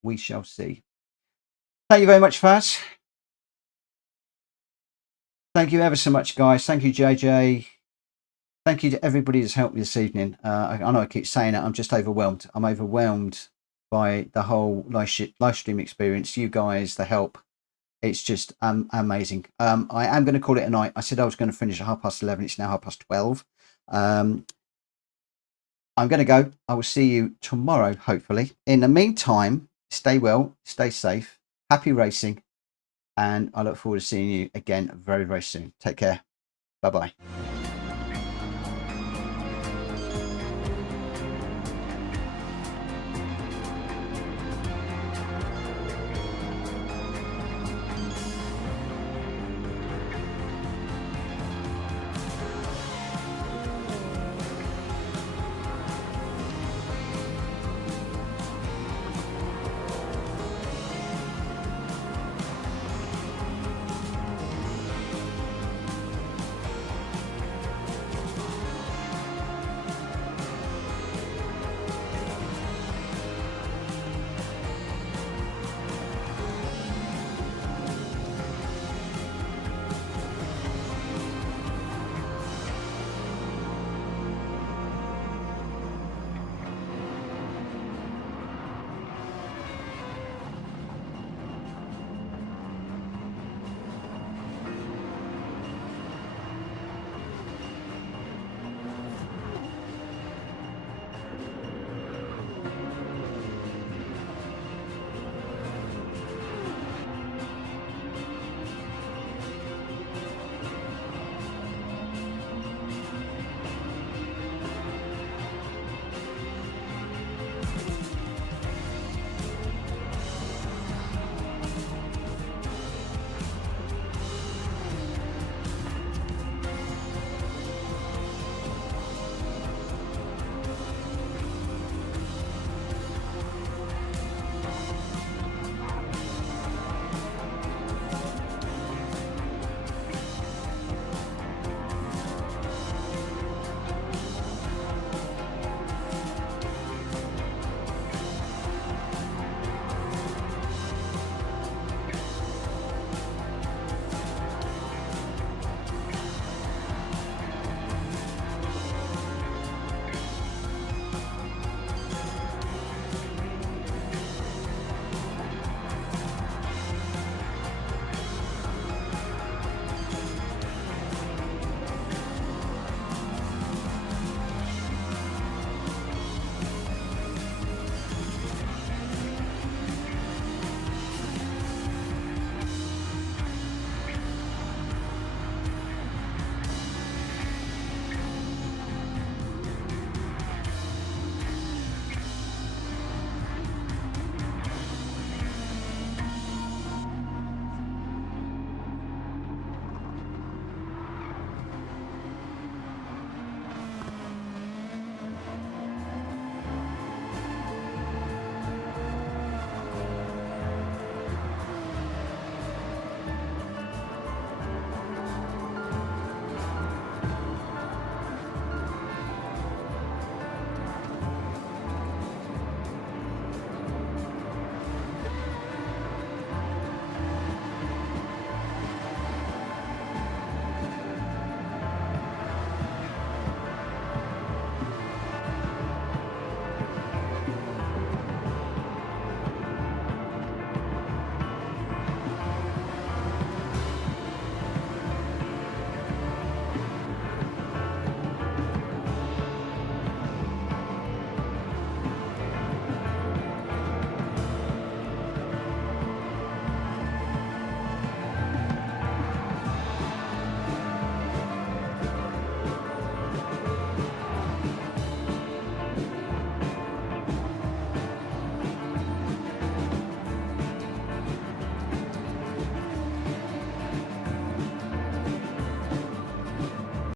We shall see. Thank you very much, Faz. Thank you ever so much, guys. Thank you, JJ. Thank you to everybody that's helped me this evening. I know I keep saying it. I'm just overwhelmed. I'm overwhelmed by the whole live stream experience. You guys, the help. It's just amazing. I am going to call it a night. I said I was going to finish at 11:30. It's now 12:30. I'm going to go. I will see you tomorrow, hopefully. In the meantime, stay well, stay safe, happy racing, and I look forward to seeing you again very soon. Take care. Bye-bye.